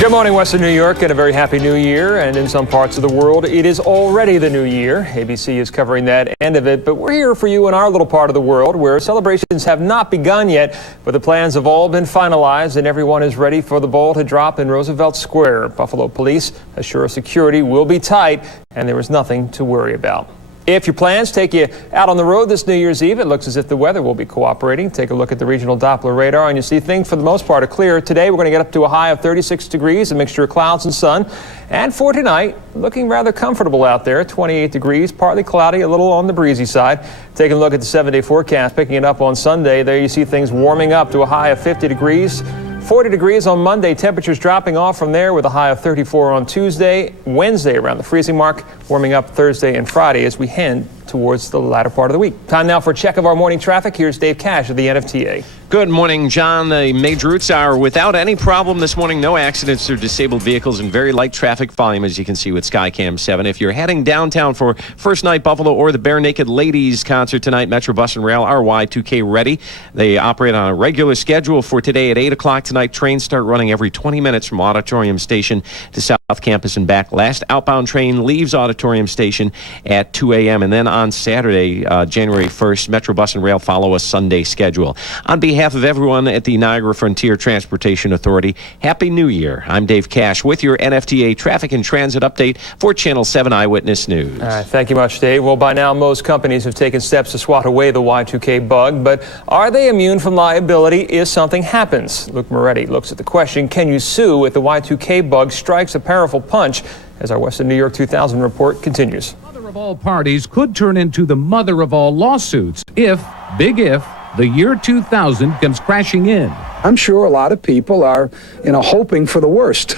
Good morning, Western New York, and a very happy new year. And in some parts of the world, it is already the new year. ABC is covering that end of it, but we're here for you in our little part of the world where celebrations have not begun yet, but the plans have all been finalized and everyone is ready for the ball to drop in Roosevelt Square. Buffalo police assure security will be tight and there is nothing to worry about. If your plans take you out on the road this New Year's Eve, it looks as if the weather will be cooperating. Take a look at the regional Doppler radar and you see things for the most part are clear. Today we're going to get up to a high of 36 degrees, a mixture of clouds and sun. And for tonight, looking rather comfortable out there, 28 degrees, partly cloudy, a little on the breezy side. Taking a look at the 7-day forecast, picking it up on Sunday, there you see things warming up to a high of 50 degrees. 40 degrees on Monday, temperatures dropping off from there with a high of 34 on Tuesday. Wednesday around the freezing mark, warming up Thursday and Friday as we head towards the latter part of the week. Time now for a check of our morning traffic. Here's Dave Cash of the NFTA. Good morning, John. The major routes are without any problem this morning. No accidents or disabled vehicles and very light traffic volume, as you can see with Skycam 7. If you're heading downtown for First Night Buffalo or the Bare Naked Ladies concert tonight, Metro Bus and Rail are Y2K ready. They operate on a regular schedule for today at 8 o'clock tonight. Trains start running every 20 minutes from Auditorium Station to South Campus and back. Last outbound train leaves Auditorium Station at 2 a.m. And then on Saturday, January 1st, Metro Bus and Rail follow a Sunday schedule. On behalf of everyone at the Niagara Frontier Transportation Authority, Happy New Year. I'm Dave Cash with your NFTA Traffic and Transit Update for Channel 7 Eyewitness News. All right, thank you much, Dave. Well, by now, most companies have taken steps to swat away the Y2K bug, but are they immune from liability if something happens? Luke Moretti looks at the question, can you sue if the Y2K bug strikes a powerful punch? As our Western New York 2000 report continues. Mother of all parties could turn into the mother of all lawsuits if, big if, the year 2000 comes crashing in. I'm sure a lot of people are, hoping for the worst.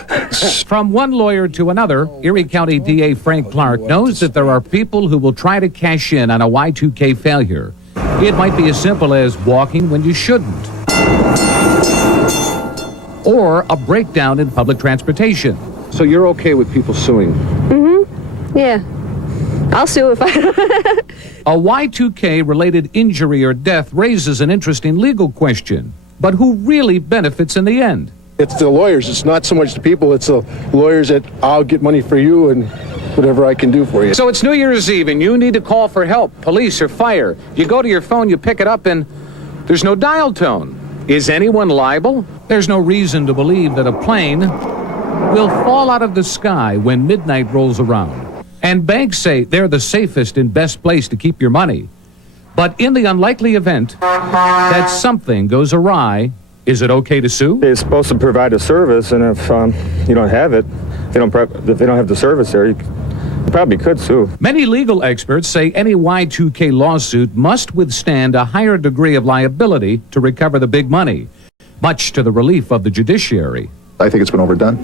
From one lawyer to another, Erie County DA Frank Clark knows that there are people who will try to cash in on a Y2K failure. It might be as simple as walking when you shouldn't, or a breakdown in public transportation. So you're okay with people suing? Mm-hmm. Yeah. I'll sue if I... A Y2K-related injury or death raises an interesting legal question. But who really benefits in the end? It's the lawyers. It's not so much the people. It's the lawyers that I'll get money for you and whatever I can do for you. So it's New Year's Eve and you need to call for help, police or fire. You go to your phone, you pick it up, and there's no dial tone. Is anyone liable? There's no reason to believe that a plane will fall out of the sky when midnight rolls around. And banks say they're the safest and best place to keep your money. But in the unlikely event that something goes awry, is it okay to sue? They're supposed to provide a service, and if you don't have it, if they don't have the service there, you probably could sue. Many legal experts say any Y2K lawsuit must withstand a higher degree of liability to recover the big money, much to the relief of the judiciary. I think it's been overdone,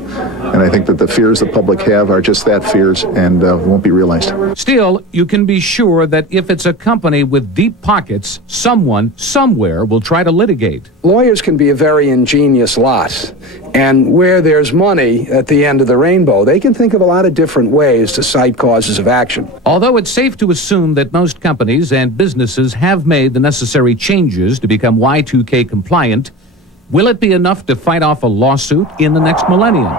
and I think that the fears the public have are just that, fears, and won't be realized. Still, you can be sure that if it's a company with deep pockets, someone, somewhere will try to litigate. Lawyers can be a very ingenious lot, and where there's money at the end of the rainbow, they can think of a lot of different ways to cite causes of action. Although it's safe to assume that most companies and businesses have made the necessary changes to become Y2K compliant, will it be enough to fight off a lawsuit in the next millennium?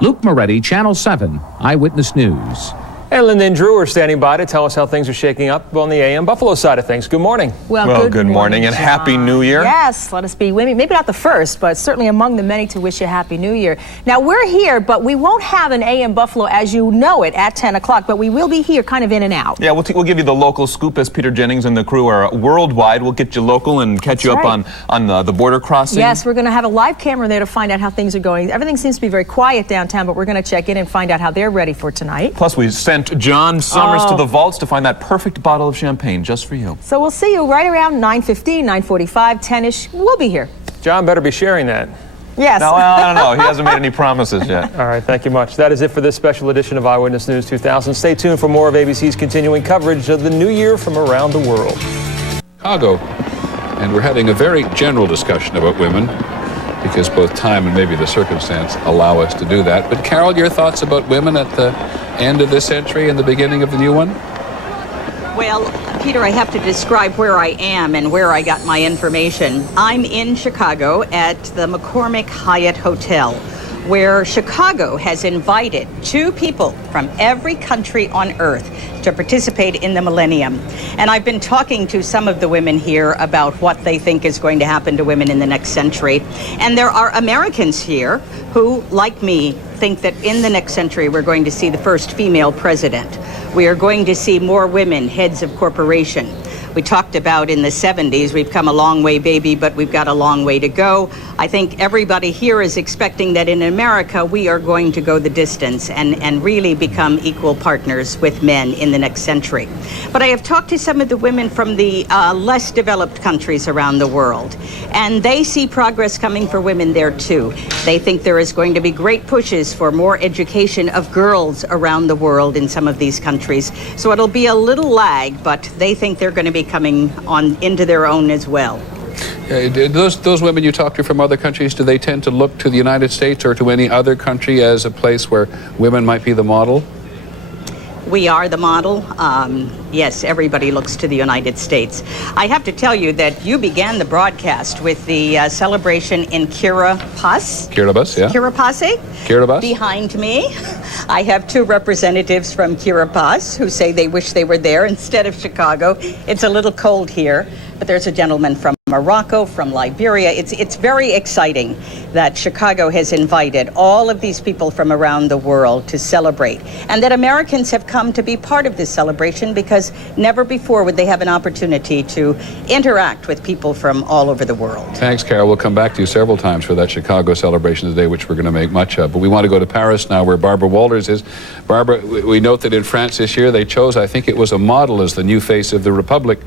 Luke Moretti, Channel 7, Eyewitness News. And Linda and Drew are standing by to tell us how things are shaking up on the AM Buffalo side of things. Good morning. Well, good morning and Happy New Year. Yes, let us be maybe not the first, but certainly among the many to wish you Happy New Year. Now, we're here, but we won't have an AM Buffalo as you know it at 10 o'clock, but we will be here kind of in and out. Yeah, we'll give you the local scoop as Peter Jennings and the crew are worldwide. We'll get you local and catch you up on the border crossing. Yes, we're going to have a live camera there to find out how things are going. Everything seems to be very quiet downtown, but we're going to check in and find out how they're ready for tonight. Plus, we sent John Summers to the vaults to find that perfect bottle of champagne just for you. So we'll see you right around 9:15, 9:45, 10-ish. We'll be here. John better be sharing that. Yes. No, well, I don't know. He hasn't made any promises yet. All right, thank you much. That is it for this special edition of Eyewitness News 2000. Stay tuned for more of ABC's continuing coverage of the new year from around the world. Chicago. And we're having a very general discussion about women, because both time and maybe the circumstance allow us to do that. But Carol, your thoughts about women at the end of this century and the beginning of the new one? Well, Peter, I have to describe where I am and where I got my information. I'm in Chicago at the McCormick Hyatt Hotel, where Chicago has invited 2 people from every country on earth to participate in the Millennium. And I've been talking to some of the women here about what they think is going to happen to women in the next century. And there are Americans here who, like me, think that in the next century we're going to see the first female president. We are going to see more women heads of corporation. We talked about in the 70s, we've come a long way, baby, but we've got a long way to go. I think everybody here is expecting that in America, we are going to go the distance and really become equal partners with men in the next century. But I have talked to some of the women from the less developed countries around the world, and they see progress coming for women there too. They think there is going to be great pushes for more education of girls around the world in some of these countries. So it'll be a little lag, but they think they're going to be coming on into their own as well. Those women you talk to from other countries, do they tend to look to the United States or to any other country as a place where women might be the model? We are the model. Yes, everybody looks to the United States. I have to tell you that you began the broadcast with the celebration in Kiribati. Kiribati, yeah. Kiribati. Behind me, I have 2 representatives from Kiribati who say they wish they were there instead of Chicago. It's a little cold here, but there's a gentleman from Morocco, from Liberia. It's very exciting that Chicago has invited all of these people from around the world to celebrate, and that Americans have come to be part of this celebration because never before would they have an opportunity to interact with people from all over the world. Thanks, Carol. We'll come back to you several times for that Chicago celebration today, which we're going to make much of. But we want to go to Paris now, where Barbara Walters is. Barbara, we note that in France this year they chose, I think it was a model as the new face of the Republic.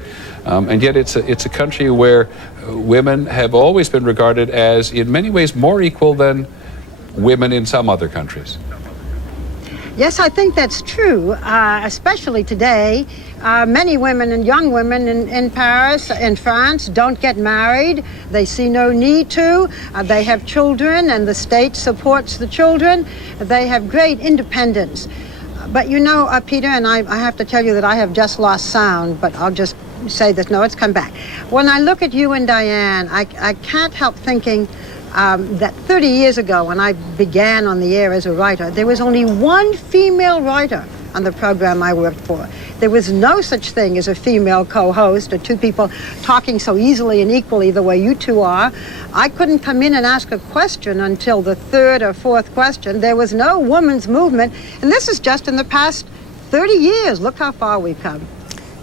And yet it's a country where women have always been regarded as, in many ways, more equal than women in some other countries. Yes, I think that's true, especially today. Many women and young women in Paris, in France, don't get married. They see no need to. They have children, and the state supports the children. They have great independence. But you know, Peter, and I have to tell you that I have just lost sound, but I'll just say this. No, it's come back. When I look at you and Diane, I can't help thinking that 30 years ago, when I began on the air as a writer, there was only 1 female writer on the program I worked for. There was no such thing as a female co-host or 2 people talking so easily and equally the way you 2 are. I couldn't come in and ask a question until the 3rd or 4th question. There was no women's movement, and this is just in the past 30 years. Look how far we've come.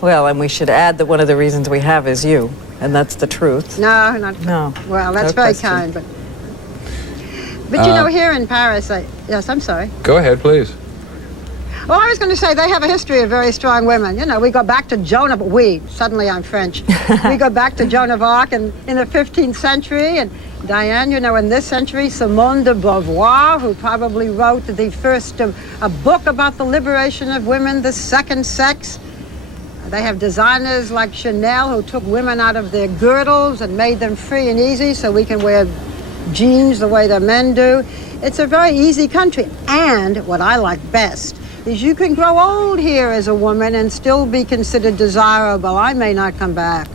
Well, and we should add that one of the reasons we have is you, and that's the truth. No, not no. Well, that's no very question. kind, but you know, here in Paris, yes, I'm sorry. Go ahead, please. Well, I was going to say they have a history of very strong women. You know, we go back to Joan of suddenly I'm French. We go back to Joan of Arc in the 15th century, and Diane, you know, in this century, Simone de Beauvoir, who probably wrote the first a book about the liberation of women, The Second Sex. They have designers like Chanel who took women out of their girdles and made them free and easy so we can wear jeans the way the men do. It's a very easy country. And what I like best is you can grow old here as a woman and still be considered desirable. I may not come back.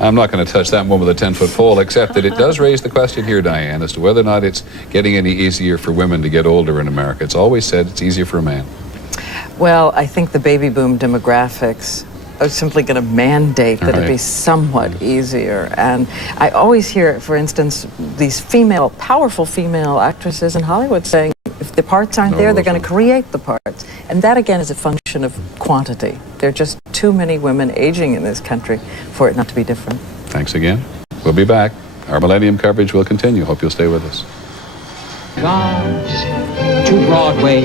I'm not going to touch that one with a 10-foot pole, except that it does raise the question here, Diane, as to whether or not it's getting any easier for women to get older in America. It's always said it's easier for a man. Well, I think the baby boom demographics are simply going to mandate that it be somewhat easier. And I always hear, for instance, these powerful female actresses in Hollywood saying, if the parts aren't there, they're going to create the parts. And that, again, is a function of quantity. There are just too many women aging in this country for it not to be different. Thanks again. We'll be back. Our Millennium coverage will continue. Hope you'll stay with us. Cars to Broadway.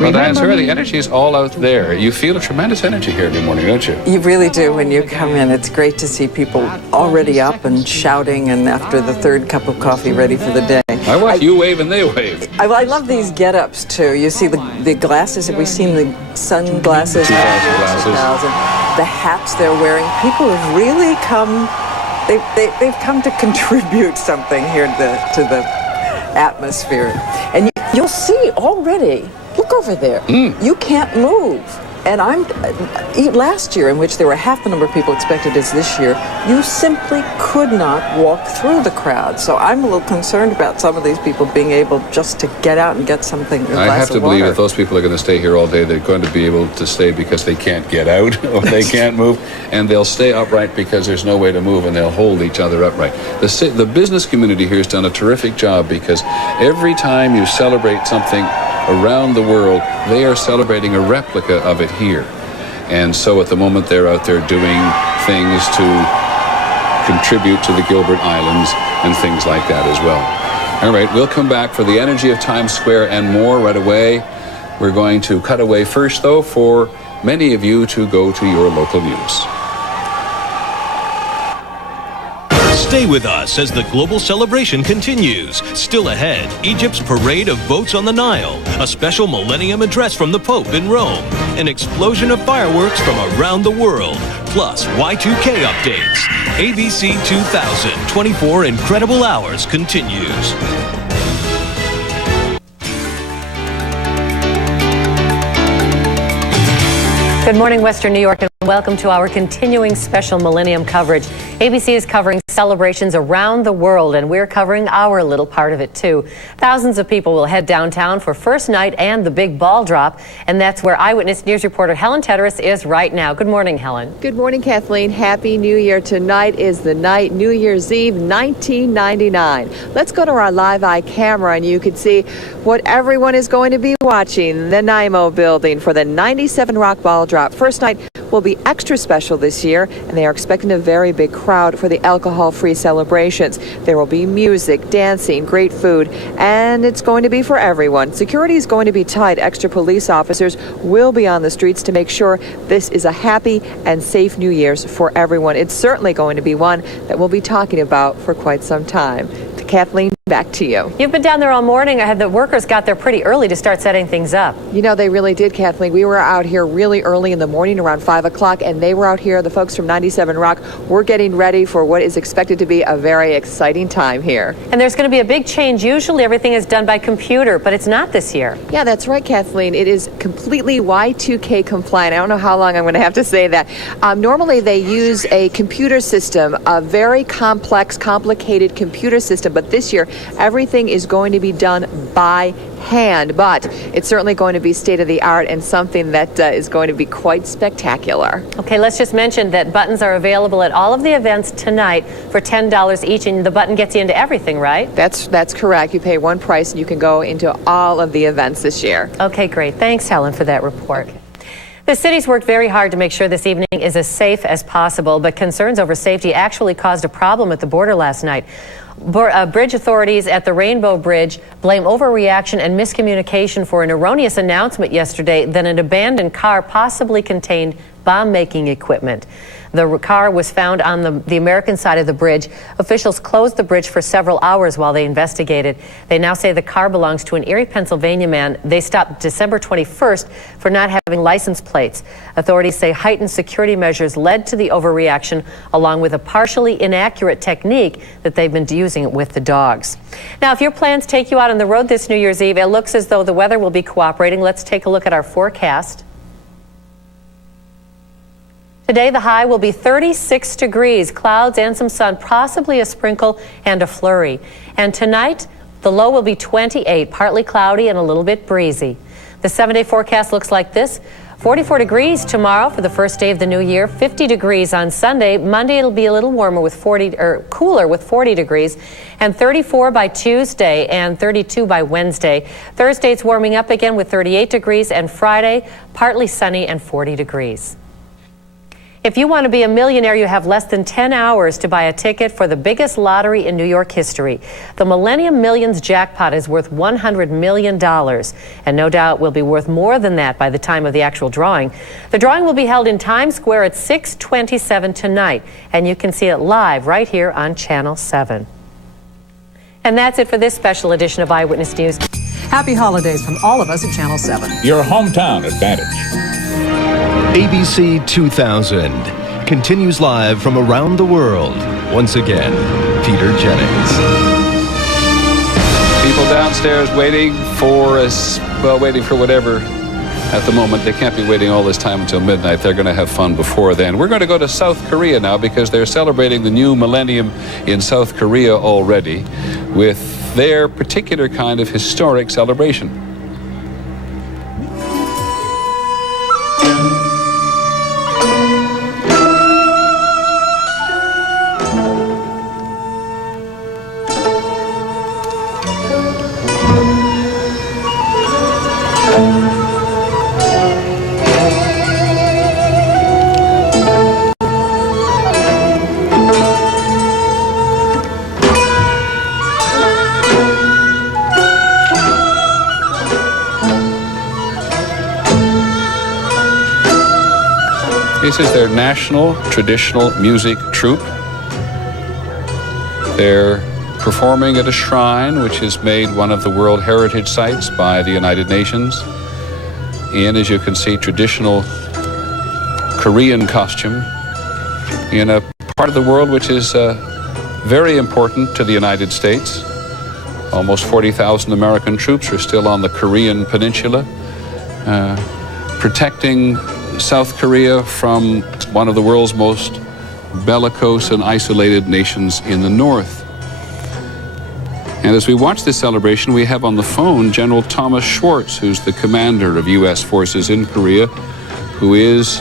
Well, Diane, sir, the energy is all out there. You feel a tremendous energy here every morning, don't you? You really do when you come in. It's great to see people already up and shouting, and after the third cup of coffee, ready for the day. I watch you wave and they wave. I love these get-ups, too. You see the glasses. Have we seen the sunglasses? 2,000 glasses. The hats they're wearing. People have really come... They've come to contribute something here to the atmosphere. And you'll see already, look over there, you can't move. And last year, in which there were half the number of people expected as this year, you simply could not walk through the crowd. So I'm a little concerned about some of these people being able just to get out and get something, a glass of water. I have to believe if those people are going to stay here all day, they're going to be able to stay because they can't get out or they can't move, and they'll stay upright because there's no way to move, and they'll hold each other upright. The business community here has done a terrific job because every time you celebrate something around the world, they are celebrating a replica of it here. And so at the moment they're out there doing things to contribute to the Gilbert Islands and things like that as well. All right, we'll come back for the energy of Times Square and more right away. We're going to cut away first, though, for many of you to go to your local news. Stay with us as the global celebration continues. Still ahead, Egypt's parade of boats on the Nile, a special Millennium address from the Pope in Rome, an explosion of fireworks from around the world, plus Y2K updates. ABC 2000, 24 incredible hours continues. Good morning, Western New York, and welcome to our continuing special Millennium coverage. ABC is covering celebrations around the world, and we're covering our little part of it, too. Thousands of people will head downtown for first night and the big ball drop, and that's where Eyewitness News reporter Helen Tedros is right now. Good morning, Helen. Good morning, Kathleen. Happy New Year. Tonight is the night, New Year's Eve, 1999. Let's go to our live eye camera, and you can see what everyone is going to be watching. The NYMO building for the 97 Rock Ball Drop. First night will be extra special this year, and they are expecting a very big crowd for the alcohol-free celebrations. There will be music, dancing, great food, and it's going to be for everyone. Security is going to be tight. Extra police officers will be on the streets to make sure this is a happy and safe New Year's for everyone. It's certainly going to be one that we'll be talking about for quite some time. Kathleen, back to you. You've been down there all morning. I had the workers got there pretty early to start setting things up. You know, they really did, Kathleen. We were out here really early in the morning, around 5 o'clock, and they were out here. The folks from 97 Rock were getting ready for what is expected to be a very exciting time here. And there's going to be a big change. Usually everything is done by computer, but it's not this year. Yeah, that's right, Kathleen. It is completely Y2K compliant. I don't know how long I'm going to have to say that. Normally they use a computer system, a very complex, complicated computer system, but this year everything is going to be done by hand, but it's certainly going to be state-of-the-art and something that is going to be quite spectacular. Okay, let's just mention that buttons are available at all of the events tonight for $10 each, and the button gets you into everything, right? That's correct. You pay one price and you can go into all of the events this year. Okay, great. Thanks, Helen, for that report. Okay. The city's worked very hard to make sure this evening is as safe as possible, but concerns over safety actually caused a problem at the border last night. Bridge authorities at the Rainbow Bridge blame overreaction and miscommunication for an erroneous announcement yesterday that an abandoned car possibly contained bomb-making equipment. The car was found on the American side of the bridge. Officials closed the bridge for several hours while they investigated. They now say the car belongs to an Erie, Pennsylvania man. They stopped December 21st for not having license plates. Authorities say heightened security measures led to the overreaction, along with a partially inaccurate technique that they've been using with the dogs. Now, if your plans take you out on the road this New Year's Eve, it looks as though the weather will be cooperating. Let's take a look at our forecast. Today, the high will be 36 degrees, clouds and some sun, possibly a sprinkle and a flurry. And tonight, the low will be 28, partly cloudy and a little bit breezy. The 7-day forecast looks like this. 44 degrees tomorrow for the first day of the new year, 50 degrees on Sunday. Monday, it'll be a little warmer with cooler with 40 degrees, and 34 by Tuesday and 32 by Wednesday. Thursday, it's warming up again with 38 degrees, and Friday, partly sunny and 40 degrees. If you want to be a millionaire, you have less than 10 hours to buy a ticket for the biggest lottery in New York history. The Millennium Millions jackpot is worth $100 million, and no doubt will be worth more than that by the time of the actual drawing. The drawing will be held in Times Square at 6:27 tonight, and you can see it live right here on Channel 7. And that's it for this special edition of Eyewitness News. Happy holidays from all of us at Channel 7. Your hometown advantage. ABC 2000 continues live from around the world. Once again, Peter Jennings. People downstairs waiting for us, well, waiting for whatever at the moment. They can't be waiting all this time until midnight. They're going to have fun before then. We're going to go to South Korea now because they're celebrating the new millennium in South Korea already with their particular kind of historic celebration. This is their national traditional music troupe. They're performing at a shrine which is made one of the World Heritage Sites by the United Nations in, as you can see, traditional Korean costume in a part of the world which is very important to the United States. Almost 40,000 American troops are still on the Korean peninsula, protecting South Korea from one of the world's most bellicose and isolated nations in the north. And as we watch this celebration, we have on the phone General Thomas Schwartz, who's the commander of U.S. forces in Korea, who is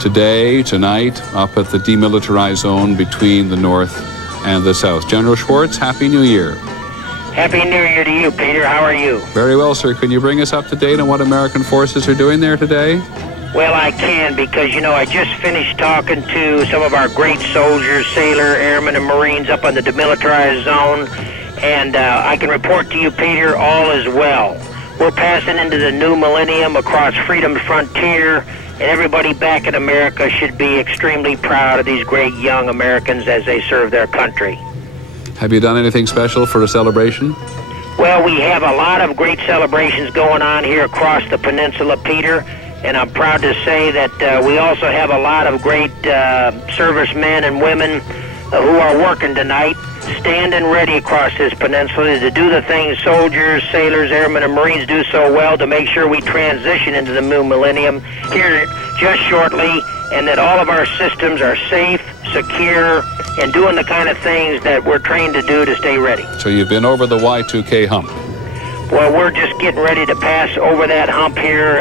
tonight, up at the demilitarized zone between the north and the south. General Schwartz, Happy New Year. Happy New Year to you, Peter. How are you? Very well, sir. Can you bring us up to date on what American forces are doing there today? Well, I can because, I just finished talking to some of our great soldiers, sailor, airmen, and Marines up on the demilitarized zone, and I can report to you, Peter, all is well. We're passing into the new millennium across freedom's frontier, and everybody back in America should be extremely proud of these great young Americans as they serve their country. Have you done anything special for a celebration? Well, we have a lot of great celebrations going on here across the peninsula, Peter. And I'm proud to say that we also have a lot of great servicemen and women who are working tonight, standing ready across this peninsula to do the things soldiers, sailors, airmen, and Marines do so well to make sure we transition into the new millennium here just shortly, and that all of our systems are safe, secure, and doing the kind of things that we're trained to do to stay ready. So you've been over the Y2K hump. Well, we're just getting ready to pass over that hump here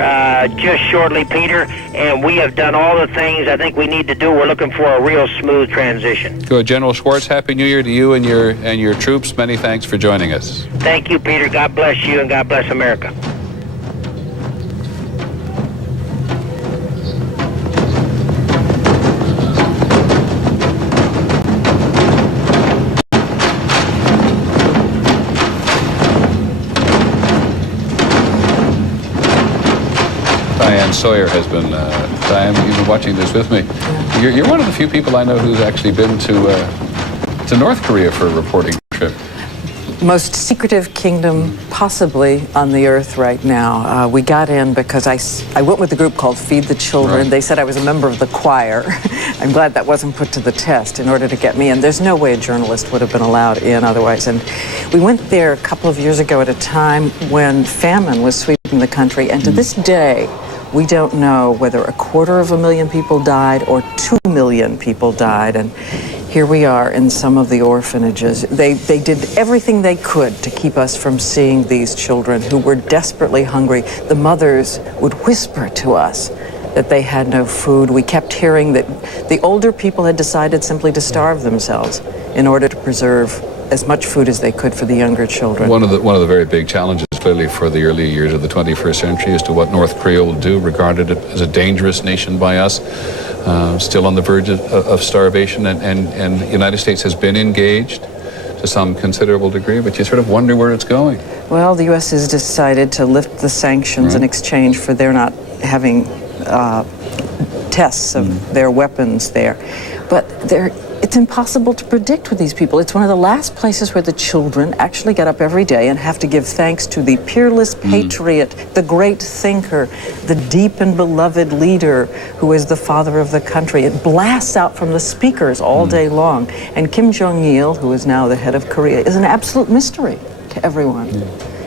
just shortly, Peter, and we have done all the things I think we need to do. We're looking for a real smooth transition. Good. General Schwartz, Happy New Year to you and your troops. Many thanks for joining us. Thank you, Peter. God bless you, and God bless America. Sawyer has been, Diane, you've been watching this with me. You're one of the few people I know who's actually been to North Korea for a reporting trip. Most secretive kingdom possibly on the earth right now. We got in because I went with a group called Feed the Children. Right. They said I was a member of the choir. I'm glad that wasn't put to the test in order to get me in. There's no way a journalist would have been allowed in otherwise. And we went there a couple of years ago at a time when famine was sweeping the country. And to this day, we don't know whether 250,000 people died or 2 million people died. And here we are in some of the orphanages. They did everything they could to keep us from seeing these children who were desperately hungry. The mothers would whisper to us that they had no food. We kept hearing that the older people had decided simply to starve themselves in order to preserve as much food as they could for the younger children. One of the very big challenges particularly for the early years of the 21st century, as to what North Korea will do, regarded it as a dangerous nation by us, still on the verge of starvation, and the United States has been engaged to some considerable degree, but you sort of wonder where it's going. Well, the U.S. has decided to lift the sanctions in exchange for their not having tests of their weapons there. But it's impossible to predict with these people. It's one of the last places where the children actually get up every day and have to give thanks to the peerless patriot, the great thinker, the deep and beloved leader who is the father of the country. It blasts out from the speakers all day long. And Kim Jong-il, who is now the head of Korea, is an absolute mystery to everyone.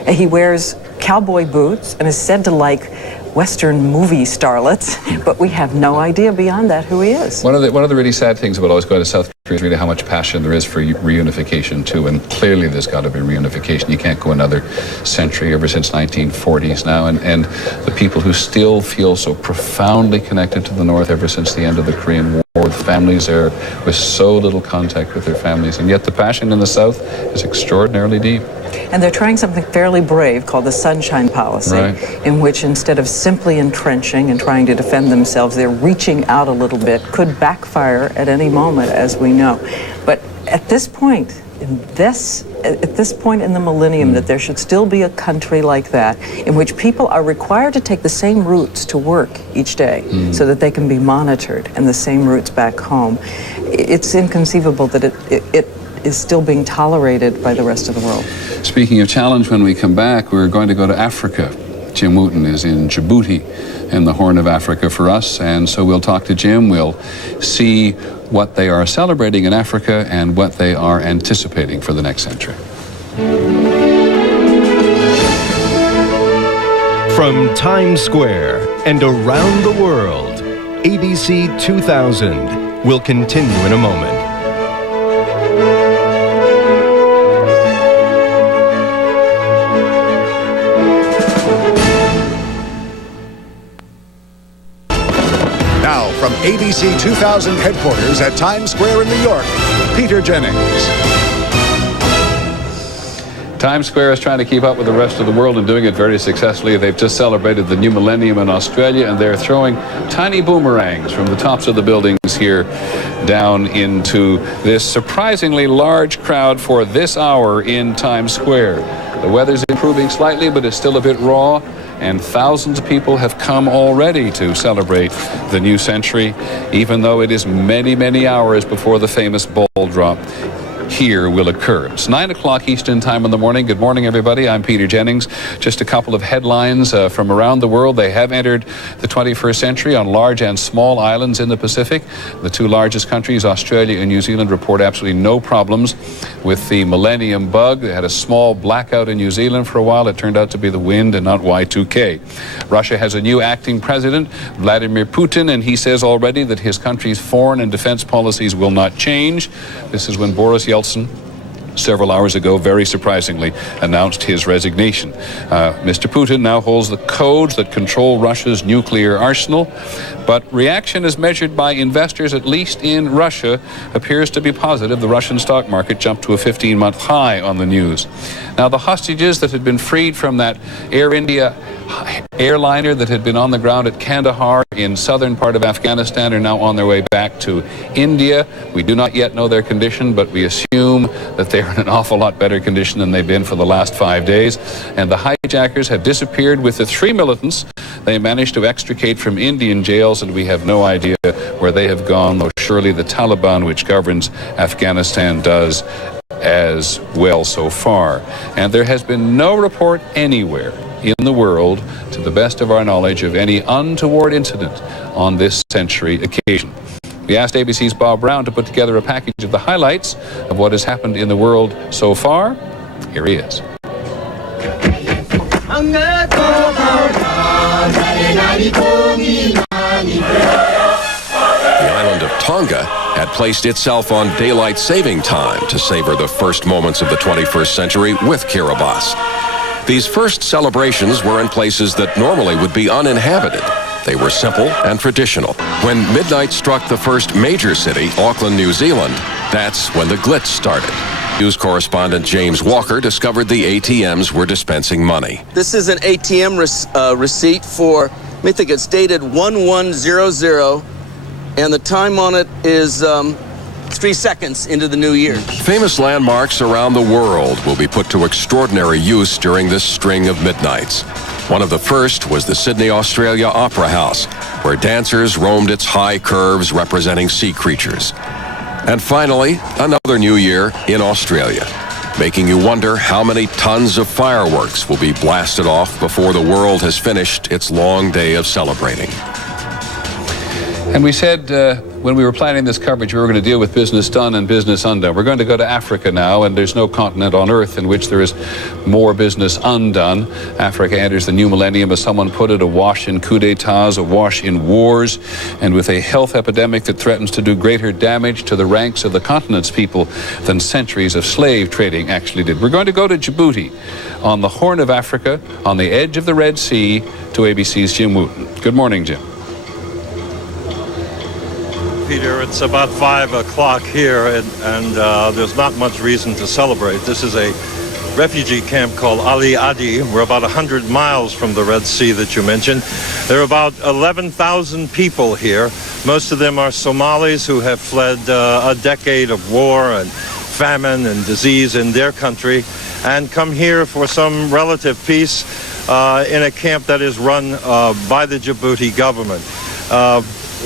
He wears cowboy boots and is said to like Western movie starlets, but we have no idea beyond that who he is. One of the really sad things about always going to South Korea is really how much passion there is for reunification too, and clearly there's got to be reunification. You can't go another century, ever since 1940s now, and the people who still feel so profoundly connected to the North ever since the end of the Korean War, the families there with so little contact with their families, and yet the passion in the South is extraordinarily deep. And they're trying something fairly brave called the Sunshine Policy, in which instead of simply entrenching and trying to defend themselves, they're reaching out a little bit, could backfire at any moment, as we know. But at this point, at this point in the millennium, that there should still be a country like that in which people are required to take the same routes to work each day so that they can be monitored, and the same routes back home. It's inconceivable that it is still being tolerated by the rest of the world. Speaking of challenge, when we come back, we're going to go to Africa. Jim Wooten is in Djibouti in the Horn of Africa for us, and so we'll talk to Jim. We'll see what they are celebrating in Africa and what they are anticipating for the next century. From Times Square and around the world, ABC 2000 will continue in a moment. Now, from ABC 2000 headquarters at Times Square in New York, Peter Jennings. Times Square is trying to keep up with the rest of the world and doing it very successfully. They've just celebrated the new millennium in Australia, and they're throwing tiny boomerangs from the tops of the buildings here down into this surprisingly large crowd for this hour in Times Square. The weather's improving slightly, but it's still a bit raw, and thousands of people have come already to celebrate the new century, even though it is many, many hours before the famous ball drop here will occur. It's 9 o'clock Eastern time in the morning. Good morning, everybody. I'm Peter Jennings. Just a couple of headlines from around the world. They have entered the 21st century on large and small islands in the Pacific. The two largest countries, Australia and New Zealand, report absolutely no problems with the Millennium bug. They had a small blackout in New Zealand for a while. It turned out to be the wind and not Y2K. Russia has a new acting president, Vladimir Putin, and he says already that his country's foreign and defense policies will not change. This is when Boris Yeltsin several hours ago, very surprisingly, announced his resignation. Mr. Putin now holds the codes that control Russia's nuclear arsenal, but reaction as measured by investors, at least in Russia, appears to be positive. The Russian stock market jumped to a 15-month high on the news. Now, the hostages that had been freed from that Air India airliner that had been on the ground at Kandahar in southern part of Afghanistan are now on their way back to India. We do not yet know their condition, but we assume that they are in an awful lot better condition than they've been for the last 5 days. And the hijackers have disappeared with the 3 militants they managed to extricate from Indian jails, and we have no idea where they have gone, though surely the Taliban, which governs Afghanistan, does as well so far. And there has been no report anywhere in the world, to the best of our knowledge, of any untoward incident on this century occasion. We asked ABC's Bob Brown to put together a package of the highlights of what has happened in the world so far. Here he is. The island of Tonga had placed itself on daylight saving time to savor the first moments of the 21st century with Kiribati. These first celebrations were in places that normally would be uninhabited. They were simple and traditional. When midnight struck the first major city, Auckland, New Zealand, that's when the glitz started. News correspondent James Walker discovered the ATMs were dispensing money. This is an ATM receipt for, I think it's dated 1100, and the time on it is 3 seconds into the new year. Famous landmarks around the world will be put to extraordinary use during this string of midnights. One of the first was the Sydney, Australia Opera House, where dancers roamed its high curves representing sea creatures. And finally, another new year in Australia, making you wonder how many tons of fireworks will be blasted off before the world has finished its long day of celebrating. And we said when we were planning this coverage, we were going to deal with business done and business undone. We're going to go to Africa now, and there's no continent on earth in which there is more business undone. Africa enters the new millennium, as someone put it, awash in coups d'etats, awash in wars, and with a health epidemic that threatens to do greater damage to the ranks of the continent's people than centuries of slave trading actually did. We're going to go to Djibouti, on the Horn of Africa, on the edge of the Red Sea, to ABC's Jim Wooten. Good morning, Jim. Peter, it's about 5 o'clock here, and there's not much reason to celebrate. This is a refugee camp called Ali Adi. We're about 100 miles from the Red Sea that you mentioned. There are about 11,000 people here. Most of them are Somalis who have fled a decade of war and famine and disease in their country and come here for some relative peace in a camp that is run by the Djibouti government.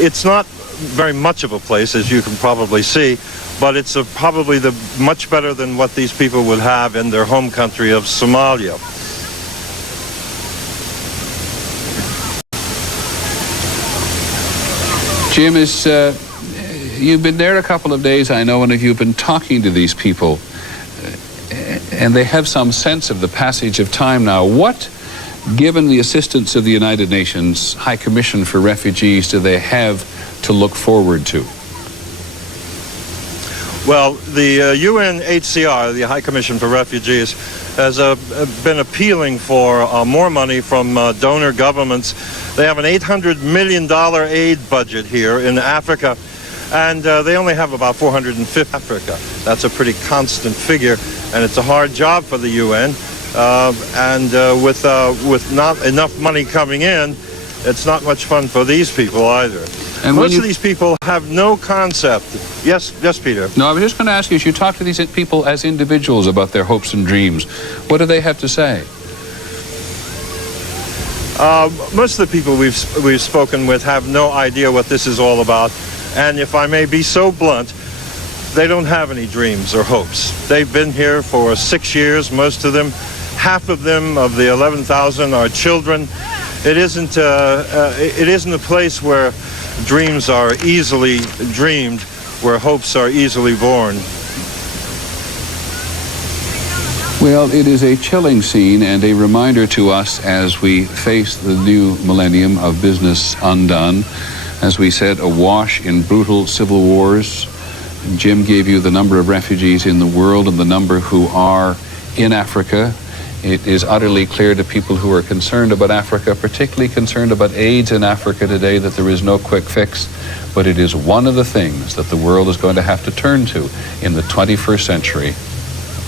It's not very much of a place, as you can probably see, but it's probably much better than what these people would have in their home country of Somalia. Jim, you've been there a couple of days, I know, and you've been talking to these people, and they have some sense of the passage of time now. What, given the assistance of the United Nations High Commission for Refugees, do they have to look forward to? Well, the UNHCR, the High Commission for Refugees, has been appealing for more money from donor governments. They have an $800 million aid budget here in Africa, and they only have about 450 Africa. That's a pretty constant figure, and it's a hard job for the UN. With not enough money coming in, it's not much fun for these people either. And most of these people have no concept. Yes, Peter. No, I was just going to ask you, as you talk to these people as individuals about their hopes and dreams, what do they have to say? Most of the people we've spoken with have no idea what this is all about. And if I may be so blunt, they don't have any dreams or hopes. They've been here for 6 years, most of them. Half of them, of the 11,000, are children. It isn't a place where dreams are easily dreamed, where hopes are easily born. Well, it is a chilling scene and a reminder to us as we face the new millennium of business undone. As we said, awash in brutal civil wars. Jim gave you the number of refugees in the world and the number who are in Africa. It is utterly clear to people who are concerned about Africa, particularly concerned about AIDS in Africa today, that there is no quick fix, but it is one of the things that the world is going to have to turn to in the 21st century,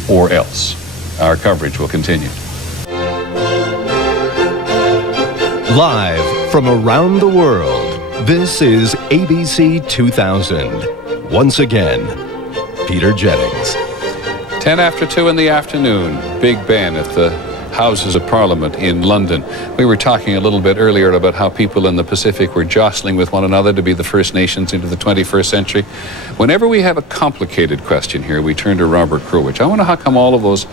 or else. Our coverage will continue. Live from around the world, this is ABC 2000. Once again, Peter Jennings. 10 after 2 in the afternoon, Big Ben at the Houses of Parliament in London. We were talking a little bit earlier about how people in the Pacific were jostling with one another to be the First Nations into the 21st century. Whenever we have a complicated question here, we turn to Robert Krulwich. I wonder how come all of those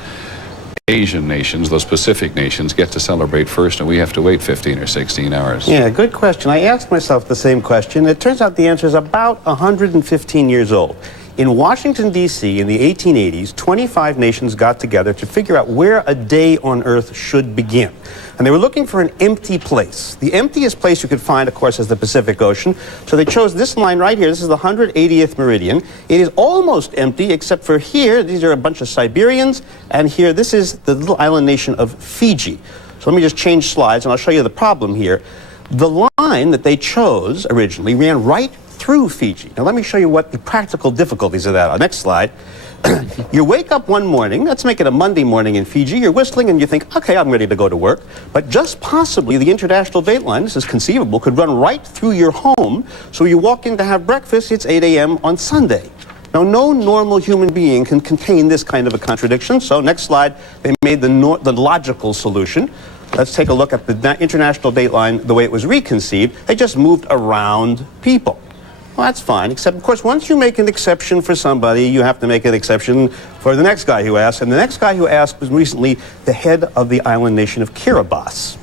Asian nations, those Pacific nations, get to celebrate first and we have to wait 15 or 16 hours? Yeah, good question. I asked myself the same question. It turns out the answer is about 115 years old. In Washington, D.C., in the 1880s, 25 nations got together to figure out where a day on Earth should begin. And they were looking for an empty place. The emptiest place you could find, of course, is the Pacific Ocean. So they chose this line right here. This is the 180th meridian. It is almost empty, except for here. These are a bunch of Siberians. And here, this is the little island nation of Fiji. So let me just change slides, and I'll show you the problem here. The line that they chose originally ran right through Fiji. Now let me show you what the practical difficulties of that are. Next slide. You wake up one morning, let's make it a Monday morning in Fiji, you're whistling and you think, okay, I'm ready to go to work. But just possibly the International Dateline, this is conceivable, could run right through your home. So you walk in to have breakfast, it's 8 a.m. on Sunday. Now, no normal human being can contain this kind of a contradiction. So next slide, they made the logical solution. Let's take a look at the International Dateline, the way it was reconceived. They just moved around people. Well, that's fine, except, of course, once you make an exception for somebody, you have to make an exception for the next guy who asked. And the next guy who asked was recently the head of the island nation of Kiribati.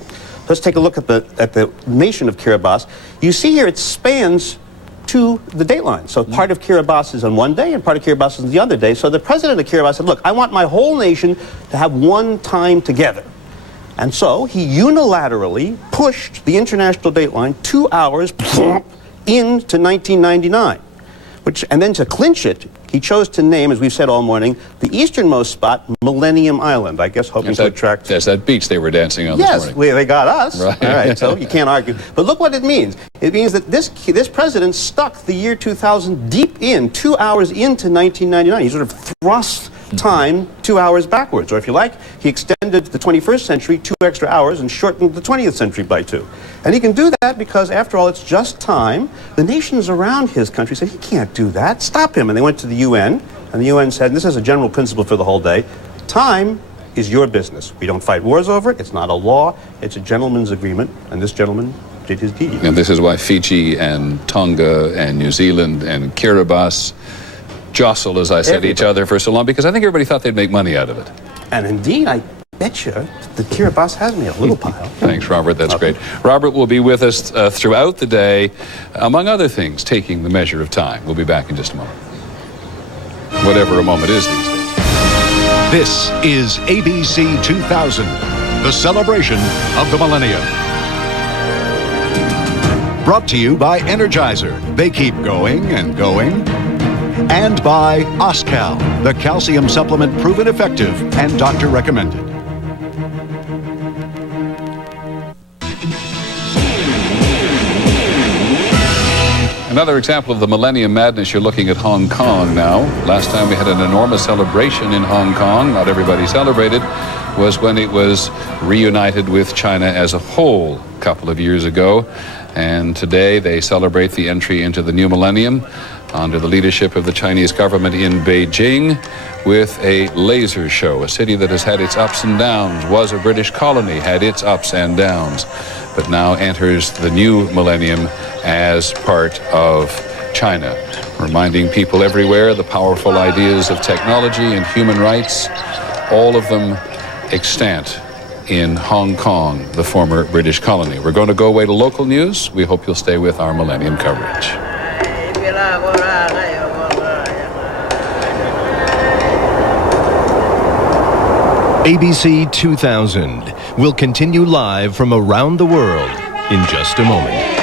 Let's take a look at the nation of Kiribati. You see here it spans to the dateline. So part of Kiribati is on one day and part of Kiribati is on the other day. So the president of Kiribati said, look, I want my whole nation to have one time together. And so he unilaterally pushed the International Dateline 2 hours into 1999, and then to clinch it, he chose to name, as we've said all morning, the easternmost spot, Millennium Island. I guess hoping to attract. There's that beach they were dancing on this morning. Yes, they got us. Right. All right, so you can't argue. But look what it means. It means that this president stuck the year 2000 deep in, 2 hours into 1999. He sort of thrust time 2 hours backwards, or if you like, he extended the 21st century 2 extra hours and shortened the 20th century by 2. And he can do that because, after all, it's just time. The nations around his country said, he can't do that, stop him. And they went to the UN, and the UN said, and this is a general principle for the whole day, time is your business. We don't fight wars over it, it's not a law, it's a gentleman's agreement, and this gentleman did his deed. And this is why Fiji and Tonga and New Zealand and Kiribati jostled, as I said, each other for so long, because I think everybody thought they'd make money out of it. And indeed, I bet you the Kiribati has made a little pile. Thanks, Robert. That's great. Robert will be with us throughout the day, among other things, taking the measure of time. We'll be back in just a moment. Whatever a moment is these days. This is ABC 2000, the celebration of the millennium. Brought to you by Energizer. They keep going and going. And by Oscal, the calcium supplement proven effective and doctor recommended. Another example of the Millennium Madness, you're looking at Hong Kong now. Last time we had an enormous celebration in Hong Kong, not everybody celebrated, was when it was reunited with China as a whole a couple of years ago. And today they celebrate the entry into the new millennium under the leadership of the Chinese government in Beijing with a laser show. A city that has had its ups and downs, was a British colony, had its ups and downs, but now enters the new millennium as part of China, reminding people everywhere the powerful ideas of technology and human rights, all of them extant in Hong Kong, the former British colony. We're going to go away to local news. We hope you'll stay with our Millennium Coverage. ABC 2000 will continue live from around the world in just a moment.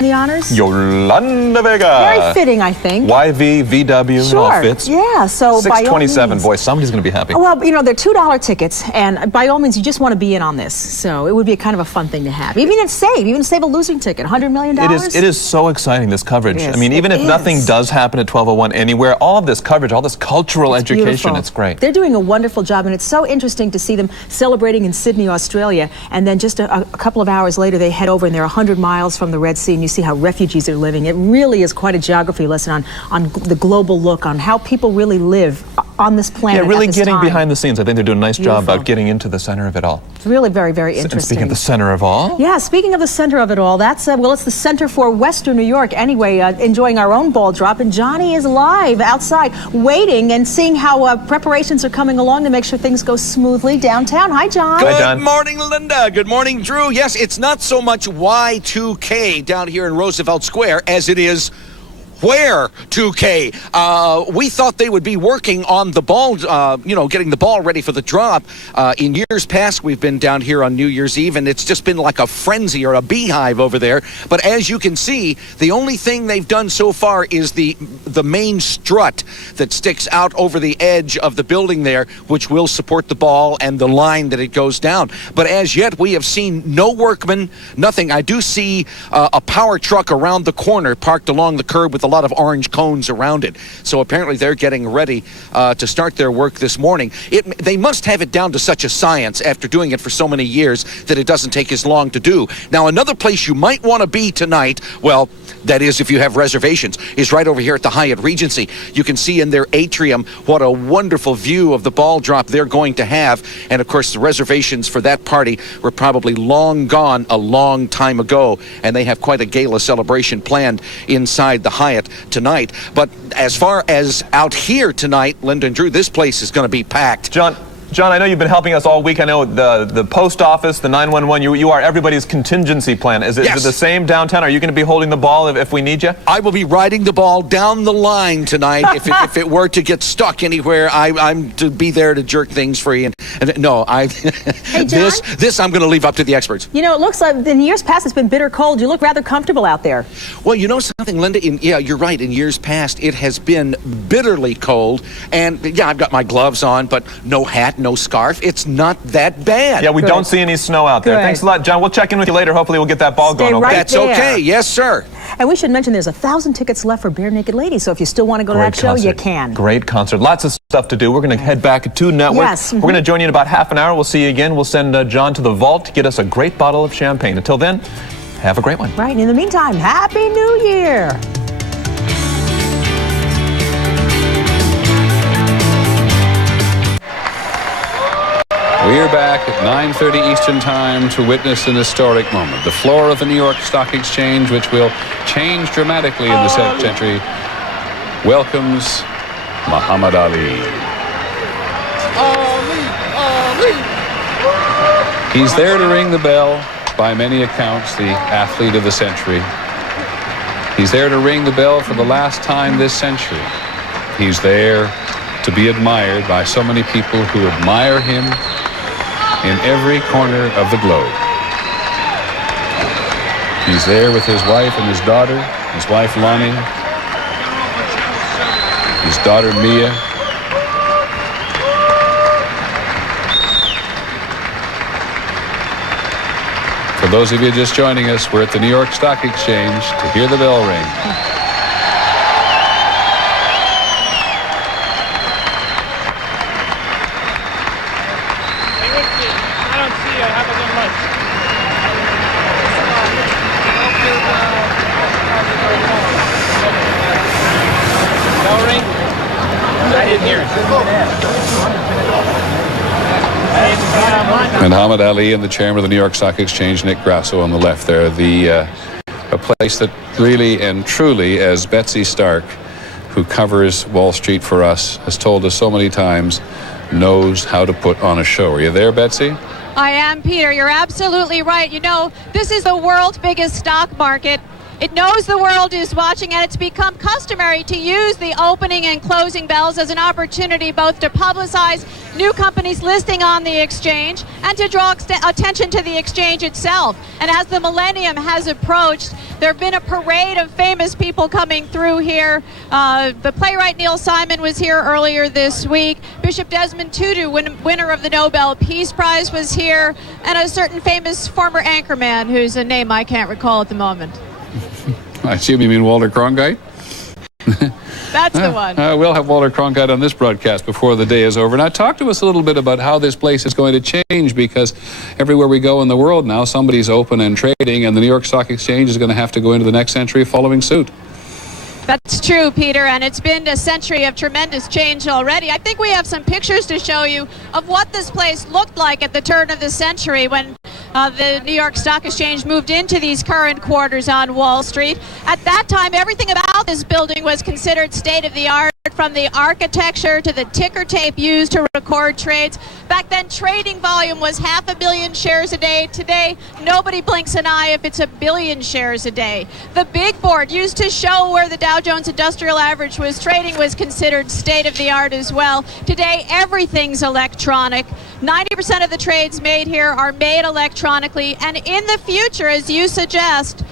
The honors? Yolanda Vega. Very fitting, I think. YV, VW, Sure. all fits. Yeah, so by all 627, means. boy, somebody's going to be happy. Well, you know, they're $2 tickets, and by all means, you just want to be in on this. So it would be a kind of a fun thing to have. Even save a losing ticket, $100 million. It is so exciting, this coverage. Yes, I mean, even if it nothing is. does happen at 1201 anywhere, all of this coverage, all this cultural education, Beautiful. it's great. They're doing a wonderful job, and it's so interesting to see them celebrating in Sydney, Australia, and then just a couple of hours later, they head over, and they're 100 miles from the Red Sea, and you see how refugees are living. It really is quite a geography lesson on the global look, on how people really live on this planet. Yeah, really at this getting time. behind the scenes. I think they're doing a nice job Beautiful. about getting into the center of it all. It's really very, very interesting. And speaking of the center of all, Yeah, speaking of the center of it all, that's, well, it's the center for Western New York anyway, enjoying our own ball drop. And Johnny is live outside waiting and seeing how preparations are coming along to make sure things go smoothly downtown. Hi, John. Good morning, Linda. Good morning, Drew. Yes, it's not so much Y2K down here in Roosevelt Square as it is where 2K. We thought they would be working on the ball, getting the ball ready for the drop. In years past, we've been down here on New Year's Eve, and it's just been like a frenzy or a beehive over there. But as you can see, the only thing they've done so far is the main strut that sticks out over the edge of the building there, which will support the ball and the line that it goes down. But as yet, we have seen no workmen, nothing. I do see a power truck around the corner parked along the curb with a lot of orange cones around it. So apparently they're getting ready to start their work this morning. They must have it down to such a science after doing it for so many years that it doesn't take as long to do. Now, another place you might want to be tonight, well, that is if you have reservations, is right over here at the Hyatt Regency. You can see in their atrium what a wonderful view of the ball drop they're going to have. And of course, the reservations for that party were probably long gone a long time ago, and they have quite a gala celebration planned inside the Hyatt tonight. But as far as out here tonight, Linda and Drew, this place is going to be packed. John, I know you've been helping us all week. I know the post office, the 911, you are everybody's contingency plan. Is it the same downtown? Are you going to be holding the ball if we need you? I will be riding the ball down the line tonight. if it were to get stuck anywhere, I'm to be there to jerk things free. And no, Hey, John? this I'm going to leave up to the experts. You know, it looks like in years past it's been bitter cold. You look rather comfortable out there. Well, you know something, Linda? Yeah, you're right. In years past, it has been bitterly cold. And yeah, I've got my gloves on, but no hat, no scarf. It's not that bad. Yeah, we don't see any snow out there. Good. Thanks a lot, John. We'll check in with you later. Hopefully we'll get that ball going. Okay? That's okay. Yes, sir. And we should mention there's 1,000 tickets left for Bare Naked Ladies, so if you still want to go to that show, you can. Great concert. Lots of stuff to do. We're going to head back to Network. Yes. We're going to join you in about half an hour. We'll see you again. We'll send John to the vault to get us a great bottle of champagne. Until then, have a great one. Right, and in the meantime, Happy New Year! We are back at 9:30 Eastern Time to witness an historic moment. The floor of the New York Stock Exchange, which will change dramatically in the century, welcomes Muhammad Ali. He's there to ring the bell, by many accounts, the athlete of the century. He's there to ring the bell for the last time this century. He's there to be admired by so many people who admire him in every corner of the globe. He's there with his wife and his daughter, his wife Lonnie, his daughter Mia. For those of you just joining us, we're at the New York Stock Exchange to hear the bell ring. And Muhammad Ali and the chairman of the New York Stock Exchange, Nick Grasso, on the left there. A place that really and truly, as Betsy Stark, who covers Wall Street for us, has told us so many times, knows how to put on a show. Are you there, Betsy? I am, Peter. You're absolutely right. You know, this is the world's biggest stock market. It knows the world is watching, and it's become customary to use the opening and closing bells as an opportunity both to publicize new companies listing on the exchange and to draw attention to the exchange itself. And as the millennium has approached, there have been a parade of famous people coming through here. The playwright Neil Simon was here earlier this week. Bishop Desmond Tutu, winner of the Nobel Peace Prize, was here. And a certain famous former anchorman whose a name I can't recall at the moment. I assume you mean Walter Cronkite? That's the one. We'll have Walter Cronkite on this broadcast before the day is over. Now, talk to us a little bit about how this place is going to change, because everywhere we go in the world now, somebody's open and trading, and the New York Stock Exchange is going to have to go into the next century following suit. That's true, Peter, and it's been a century of tremendous change already. I think we have some pictures to show you of what this place looked like at the turn of the century when the New York Stock Exchange moved into these current quarters on Wall Street. At that time, everything about this building was considered state-of-the-art, from the architecture to the ticker tape used to record trades. Back then, trading volume was 500 million shares a day. Today, nobody blinks an eye if it's 1 billion shares a day. The big board used to show where the Dow Jones Industrial Average was trading was considered state-of-the-art as well. Today, everything's electronic. 90% of the trades made here are made electronically, and in the future, as you suggest,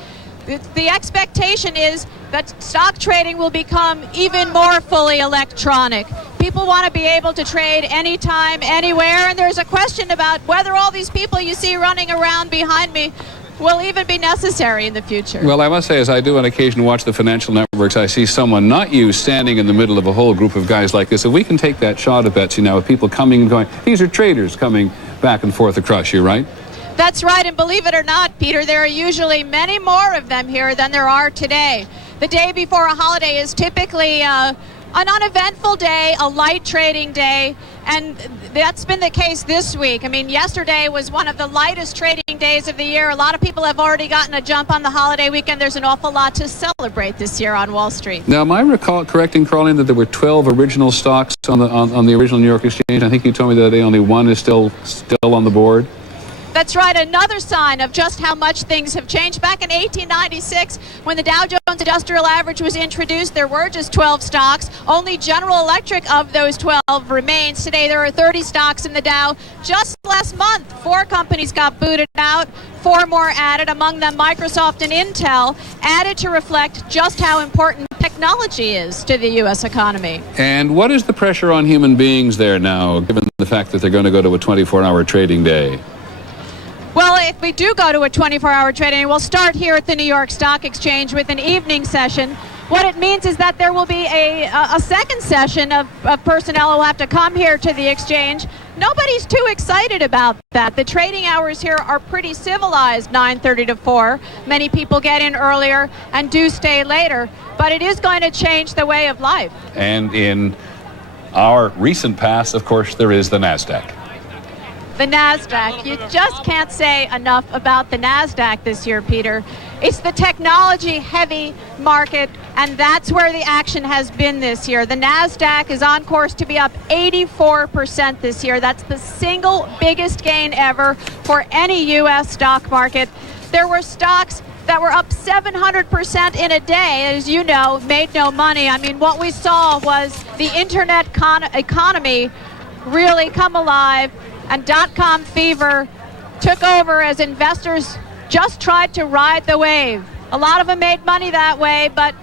the expectation is that stock trading will become even more fully electronic. People want to be able to trade anytime, anywhere, and there's a question about whether all these people you see running around behind me will even be necessary in the future. Well, I must say, as I do on occasion watch the financial networks, I see someone, not you, standing in the middle of a whole group of guys like this. If we can take that shot of Betsy now with people coming and going, these are traders coming back and forth across you, right? That's right, and believe it or not, Peter, there are usually many more of them here than there are today. The day before a holiday is typically an uneventful day, a light trading day, and that's been the case this week. I mean, yesterday was one of the lightest trading days of the year. A lot of people have already gotten a jump on the holiday weekend. There's an awful lot to celebrate this year on Wall Street. Now, am I correct in calling that there were 12 original stocks on the original New York Exchange? I think you told me the other day only one is still on the board. That's right, another sign of just how much things have changed. Back in 1896, when the Dow Jones Industrial Average was introduced, there were just 12 stocks. Only General Electric of those 12 remains. Today, there are 30 stocks in the Dow. Just last month, 4 companies got booted out, 4 more added, among them Microsoft and Intel, added to reflect just how important technology is to the U.S. economy. And what is the pressure on human beings there now, given the fact that they're going to go to a 24-hour trading day? Well, if we do go to a 24-hour trading, we'll start here at the New York Stock Exchange with an evening session. What it means is that there will be a second session of personnel who will have to come here to the exchange. Nobody's too excited about that. The trading hours here are pretty civilized, 9:30 to 4. Many people get in earlier and do stay later, but it is going to change the way of life. And in our recent past, of course, there is the NASDAQ. The NASDAQ. You just can't say enough about the NASDAQ this year, Peter. It's the technology-heavy market, and that's where the action has been this year. The NASDAQ is on course to be up 84% this year. That's the single biggest gain ever for any U.S. stock market. There were stocks that were up 700% in a day, as you know, made no money. I mean, what we saw was the internet economy really come alive, and dot-com fever took over as investors just tried to ride the wave. A lot of them made money that way, but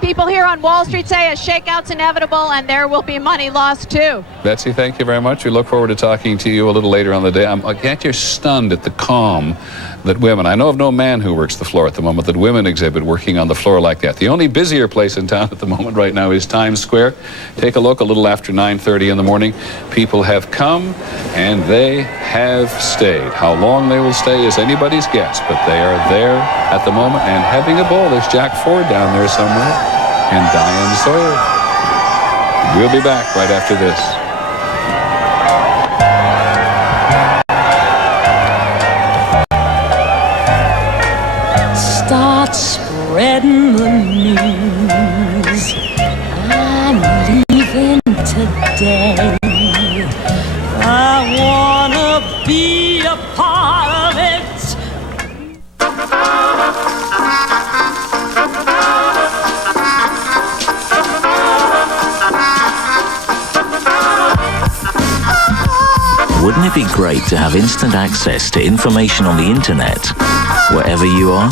people here on Wall Street say a shakeout's inevitable and there will be money lost too. Betsy, thank you very much. We look forward to talking to you a little later on the day. I get you're stunned at the calm that women, I know of no man who works the floor at the moment, that women exhibit working on the floor like that. The only busier place in town at the moment right now is Times Square. Take a look, a little after 9:30 in the morning. People have come and they have stayed. How long they will stay is anybody's guess, but they are there at the moment and having a ball. There's Jack Ford down there somewhere and Diane Sawyer. We'll be back right after this. Start spreading the news. I'm leaving today. I wanna be a part of it. Wouldn't it be great to have instant access to information on the internet, wherever you are?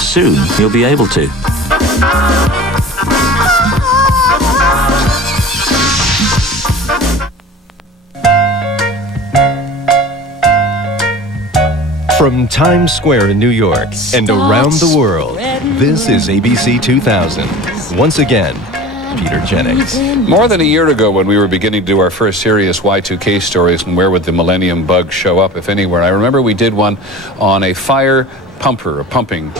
Soon, you'll be able to. From Times Square in New York and around the world, this is ABC 2000. Once again, Peter Jennings. More than a year ago, when we were beginning to do our first serious Y2K stories, and where would the Millennium Bug show up, if anywhere, I remember we did one on a fire pumper, a pumping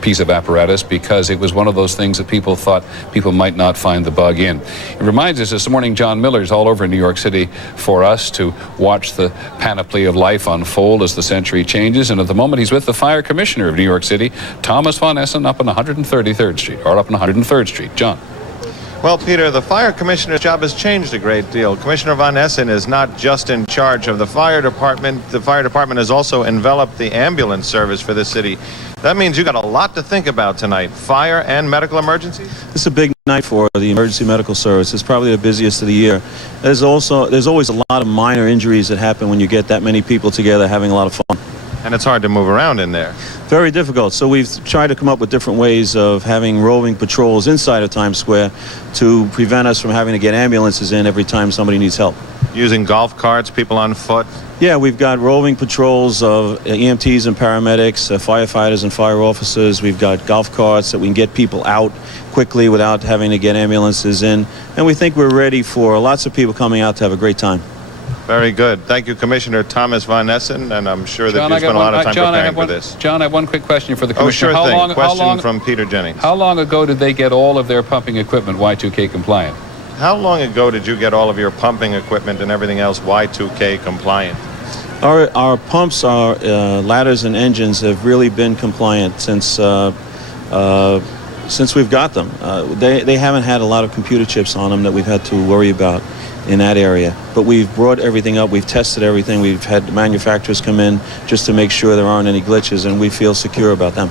piece of apparatus, because it was one of those things that people thought people might not find the bug in. It reminds us this morning, John Miller's all over New York City for us to watch the panoply of life unfold as the century changes, and at the moment he's with the Fire Commissioner of New York City, Thomas Von Essen, up on 133rd Street, or up on 103rd Street. John. Well, Peter, the fire commissioner's job has changed a great deal. Commissioner Von Essen is not just in charge of the fire department. The fire department has also enveloped the ambulance service for this city. That means you got a lot to think about tonight. Fire and medical emergencies? This is a big night for the emergency medical service. It's probably the busiest of the year. There's always a lot of minor injuries that happen when you get that many people together having a lot of fun. And it's hard to move around in there. Very difficult. So we've tried to come up with different ways of having roving patrols inside of Times Square to prevent us from having to get ambulances in every time somebody needs help. using golf carts, people on foot? Yeah, we've got roving patrols of EMTs and paramedics, firefighters and fire officers. We've got golf carts that we can get people out quickly without having to get ambulances in. And we think we're ready for lots of people coming out to have a great time. Very good. Thank you, Commissioner Thomas Von Essen, and I'm sure that you spent a lot of time preparing for this. John, I have one quick question for the Commissioner. Oh, sure thing. Question from Peter Jennings. How long ago did they get all of their pumping equipment Y2K compliant? How long ago did you get all of your pumping equipment and everything else Y2K compliant? Our pumps, our ladders and engines have really been compliant since we've got them. They haven't had a lot of computer chips on them that we've had to worry about in that area. But we've brought everything up, we've tested everything, we've had manufacturers come in just to make sure there aren't any glitches, and we feel secure about them.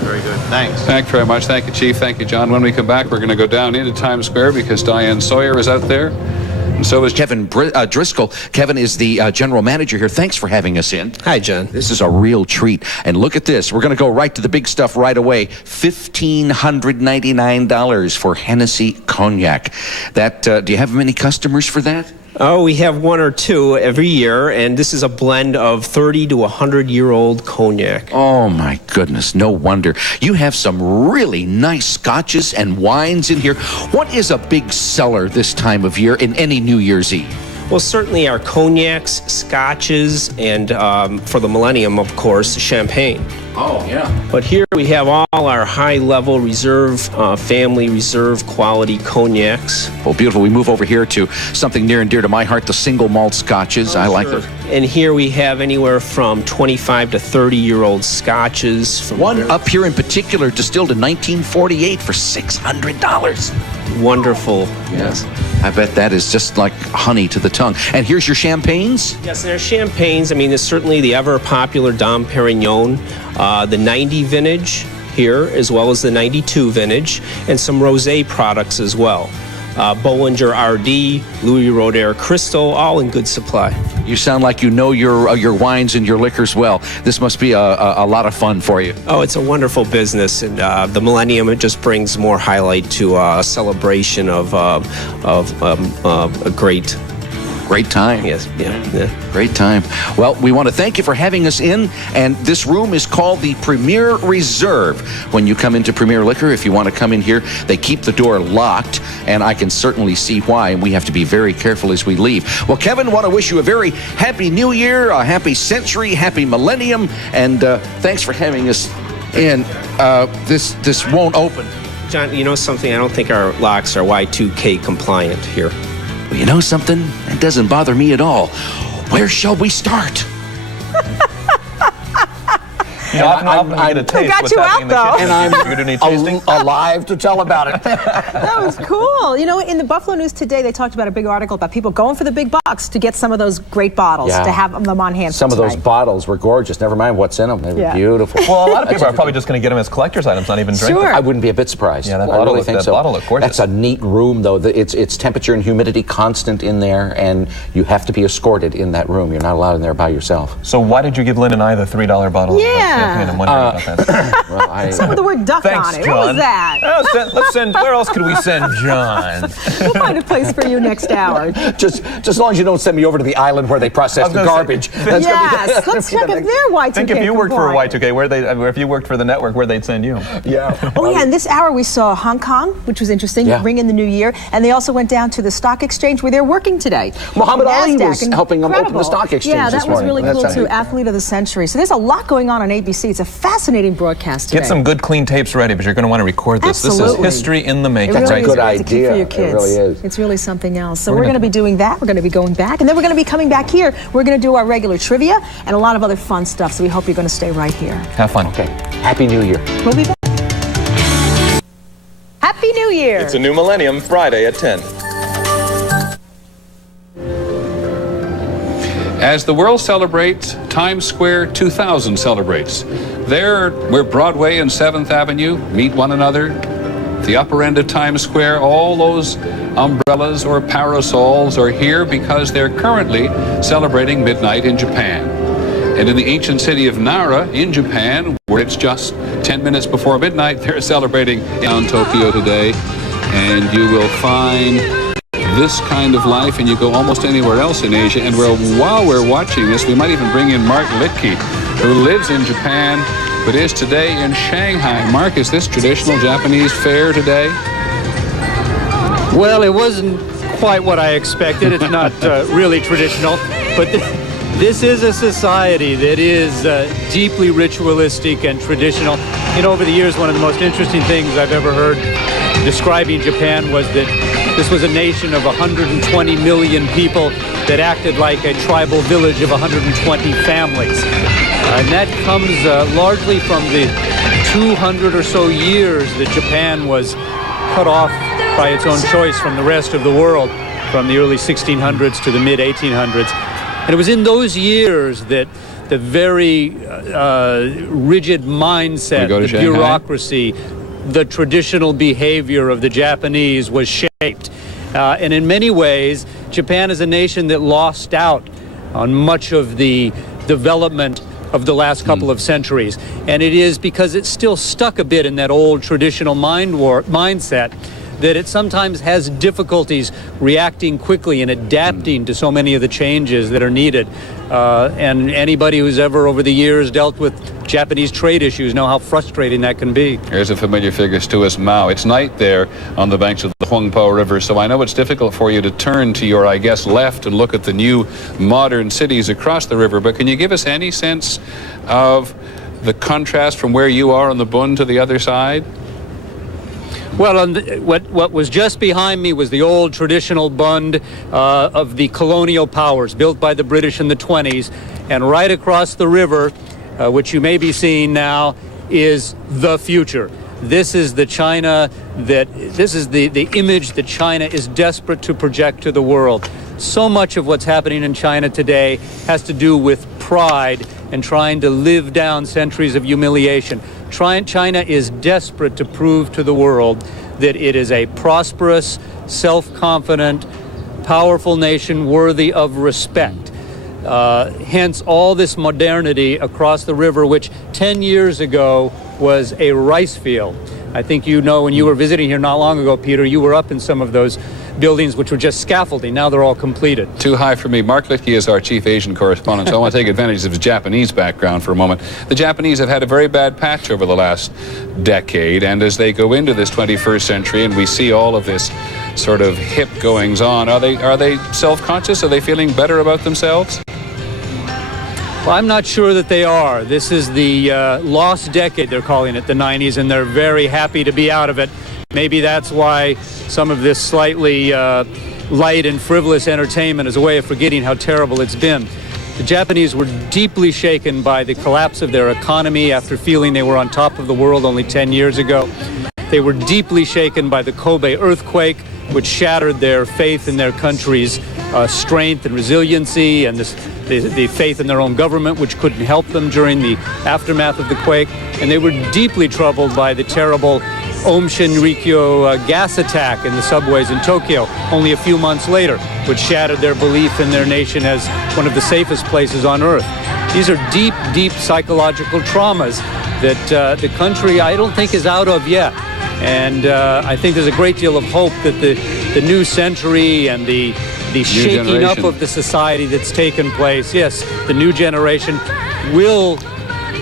Very good. Thanks. Thank you very much. Thank you, Chief. Thank you, John. When we come back, we're going to go down into Times Square because Diane Sawyer is out there. And so is Kevin Driscoll. Kevin is the general manager here. Thanks for having us in. Hi, John. This is a real treat. And look at this. We're going to go right to the big stuff right away. $1,599 for Hennessy Cognac. That, do you have many customers for that? Oh, we have one or two every year, and this is a blend of 30 to 100-year-old cognac. Oh, my goodness. No wonder. You have some really nice scotches and wines in here. What is a big seller this time of year in any New Year's Eve? Well, certainly our cognacs, scotches, and for the Millennium, of course, champagne. Oh, yeah. But here we have all our high-level reserve, family reserve quality cognacs. Oh, beautiful. We move over here to something near and dear to my heart, the single malt scotches. I like those. And here we have anywhere from 25 to 30-year-old scotches. One up here in particular, distilled in 1948 for $600. Wonderful. Yes. I bet that is just like honey to the tongue. And here's your champagnes? Yes, and our champagnes, I mean, there's certainly the ever-popular Dom Perignon, the 90 vintage here, as well as the 92 vintage, and some rosé products as well. Bollinger RD, Louis Roederer Crystal, all in good supply. You sound like you know your wines and your liquors well. This must be a lot of fun for you. Oh, it's a wonderful business, and the Millennium, it just brings more highlight to a celebration of a great time. Yes, yeah. Great time. Well, we want to thank you for having us in, and this room is called the Premier Reserve. When you come into Premier Liquor, if you want to come in here, they keep the door locked, and I can certainly see why, and we have to be very careful as we leave. Well, Kevin, want to wish you a very happy New Year, a happy century, happy millennium, and thanks for having us in. This won't open. John, you know something? I don't think our locks are Y2K compliant here. Well, you know something? That doesn't bother me at all. Where shall we start? I got you out, though. And I'm alive to tell about it. That was cool. You know, in the Buffalo News today, they talked about a big article about people going for the big bucks to get some of those great bottles, to have them on hand. Some of those bottles were gorgeous. Never mind what's in them. They were beautiful. Well, a lot of people are probably just going to get them as collector's items, not even drink them. I wouldn't be a bit surprised. Yeah, that I really think so. bottle looked gorgeous. That's a neat room, though. It's temperature and humidity constant in there, and you have to be escorted in that room. You're not allowed in there by yourself. So why did you give Lynn and I the $3 bottle? Yeah. I'm wondering about that. Well, some with the word duck Thanks, on it. John. What was that? Let's send. Where else could we send John? We'll find a place for you next hour. Just as long as you don't send me over to the island where they process the garbage. Yes, let's check if they're Y2K. Think if you worked for Y2K, if you worked for the network, where they'd send you. Yeah. Oh yeah, in this hour we saw Hong Kong, which was interesting, ring in the new year, and they also went down to the stock exchange where they're working today. Muhammad Ali was helping them open the stock exchange Yeah, that this was morning. really cool too. Athlete of the century. So there's a lot going on ABC. It's a fascinating broadcast today. Get some good clean tapes ready, but you're going to want to record this. Absolutely. This is history in the making. That's really a good idea. To keep for your kids. It really is. It's really something else. So we're going to be doing that. We're going to be going back, and then we're going to be coming back here. We're going to do our regular trivia and a lot of other fun stuff. So we hope you're going to stay right here. Have fun. Okay. Happy New Year. We'll be back. Happy New Year. It's a new millennium, Friday at 10. As the world celebrates, Times Square 2000 celebrates. There, where Broadway and 7th Avenue meet one another, the upper end of Times Square, all those umbrellas or parasols are here because they're currently celebrating midnight in Japan. And in the ancient city of Nara in Japan, where it's just 10 minutes before midnight, they're celebrating in Tokyo today. And you will find this kind of life, and you go almost anywhere else in Asia. And while we're watching this, we might even bring in Mark Litke, who lives in Japan, but is today in Shanghai. Mark, is this traditional Japanese fare today? Well, it wasn't quite what I expected. It's not really traditional, but this is a society that is deeply ritualistic and traditional. You know, over the years, one of the most interesting things I've ever heard describing Japan was that this was a nation of 120 million people that acted like a tribal village of 120 families. And that comes largely from the 200 or so years that Japan was cut off by its own choice from the rest of the world, from the early 1600s to the mid 1800s. And it was in those years that the very rigid mindset, the Shanghai? bureaucracy, the traditional behavior of the Japanese was shaped. And in many ways, Japan is a nation that lost out on much of the development of the last couple of centuries. And it is because it's still stuck a bit in that old traditional mindset that it sometimes has difficulties reacting quickly and adapting to so many of the changes that are needed. And anybody who's ever over the years dealt with Japanese trade issues know how frustrating that can be. Here's a familiar figure to us, Mao. It's night there on the banks of the Huangpo River, so I know it's difficult for you to turn to your, I guess, left and look at the new modern cities across the river, but can you give us any sense of the contrast from where you are on the Bund to the other side? Well, what was just behind me was the old traditional Bund of the colonial powers, built by the British in the 20s. And right across the river, which you may be seeing now, is the future. This is the China this is the image that China is desperate to project to the world. So much of what's happening in China today has to do with pride and trying to live down centuries of humiliation. China is desperate to prove to the world that it is a prosperous, self-confident, powerful nation worthy of respect. Hence all this modernity across the river, which 10 years ago was a rice field. I think you know when you were visiting here not long ago, Peter, you were up in some of those buildings which were just scaffolding. Now they're all completed. Too high for me. Mark Litke is our chief Asian correspondent, so I want to take advantage of his Japanese background for a moment. The Japanese have had a very bad patch over the last decade, and as they go into this 21st century and we see all of this sort of hip goings on, are they self-conscious? Are they feeling better about themselves? Well, I'm not sure that they are. This is the lost decade, they're calling it, the 90s, and they're very happy to be out of it. Maybe that's why some of this slightly light and frivolous entertainment is a way of forgetting how terrible it's been. The Japanese were deeply shaken by the collapse of their economy after feeling they were on top of the world only 10 years ago. They were deeply shaken by the Kobe earthquake, which shattered their faith in their country's strength and resiliency, and the faith in their own government, which couldn't help them during the aftermath of the quake. And they were deeply troubled by the terrible Aum Shinrikyo gas attack in the subways in Tokyo only a few months later, which shattered their belief in their nation as one of the safest places on earth. These are deep, deep psychological traumas that the country, I don't think, is out of yet. And I think there's a great deal of hope that the new century and the shaking up of the society that's taken place, yes, the new generation will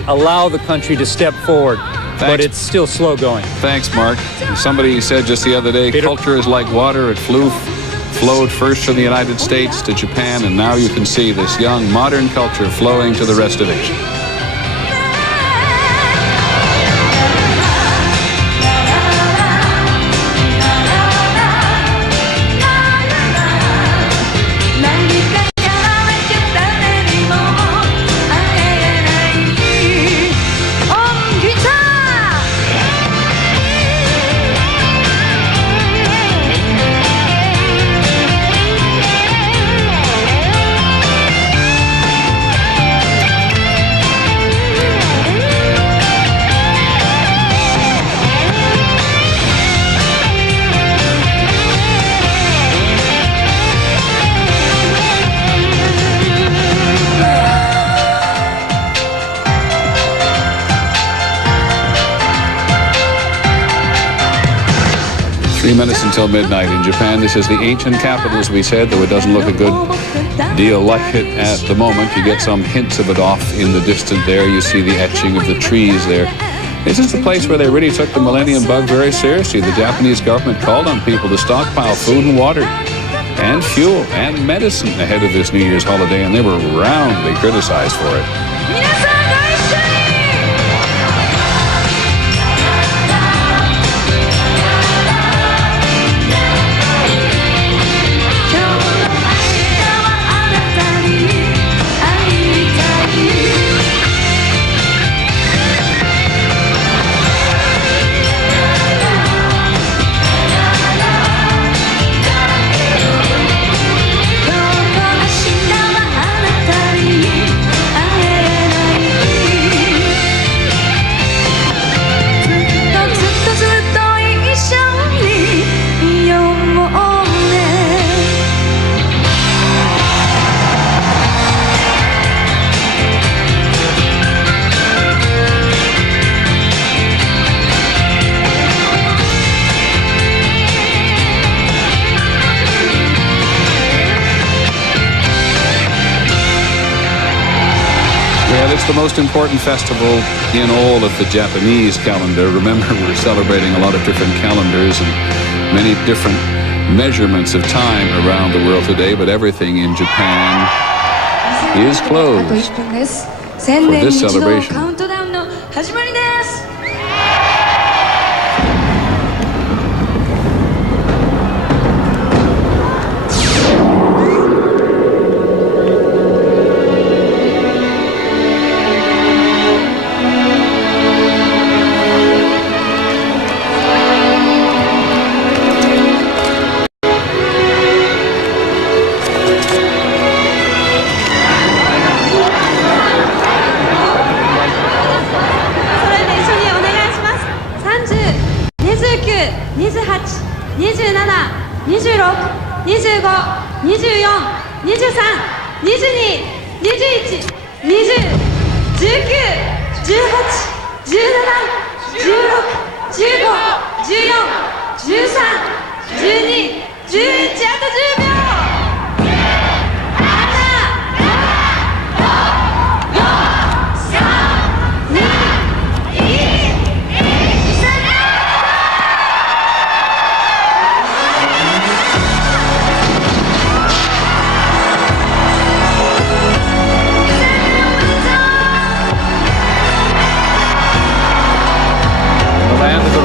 allow the country to step forward. Thanks. But it's still slow going. Thanks, Mark. Somebody said just the other day, Peter, culture is like water. It flowed first from the United States to Japan, and now you can see this young, modern culture flowing to the rest of Asia. 3 minutes until midnight in Japan. This is the ancient capital, as we said, though it doesn't look a good deal like it at the moment. You get some hints of it off in the distance there. You see the etching of the trees there. This is the place where they really took the millennium bug very seriously. The Japanese government called on people to stockpile food and water and fuel and medicine ahead of this New Year's holiday, and they were roundly criticized for it. Well, it's the most important festival in all of the Japanese calendar. Remember, we're celebrating a lot of different calendars and many different measurements of time around the world today, but everything in Japan is closed for this celebration.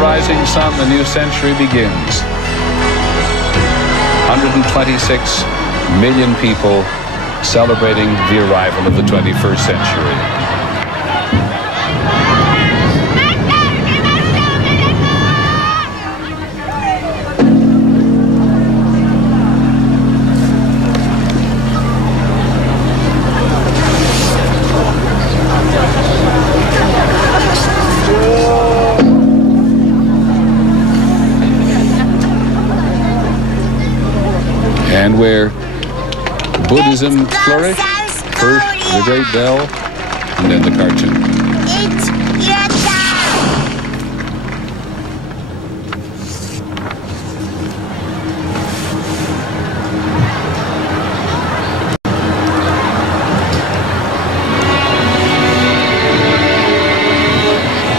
Rising sun, the new century begins. 126 million people celebrating the arrival of the 21st century. And where Buddhism flourished, first the great bell, and then the cartoon.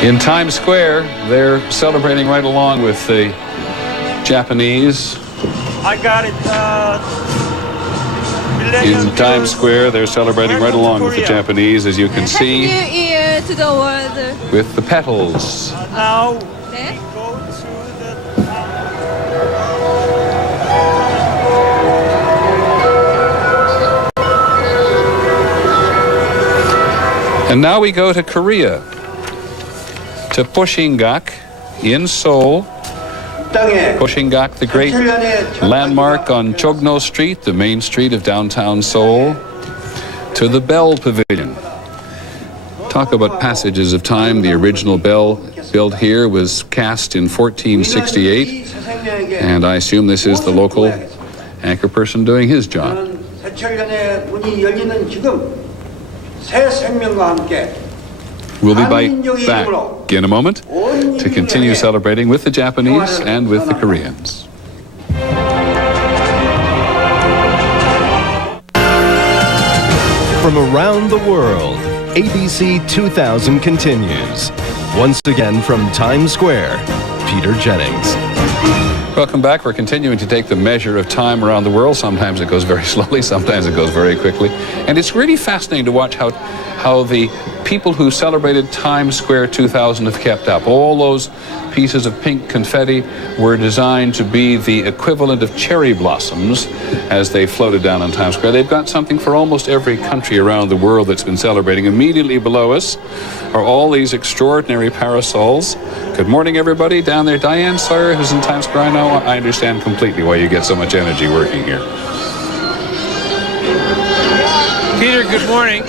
In Times Square, they're celebrating right along with the Japanese. I got it. In Times Square, they're celebrating right along with the Japanese, as you can see, Happy New Year to the world. with the petals. Now 네? go to the And now we go to Korea, to Pushingak in Seoul. Pushingak, the great landmark on Chogno Street, the main street of downtown Seoul, to the Bell Pavilion. Talk about passages of time. The original bell built here was cast in 1468, and I assume this is the local anchor person doing his job. 새철년의 문이 열리는 지금 새 생명과 함께 We'll be back in a moment to continue celebrating with the Japanese and with the Koreans. From around the world, ABC 2000 continues. Once again from Times Square, Peter Jennings. Welcome back. We're continuing to take the measure of time around the world. Sometimes it goes very slowly, sometimes it goes very quickly. And it's really fascinating to watch how the people who celebrated Times Square 2000 have kept up. All those pieces of pink confetti were designed to be the equivalent of cherry blossoms as they floated down on Times Square. They've got something for almost every country around the world that's been celebrating. Immediately below us are all these extraordinary parasols. Good morning, everybody. Down there, Diane Sawyer, who's in Times Square. I understand completely why you get so much energy working here. Peter, good morning.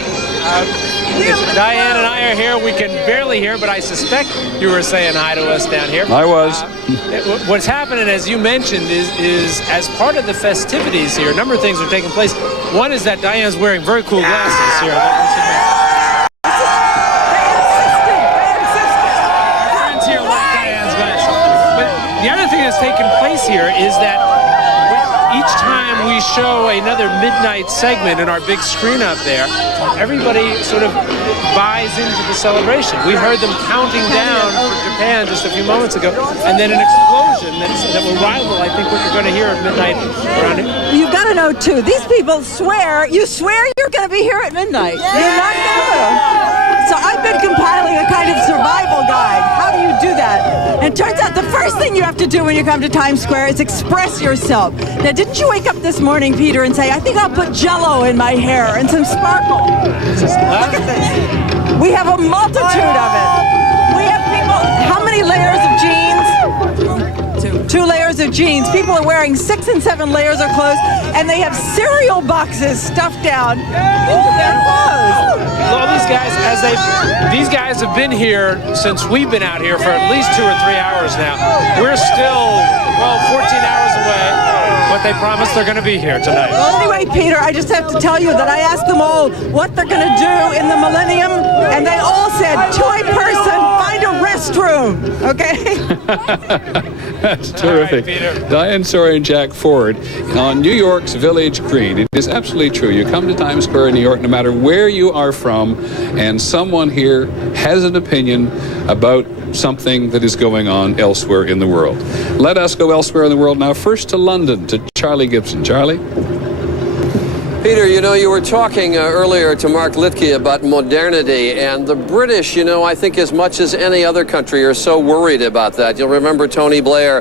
Diane and I are here. We can barely hear, but I suspect you were saying hi to us down here. I was. What's happening, as you mentioned, is as part of the festivities here, a number of things are taking place. One is that Diane's wearing very cool glasses here. Friends here like Diane's glasses. But the other thing that's taking place here is that each time we show another midnight segment in our big screen up there, everybody sort of buys into the celebration. We heard them counting down for Japan just a few moments ago, and then an explosion that will rival, I think, what you're going to hear at midnight around here. You've got to know, too, these people swear you're going to be here at midnight. Yeah. You're not going to. So I've been compiling a kind of survival guide. How do you do that? And it turns out the first thing you have to do when you come to Times Square is express yourself. Now, didn't you wake up this morning, Peter, and say, I think I'll put Jell-O in my hair and some sparkle? Look at this. We have a multitude of it. We have people, how many layers of jeans? Two layers of jeans. People are wearing 6 and 7 layers of clothes, and they have cereal boxes stuffed down into their clothes. All these guys have been here since we've been out here for at least 2 or 3 hours now. We're still, 14 hours away, but they promised they're going to be here tonight. Well, anyway, Peter, I just have to tell you that I asked them all what they're going to do in the Millennium, and they all said, toy person, find a restroom, okay? That's terrific. Right, Diane Sawyer and Jack Ford on New York's Village Green. It is absolutely true. You come to Times Square in New York, no matter where you are from, and someone here has an opinion about something that is going on elsewhere in the world. Let us go elsewhere in the world now. First to London, to Charlie Gibson. Charlie? Peter, you were talking earlier to Mark Litke about modernity, and the British, I think as much as any other country are so worried about that. You'll remember Tony Blair,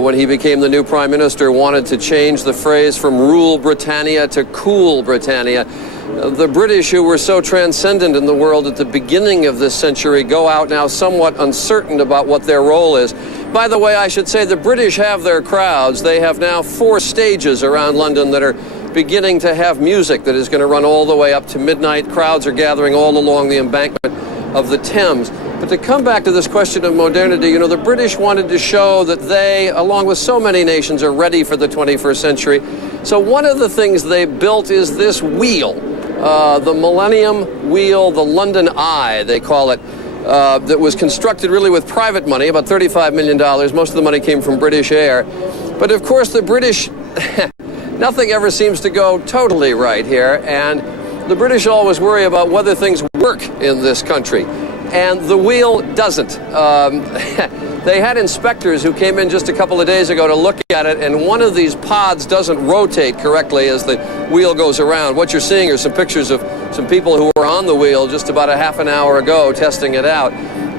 when he became the new prime minister, wanted to change the phrase from rule Britannia to cool Britannia. The British, who were so transcendent in the world at the beginning of this century, go out now somewhat uncertain about what their role is. By the way, I should say the British have their crowds. They have now 4 stages around London that are beginning to have music that is going to run all the way up to midnight. Crowds are gathering all along the embankment of the Thames. But to come back to this question of modernity, the British wanted to show that they, along with so many nations, are ready for the 21st century. So one of the things they built is this wheel, the Millennium Wheel, the London Eye, they call it, that was constructed really with private money, about $35 million. Most of the money came from British Air. But of course, the British... Nothing ever seems to go totally right here, and the British always worry about whether things work in this country, and the wheel doesn't. They had inspectors who came in just a couple of days ago to look at it, and one of these pods doesn't rotate correctly as the wheel goes around. What you're seeing are some pictures of some people who were on the wheel just about a half an hour ago testing it out,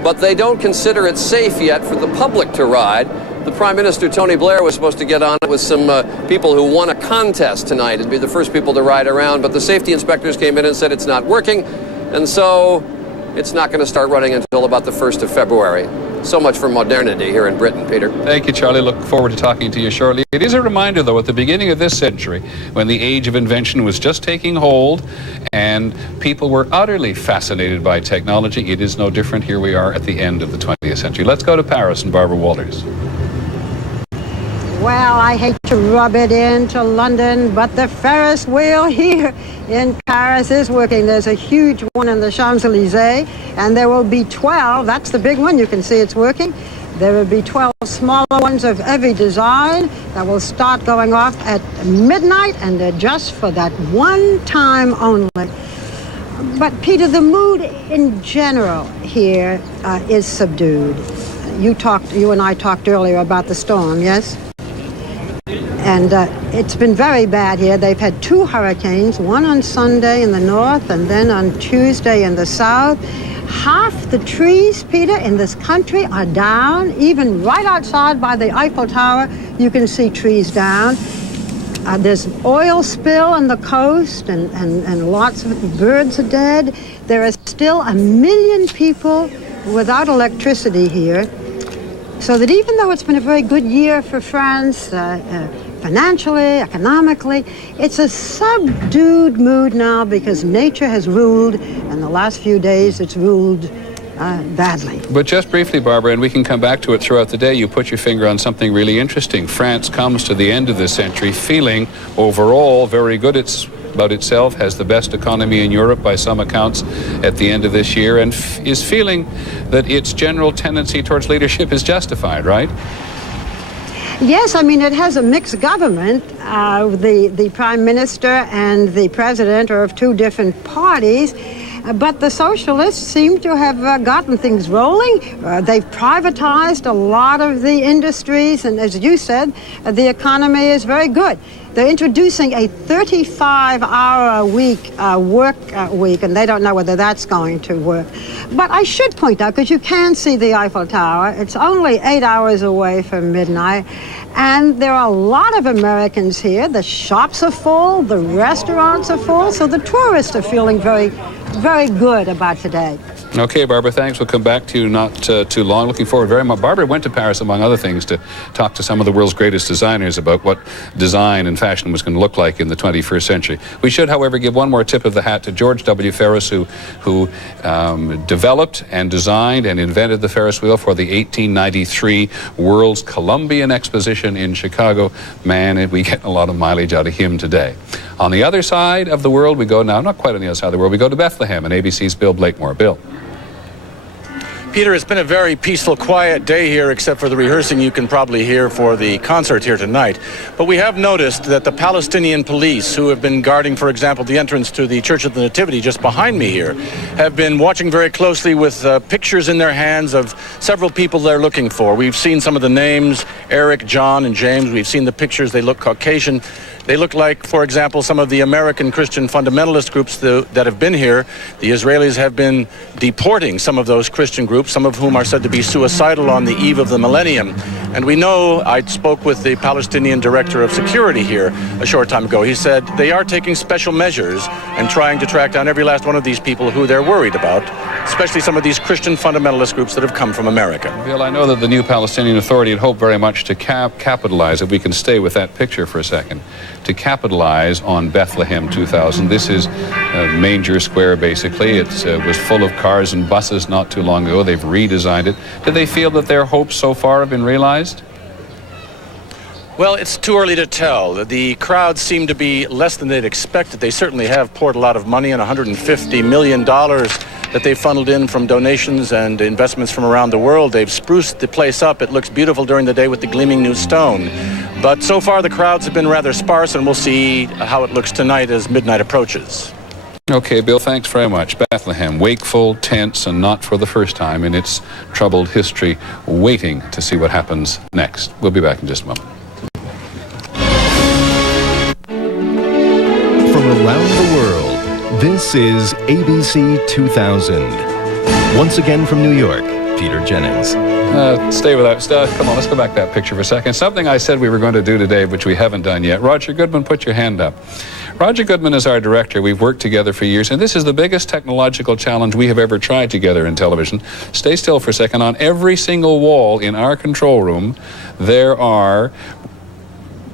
but they don't consider it safe yet for the public to ride. The Prime Minister, Tony Blair, was supposed to get on it with some people who won a contest tonight and be the first people to ride around, but the safety inspectors came in and said it's not working, and so it's not going to start running until about the 1st of February. So much for modernity here in Britain, Peter. Thank you, Charlie. Look forward to talking to you shortly. It is a reminder, though, at the beginning of this century, when the age of invention was just taking hold and people were utterly fascinated by technology, it is no different. Here we are at the end of the 20th century. Let's go to Paris and Barbara Walters. Well, I hate to rub it into London, but the Ferris wheel here in Paris is working. There's a huge one in the Champs-Élysées, and there will be 12. That's the big one. You can see it's working. There will be 12 smaller ones of every design that will start going off at midnight, and they're just for that one time only. But Peter, the mood in general here is subdued. You and I talked earlier about the storm, yes? And it's been very bad here. They've had 2 hurricanes, one on Sunday in the north and then on Tuesday in the south. Half the trees, Peter, in this country are down. Even right outside by the Eiffel Tower, you can see trees down. There's an oil spill on the coast, and lots of birds are dead. There are still 1 million people without electricity here. So that even though it's been a very good year for France, financially, economically, it's a subdued mood now because nature has ruled, and the last few days it's ruled badly. But just briefly, Barbara, and we can come back to it throughout the day, you put your finger on something really interesting. France comes to the end of this century feeling overall very good about itself, has the best economy in Europe by some accounts at the end of this year, and is feeling that its general tendency towards leadership is justified, right? Yes, I mean, it has a mixed government. The prime minister and the president are of 2 different parties. But the socialists seem to have gotten things rolling. They've privatized a lot of the industries, and as you said, the economy is very good. They're introducing a 35-hour-a-week work week, and they don't know whether that's going to work. But I should point out, because you can see the Eiffel Tower, it's only 8 hours away from midnight, and there are a lot of Americans here. The shops are full, the restaurants are full, so the tourists are feeling very good about today. Okay, Barbara, thanks. We'll come back to you not too long. Looking forward very much. Barbara went to Paris, among other things, to talk to some of the world's greatest designers about what design and fashion was going to look like in the 21st century. We should, however, give one more tip of the hat to George W. Ferris, who developed and designed and invented the Ferris wheel for the 1893 World's Columbian Exposition in Chicago. Man, we get a lot of mileage out of him today. On the other side of the world, we go now, not quite on the other side of the world, we go to Bethlehem, and ABC's Bill Blakemore. Bill. Peter, it's been a very peaceful, quiet day here, except for the rehearsing you can probably hear for the concert here tonight. But we have noticed that the Palestinian police, who have been guarding, for example, the entrance to the Church of the Nativity just behind me here, have been watching very closely with pictures in their hands of several people they're looking for. We've seen some of the names, Eric, John, and James. We've seen the pictures. They look Caucasian. They look like, for example, some of the American Christian fundamentalist groups that have been here. The Israelis have been deporting some of those Christian groups, some of whom are said to be suicidal on the eve of the millennium. And we know, I spoke with the Palestinian director of security here a short time ago. He said they are taking special measures and trying to track down every last one of these people who they're worried about, especially some of these Christian fundamentalist groups that have come from America. Bill, I know that the new Palestinian Authority had hoped very much to capitalize, if we can stay with that picture for a second, to capitalize on Bethlehem 2000. This is Manger Square, basically. It was full of cars and buses not too long ago. They've redesigned it. Do they feel that their hopes so far have been realized? Well, it's too early to tell. The crowds seem to be less than they'd expected. They certainly have poured a lot of money, and $150 million that they funneled in from donations and investments from around the world. They've spruced the place up. It looks beautiful during the day with the gleaming new stone. But so far the crowds have been rather sparse, and we'll see how it looks tonight as midnight approaches. Okay, Bill, thanks very much. Bethlehem, wakeful, tense, and not for the first time in its troubled history, waiting to see what happens next. We'll be back in just a moment. From around the world, this is ABC 2000. Once again from New York, Peter Jennings. Stay with us. Come on, let's go back to that picture for a second. Something I said we were going to do today, which we haven't done yet. Roger Goodman, put your hand up. Roger Goodman is our director. We've worked together for years, and this is the biggest technological challenge we have ever tried together in television. Stay still for a second. On every single wall in our control room, there are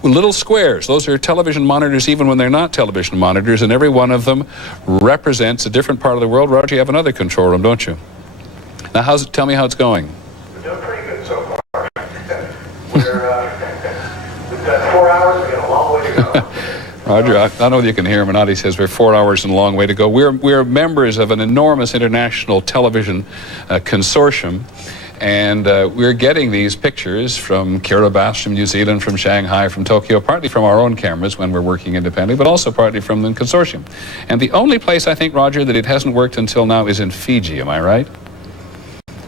little squares. Those are television monitors even when they're not television monitors, and every one of them represents a different part of the world. Roger, you have another control room, don't you? Now, tell me how it's going. We're doing pretty good so far. Roger, I don't know if you can hear him or not. He says we're 4 hours and a long way to go. We're members of an enormous international television consortium, and we're getting these pictures from Kiribati, from New Zealand, from Shanghai, from Tokyo, partly from our own cameras when we're working independently, but also partly from the consortium. And the only place, I think, Roger, that it hasn't worked until now is in Fiji. Am I right?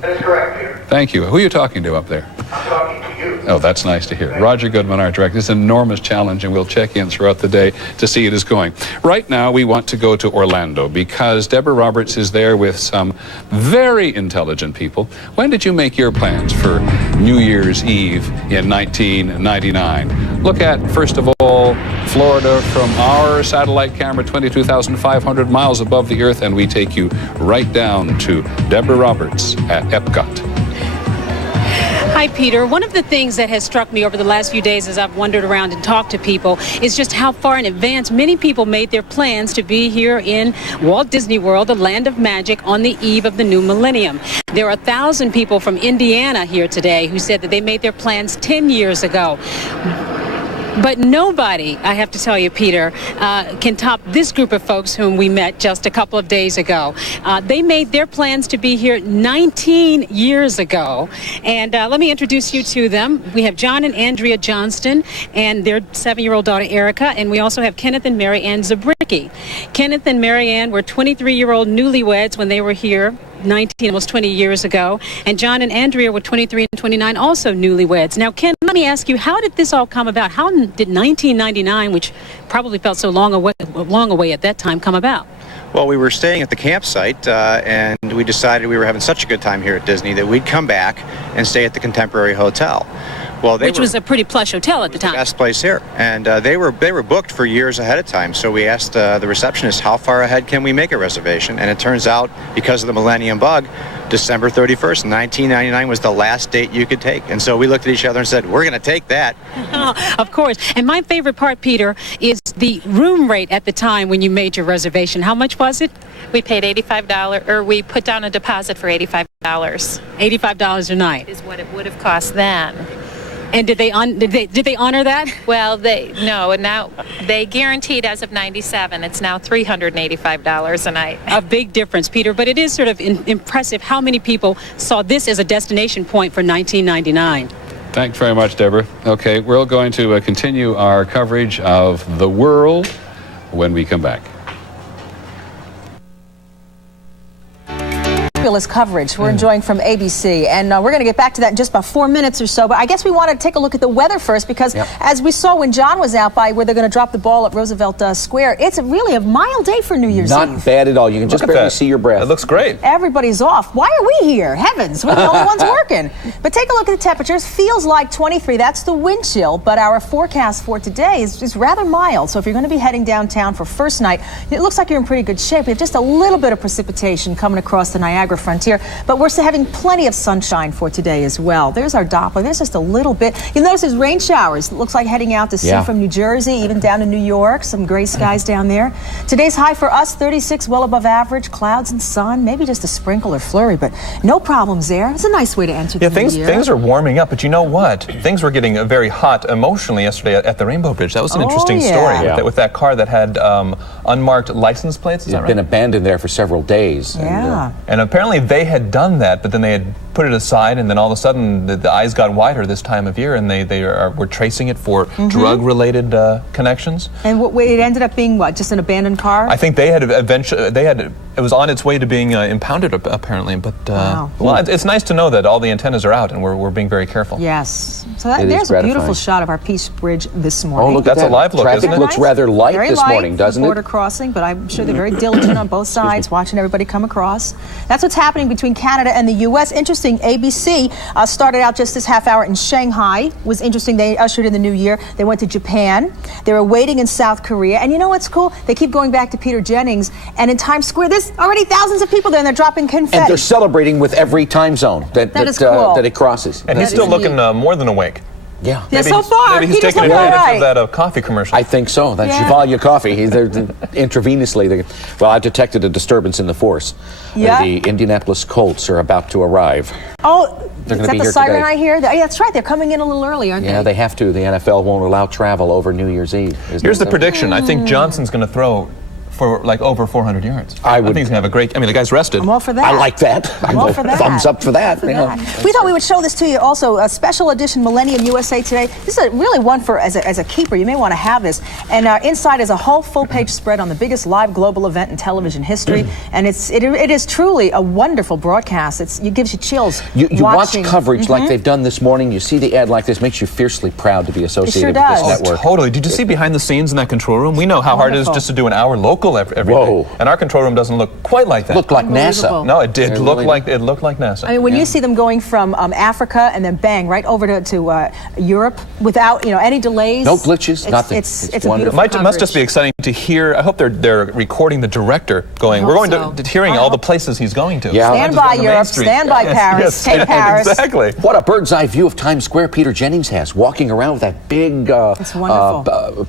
That is correct, Peter. Thank you. Who are you talking to up there? I'm talking to you. Oh, that's nice to hear. Roger Goodman, our director. It's an enormous challenge, and we'll check in throughout the day to see it is going. Right now, we want to go to Orlando because Deborah Roberts is there with some very intelligent people. When did you make your plans for New Year's Eve in 1999? Look at, first of all, Florida from our satellite camera, 22,500 miles above the Earth, and we take you right down to Deborah Roberts at Epcot. Hi, Peter. One of the things that has struck me over the last few days as I've wandered around and talked to people is just how far in advance many people made their plans to be here in Walt Disney World, the land of magic, on the eve of the new millennium. There are 1,000 people from Indiana here today who said that they made their plans 10 years ago. But nobody, I have to tell you, Peter, can top this group of folks whom we met just a couple of days ago. They made their plans to be here 19 years ago. And let me introduce you to them. We have John and Andrea Johnston and their 7-year-old daughter, Erica. And we also have Kenneth and Mary Ann Zabricki. Kenneth and Mary Ann were 23-year-old newlyweds when they were here 19, almost 20 years ago. And John and Andrea were 23 and 29, also newlyweds. Now, Ken, let me ask you, how did this all come about? How did 1999, which probably felt so long away at that time, come about? Well, we were staying at the campsite, and we decided we were having such a good time here at Disney that we'd come back and stay at the Contemporary Hotel. Well, which was a pretty plush hotel at the time. Best place here, and they were booked for years ahead of time. So we asked the receptionist, how far ahead can we make a reservation? And it turns out, because of the Millennium Bug, December 31st, 1999 was the last date you could take. And so we looked at each other and said, we're going to take that. Of course. And my favorite part, Peter, is the room rate at the time when you made your reservation. How much was it? We paid $85, or we put down a deposit for $85. $85 a night is what it would have cost then. And did they honor that? Well, no, and now they guaranteed as of 97, it's now $385 a night. A big difference, Peter, but it is sort of impressive how many people saw this as a destination point for 1999. Thanks very much, Deborah. Okay, we're going to continue our coverage of the world when we come back. Fabulous coverage we're enjoying from ABC, and we're going to get back to that in just about 4 minutes or so, but I guess we want to take a look at the weather first, because as we saw when John was out by where they're going to drop the ball at Roosevelt Square, it's really a mild day for New Year's Eve. Not bad at all. You can just barely see your breath. It looks great. Everybody's off. Why are we here? Heavens, we're the only ones working. But take a look at the temperatures. Feels like 23. That's the wind chill, but our forecast for today is rather mild. So if you're going to be heading downtown for first night, it looks like you're in pretty good shape. We have just a little bit of precipitation coming across the Niagara frontier, but we're having plenty of sunshine for today as well. There's our Doppler. There's just a little bit. You'll notice there's rain showers. It looks like heading out to sea from New Jersey, even down to New York. Some gray skies down there. Today's high for us, 36, well above average. Clouds and sun, maybe just a sprinkle or flurry, but no problems there. It's a nice way to enter the new year. Things are warming up, but you know what? Things were getting very hot emotionally yesterday at the Rainbow Bridge. That was an interesting story with that car that had unmarked license plates. Is that right? It had been abandoned there for several days. And apparently they had done that, but then they had put it aside, and then all of a sudden the eyes got wider this time of year, and they were tracing it for drug-related connections. And it ended up being what? Just an abandoned car? I think they had it was on its way to being impounded apparently, but well, it's nice to know that all the antennas are out and we're being very careful. Yes. So there's a beautiful shot of our Peace Bridge this morning. Oh, look at that. That's a live look, Traffic looks rather light this morning, doesn't it? Border crossing, but I'm sure they're very diligent on both sides, watching everybody come across. That's what's happening between Canada and the U.S. Interesting, ABC started out just this half hour in Shanghai. Was interesting. They ushered in the new year. They went to Japan. They were waiting in South Korea. And you know what's cool? They keep going back to Peter Jennings. And in Times Square, there's already thousands of people there, and they're dropping confetti. And they're celebrating with every time zone that it crosses. And he's still looking more than awake. Yeah. Yeah, so far, maybe he's taking advantage of that coffee commercial. I think so. That Gevalia coffee. They're intravenously. Well, I've detected a disturbance in the force. Yeah. The Indianapolis Colts are about to arrive. Oh, They're Is going to that be the here siren today. I hear? Yeah, that's right. They're coming in a little early, aren't they? Yeah, they have to. The NFL won't allow travel over New Year's Eve. Here's the prediction. I think Johnson's going to throw for like over 400 yards. I think he's going to have a great. I mean, the guy's rested. I'm all for that. I like that. I'm all for that. Thumbs up for that. We thought we would show this to you also, a special edition Millennium USA Today. This is a really one for as a keeper. You may want to have this. And inside is a whole full-page spread on the biggest live global event in television history. And it is truly a wonderful broadcast. It gives you chills. You watch watching. coverage like they've done this morning. You see the ad like this, makes you fiercely proud to be associated with this network. Totally. Did you see behind the scenes in that control room? We know how hard it is just to do an hour local every day. And our control room doesn't look quite like that. Looked like NASA. No, it did look like NASA. I mean, when you see them going from Africa and then bang right over to Europe without any delays. No glitches, nothing. It's a beautiful It must just be exciting to hear. I hope they're recording the director going. We're going to hearing all the places he's going to. Yeah. Stand by Europe, stand by Paris, take Paris. Exactly. What a bird's eye view of Times Square Peter Jennings has, walking around with that big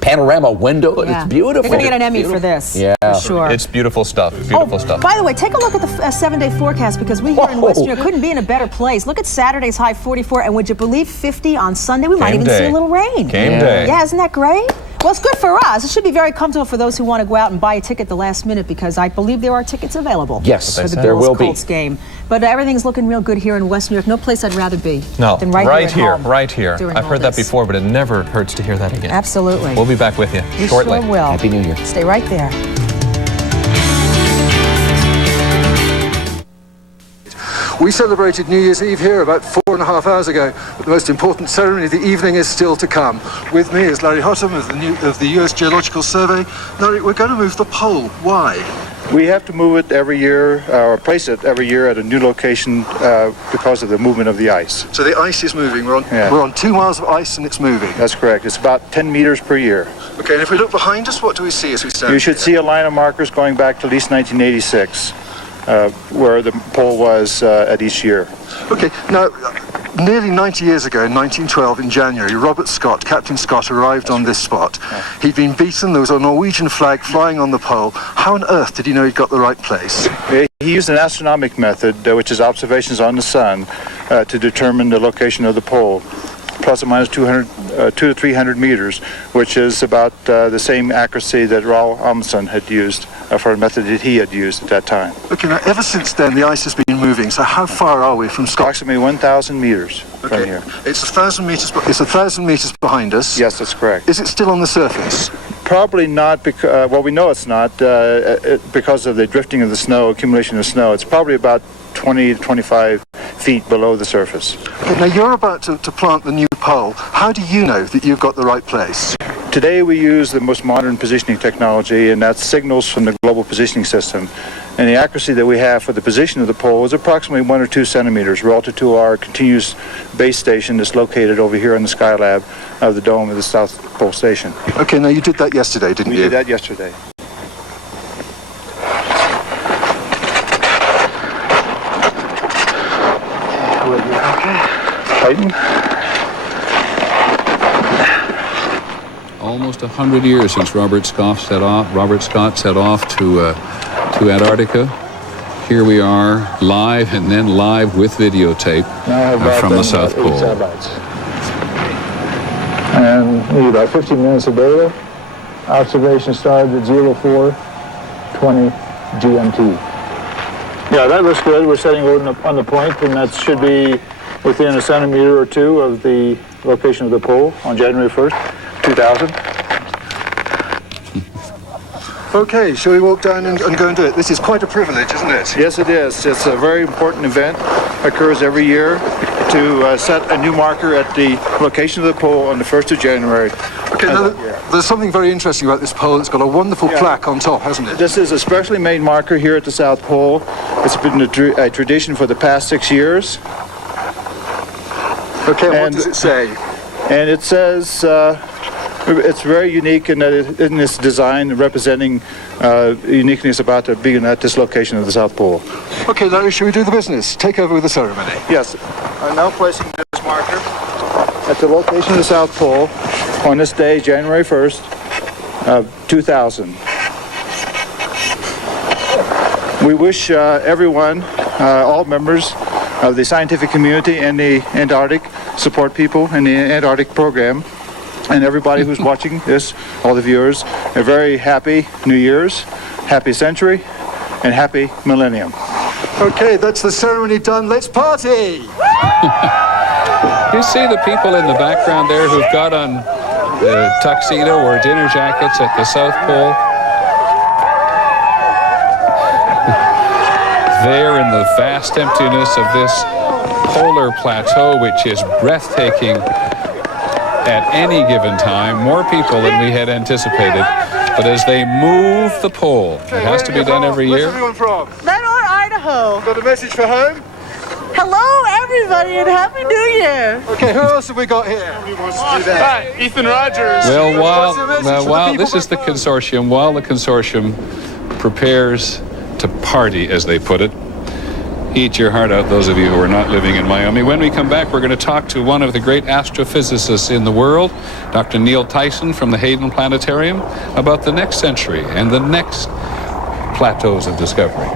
panorama window. Yeah. It's beautiful. They're going to get an Emmy for this. Yeah. For sure. It's beautiful stuff. Beautiful stuff. By the way, take a look at the 7-day forecast because we here in West New York couldn't be in a better place. Look at Saturday's high 44, and would you believe 50 on Sunday? We might even see a little rain. Game day. Yeah, isn't that great? Well, it's good for us. It should be very comfortable for those who want to go out and buy a ticket the last minute because I believe there are tickets available. Yes, for the there will be. Colts game. But everything's looking real good here in West New York. No place I'd rather be than right here. Right here. I've heard that before, but it never hurts to hear that again. Absolutely. We'll be back with you We shortly. sure will. Happy New Year. Stay right there. We celebrated New Year's Eve here about 4.5 hours ago, but the most important ceremony of the evening is still to come. With me is Larry Hotham of the US Geological Survey. Larry, we're going to move the pole. Why? We have to move it every year, or place it every year at a new location because of the movement of the ice. So the ice is moving. We're on 2 miles of ice and it's moving. That's correct. It's about 10 meters per year. Okay, and if we look behind us, what do we see as we stand You should here? see a line of markers going back to at least 1986, where the pole was at each year. Okay, now, nearly 90 years ago, in 1912, in January, Robert Scott, Captain Scott, arrived on this spot. He'd been beaten. There was a Norwegian flag flying on the pole. How on earth did he know he'd got the right place? He used an astronomic method, which is observations on the sun, to determine the location of the pole. Plus or minus 200 to 300 meters, which is about the same accuracy that Raoul Amundsen had used for a method that he had used at that time. Okay, now ever since then the ice has been moving, so how far are we from Scotland? Approximately 1,000 meters from here. It's 1,000 meters. It's 1,000 meters behind us. Yes, that's correct. Is it still on the surface? Probably not, because well, we know it's not because of the drifting of the snow, accumulation of snow. It's probably about 20 to 25 feet below the surface. Okay, now you're about to plant the new pole. How do you know that you've got the right place? Today we use the most modern positioning technology, and that's signals from the global positioning system. And the accuracy that we have for the position of the pole is approximately 1 or 2 centimeters relative to our continuous base station that's located over here in the Skylab of the dome of the South Pole Station. Okay, now you did that yesterday, didn't you? We did that yesterday. Tighten. Almost 100 years since Robert Scott set off to Antarctica. Here we are, live and then live with videotape from the South Pole. And we need about 15 minutes of data. Observation started at 04:20 GMT. Yeah, that looks good. We're setting on the point, and that should be within a centimeter or two of the location of the pole on January 1st, 2000. Okay, shall we walk down and go and do it? This is quite a privilege, isn't it? Yes, it is. It's a very important event. Occurs every year to set a new marker at the location of the pole on the 1st of January. Okay, now there's something very interesting about this pole. It's got a wonderful plaque on top, hasn't it? This is a specially made marker here at the South Pole. It's been a tradition for the past 6 years. Okay, and what does it say? And it says it's very unique in that in its design, representing uniqueness about being at this location of the South Pole. Okay, Larry, shall we do the business? Take over with the ceremony. Yes. I'm now placing this marker at the location of the South Pole on this day, January 1st, 2000. We wish everyone, all members of the scientific community in the Antarctic, support people in the Antarctic program, and everybody who's watching this, all the viewers, a very happy New Year's, happy century, and happy millennium. Okay, that's the ceremony done. Let's party! You see the people in the background there who've got on tuxedo or dinner jackets at the South Pole. There in the vast emptiness of this polar plateau, which is breathtaking at any given time, more people than we had anticipated. But as they move the pole, it has to be done every year. Where's everyone from? Lenore, Idaho. Got a message for home? Hello, everybody, and Happy New Year. Okay, who else have we got here? Who wants to do that? Hi, Ethan Rogers. Well, while this is the consortium, while the consortium prepares to party, as they put it, eat your heart out, those of you who are not living in Miami. When we come back, we're going to talk to one of the great astrophysicists in the world, Dr. Neil Tyson from the Hayden Planetarium, about the next century and the next plateaus of discovery.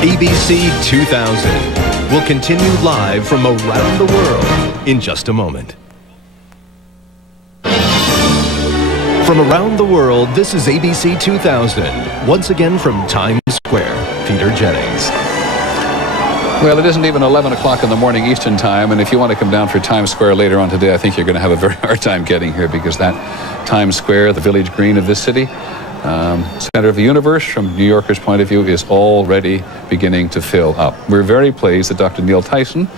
ABC 2000 will continue live from around the world in just a moment. From around the world, this is ABC 2000. Once again from Times Square, Peter Jennings. Well, it isn't even 11 o'clock in the morning Eastern time, and if you want to come down for Times Square later on today, I think you're going to have a very hard time getting here, because that Times Square, the village green of this city, center of the universe, from New Yorkers' point of view, is already beginning to fill up. We're very pleased that Dr. Neil Tyson,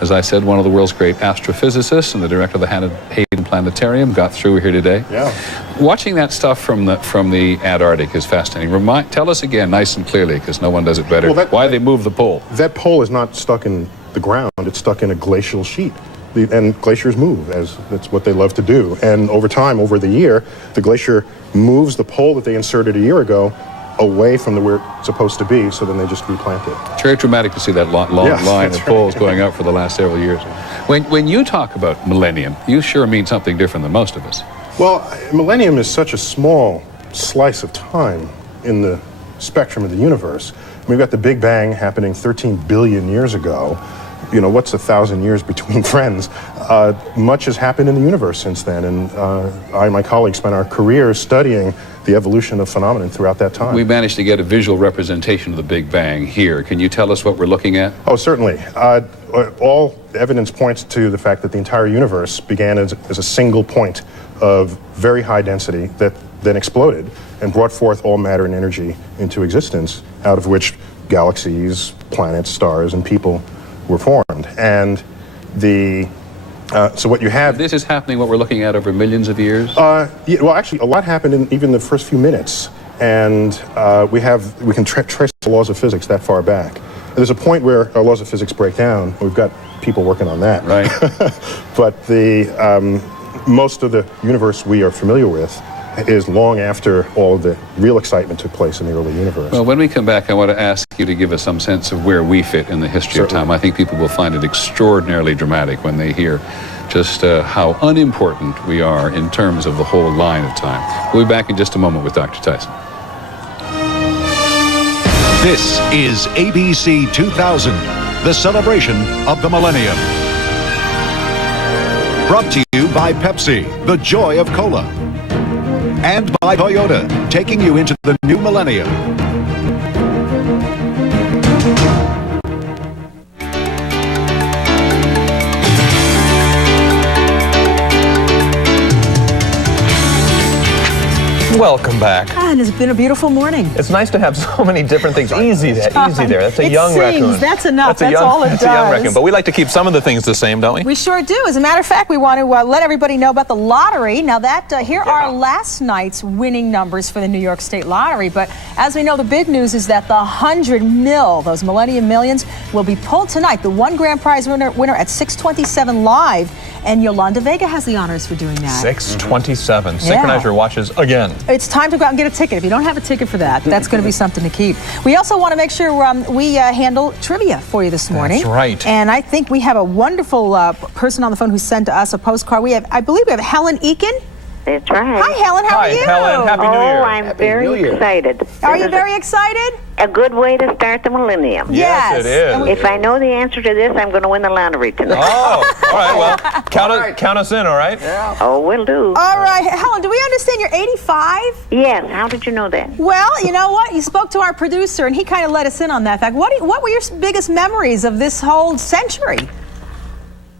as I said, one of the world's great astrophysicists and the director of the Hayden Planetarium, got through here today. Yeah. Watching that stuff from the Antarctic is fascinating. Tell us again, nice and clearly, because no one does it better, why they move the pole. That pole is not stuck in the ground, it's stuck in a glacial sheet. And glaciers move, as that's what they love to do. And over time, over the year, the glacier moves the pole that they inserted a year ago away from where it's supposed to be, so then they just replant it. It's very dramatic to see that long line of poles going up for the last several years. When you talk about millennium, you sure mean something different than most of us. Well, millennium is such a small slice of time in the spectrum of the universe. We've got the Big Bang happening 13 billion years ago. You know, what's 1,000 years between friends? Much has happened in the universe since then, and I and my colleagues spent our careers studying the evolution of phenomenon throughout that time. We managed to get a visual representation of the Big Bang here. Can you tell us what we're looking at? Oh, certainly. All evidence points to the fact that the entire universe began as a single point of very high density that then exploded and brought forth all matter and energy into existence, out of which galaxies, planets, stars, and people were formed. And so what you have... This is happening, what we're looking at, over millions of years? Yeah, well, actually, a lot happened in even the first few minutes. And we can trace the laws of physics that far back. And there's a point where our laws of physics break down. We've got people working on that. Right. But most of the universe we are familiar with is long after all of the real excitement took place in the early universe. Well, when we come back, I want to ask you to give us some sense of where we fit in the history of time. I think people will find it extraordinarily dramatic when they hear just how unimportant we are in terms of the whole line of time. We'll be back in just a moment with Dr. Tyson. This is ABC 2000, the celebration of the millennium. Brought to you by Pepsi, the joy of cola. And by Toyota, taking you into the new millennium. Welcome back. And it's been a beautiful morning. It's nice to have so many different things. Easy there. That's a young raccoon. That's enough. That's all it does. That's a young raccoon. But we like to keep some of the things the same, don't we? We sure do. As a matter of fact, we want to let everybody know about the lottery. Now here are last night's winning numbers for the New York State Lottery. But as we know, the big news is that the 100 mil, those Millennium Millions, will be pulled tonight. The one grand prize winner at 6:27 live. And Yolanda Vega has the honors for doing that. 6:27. Synchronize your watches again. It's time to go out and get a ticket. If you don't have a ticket for that, that's going to be something to keep. We also want to make sure we handle trivia for you this morning. That's right. And I think we have a wonderful person on the phone who sent us a postcard. I believe we have Helen Eakin. That's right. Hi, Helen. How are you? Helen. Happy New Year. Oh, I'm very excited. Are you very excited? A good way to start the millennium. Yes, it is. If I know the answer to this, I'm going to win the lottery tonight. Oh, all right. Well, count us in, all right? Yeah. Oh, will do. All right. Helen, do we understand you're 85? Yes. How did you know that? Well, you know what? You spoke to our producer, and he kind of let us in on that fact. What were your biggest memories of this whole century?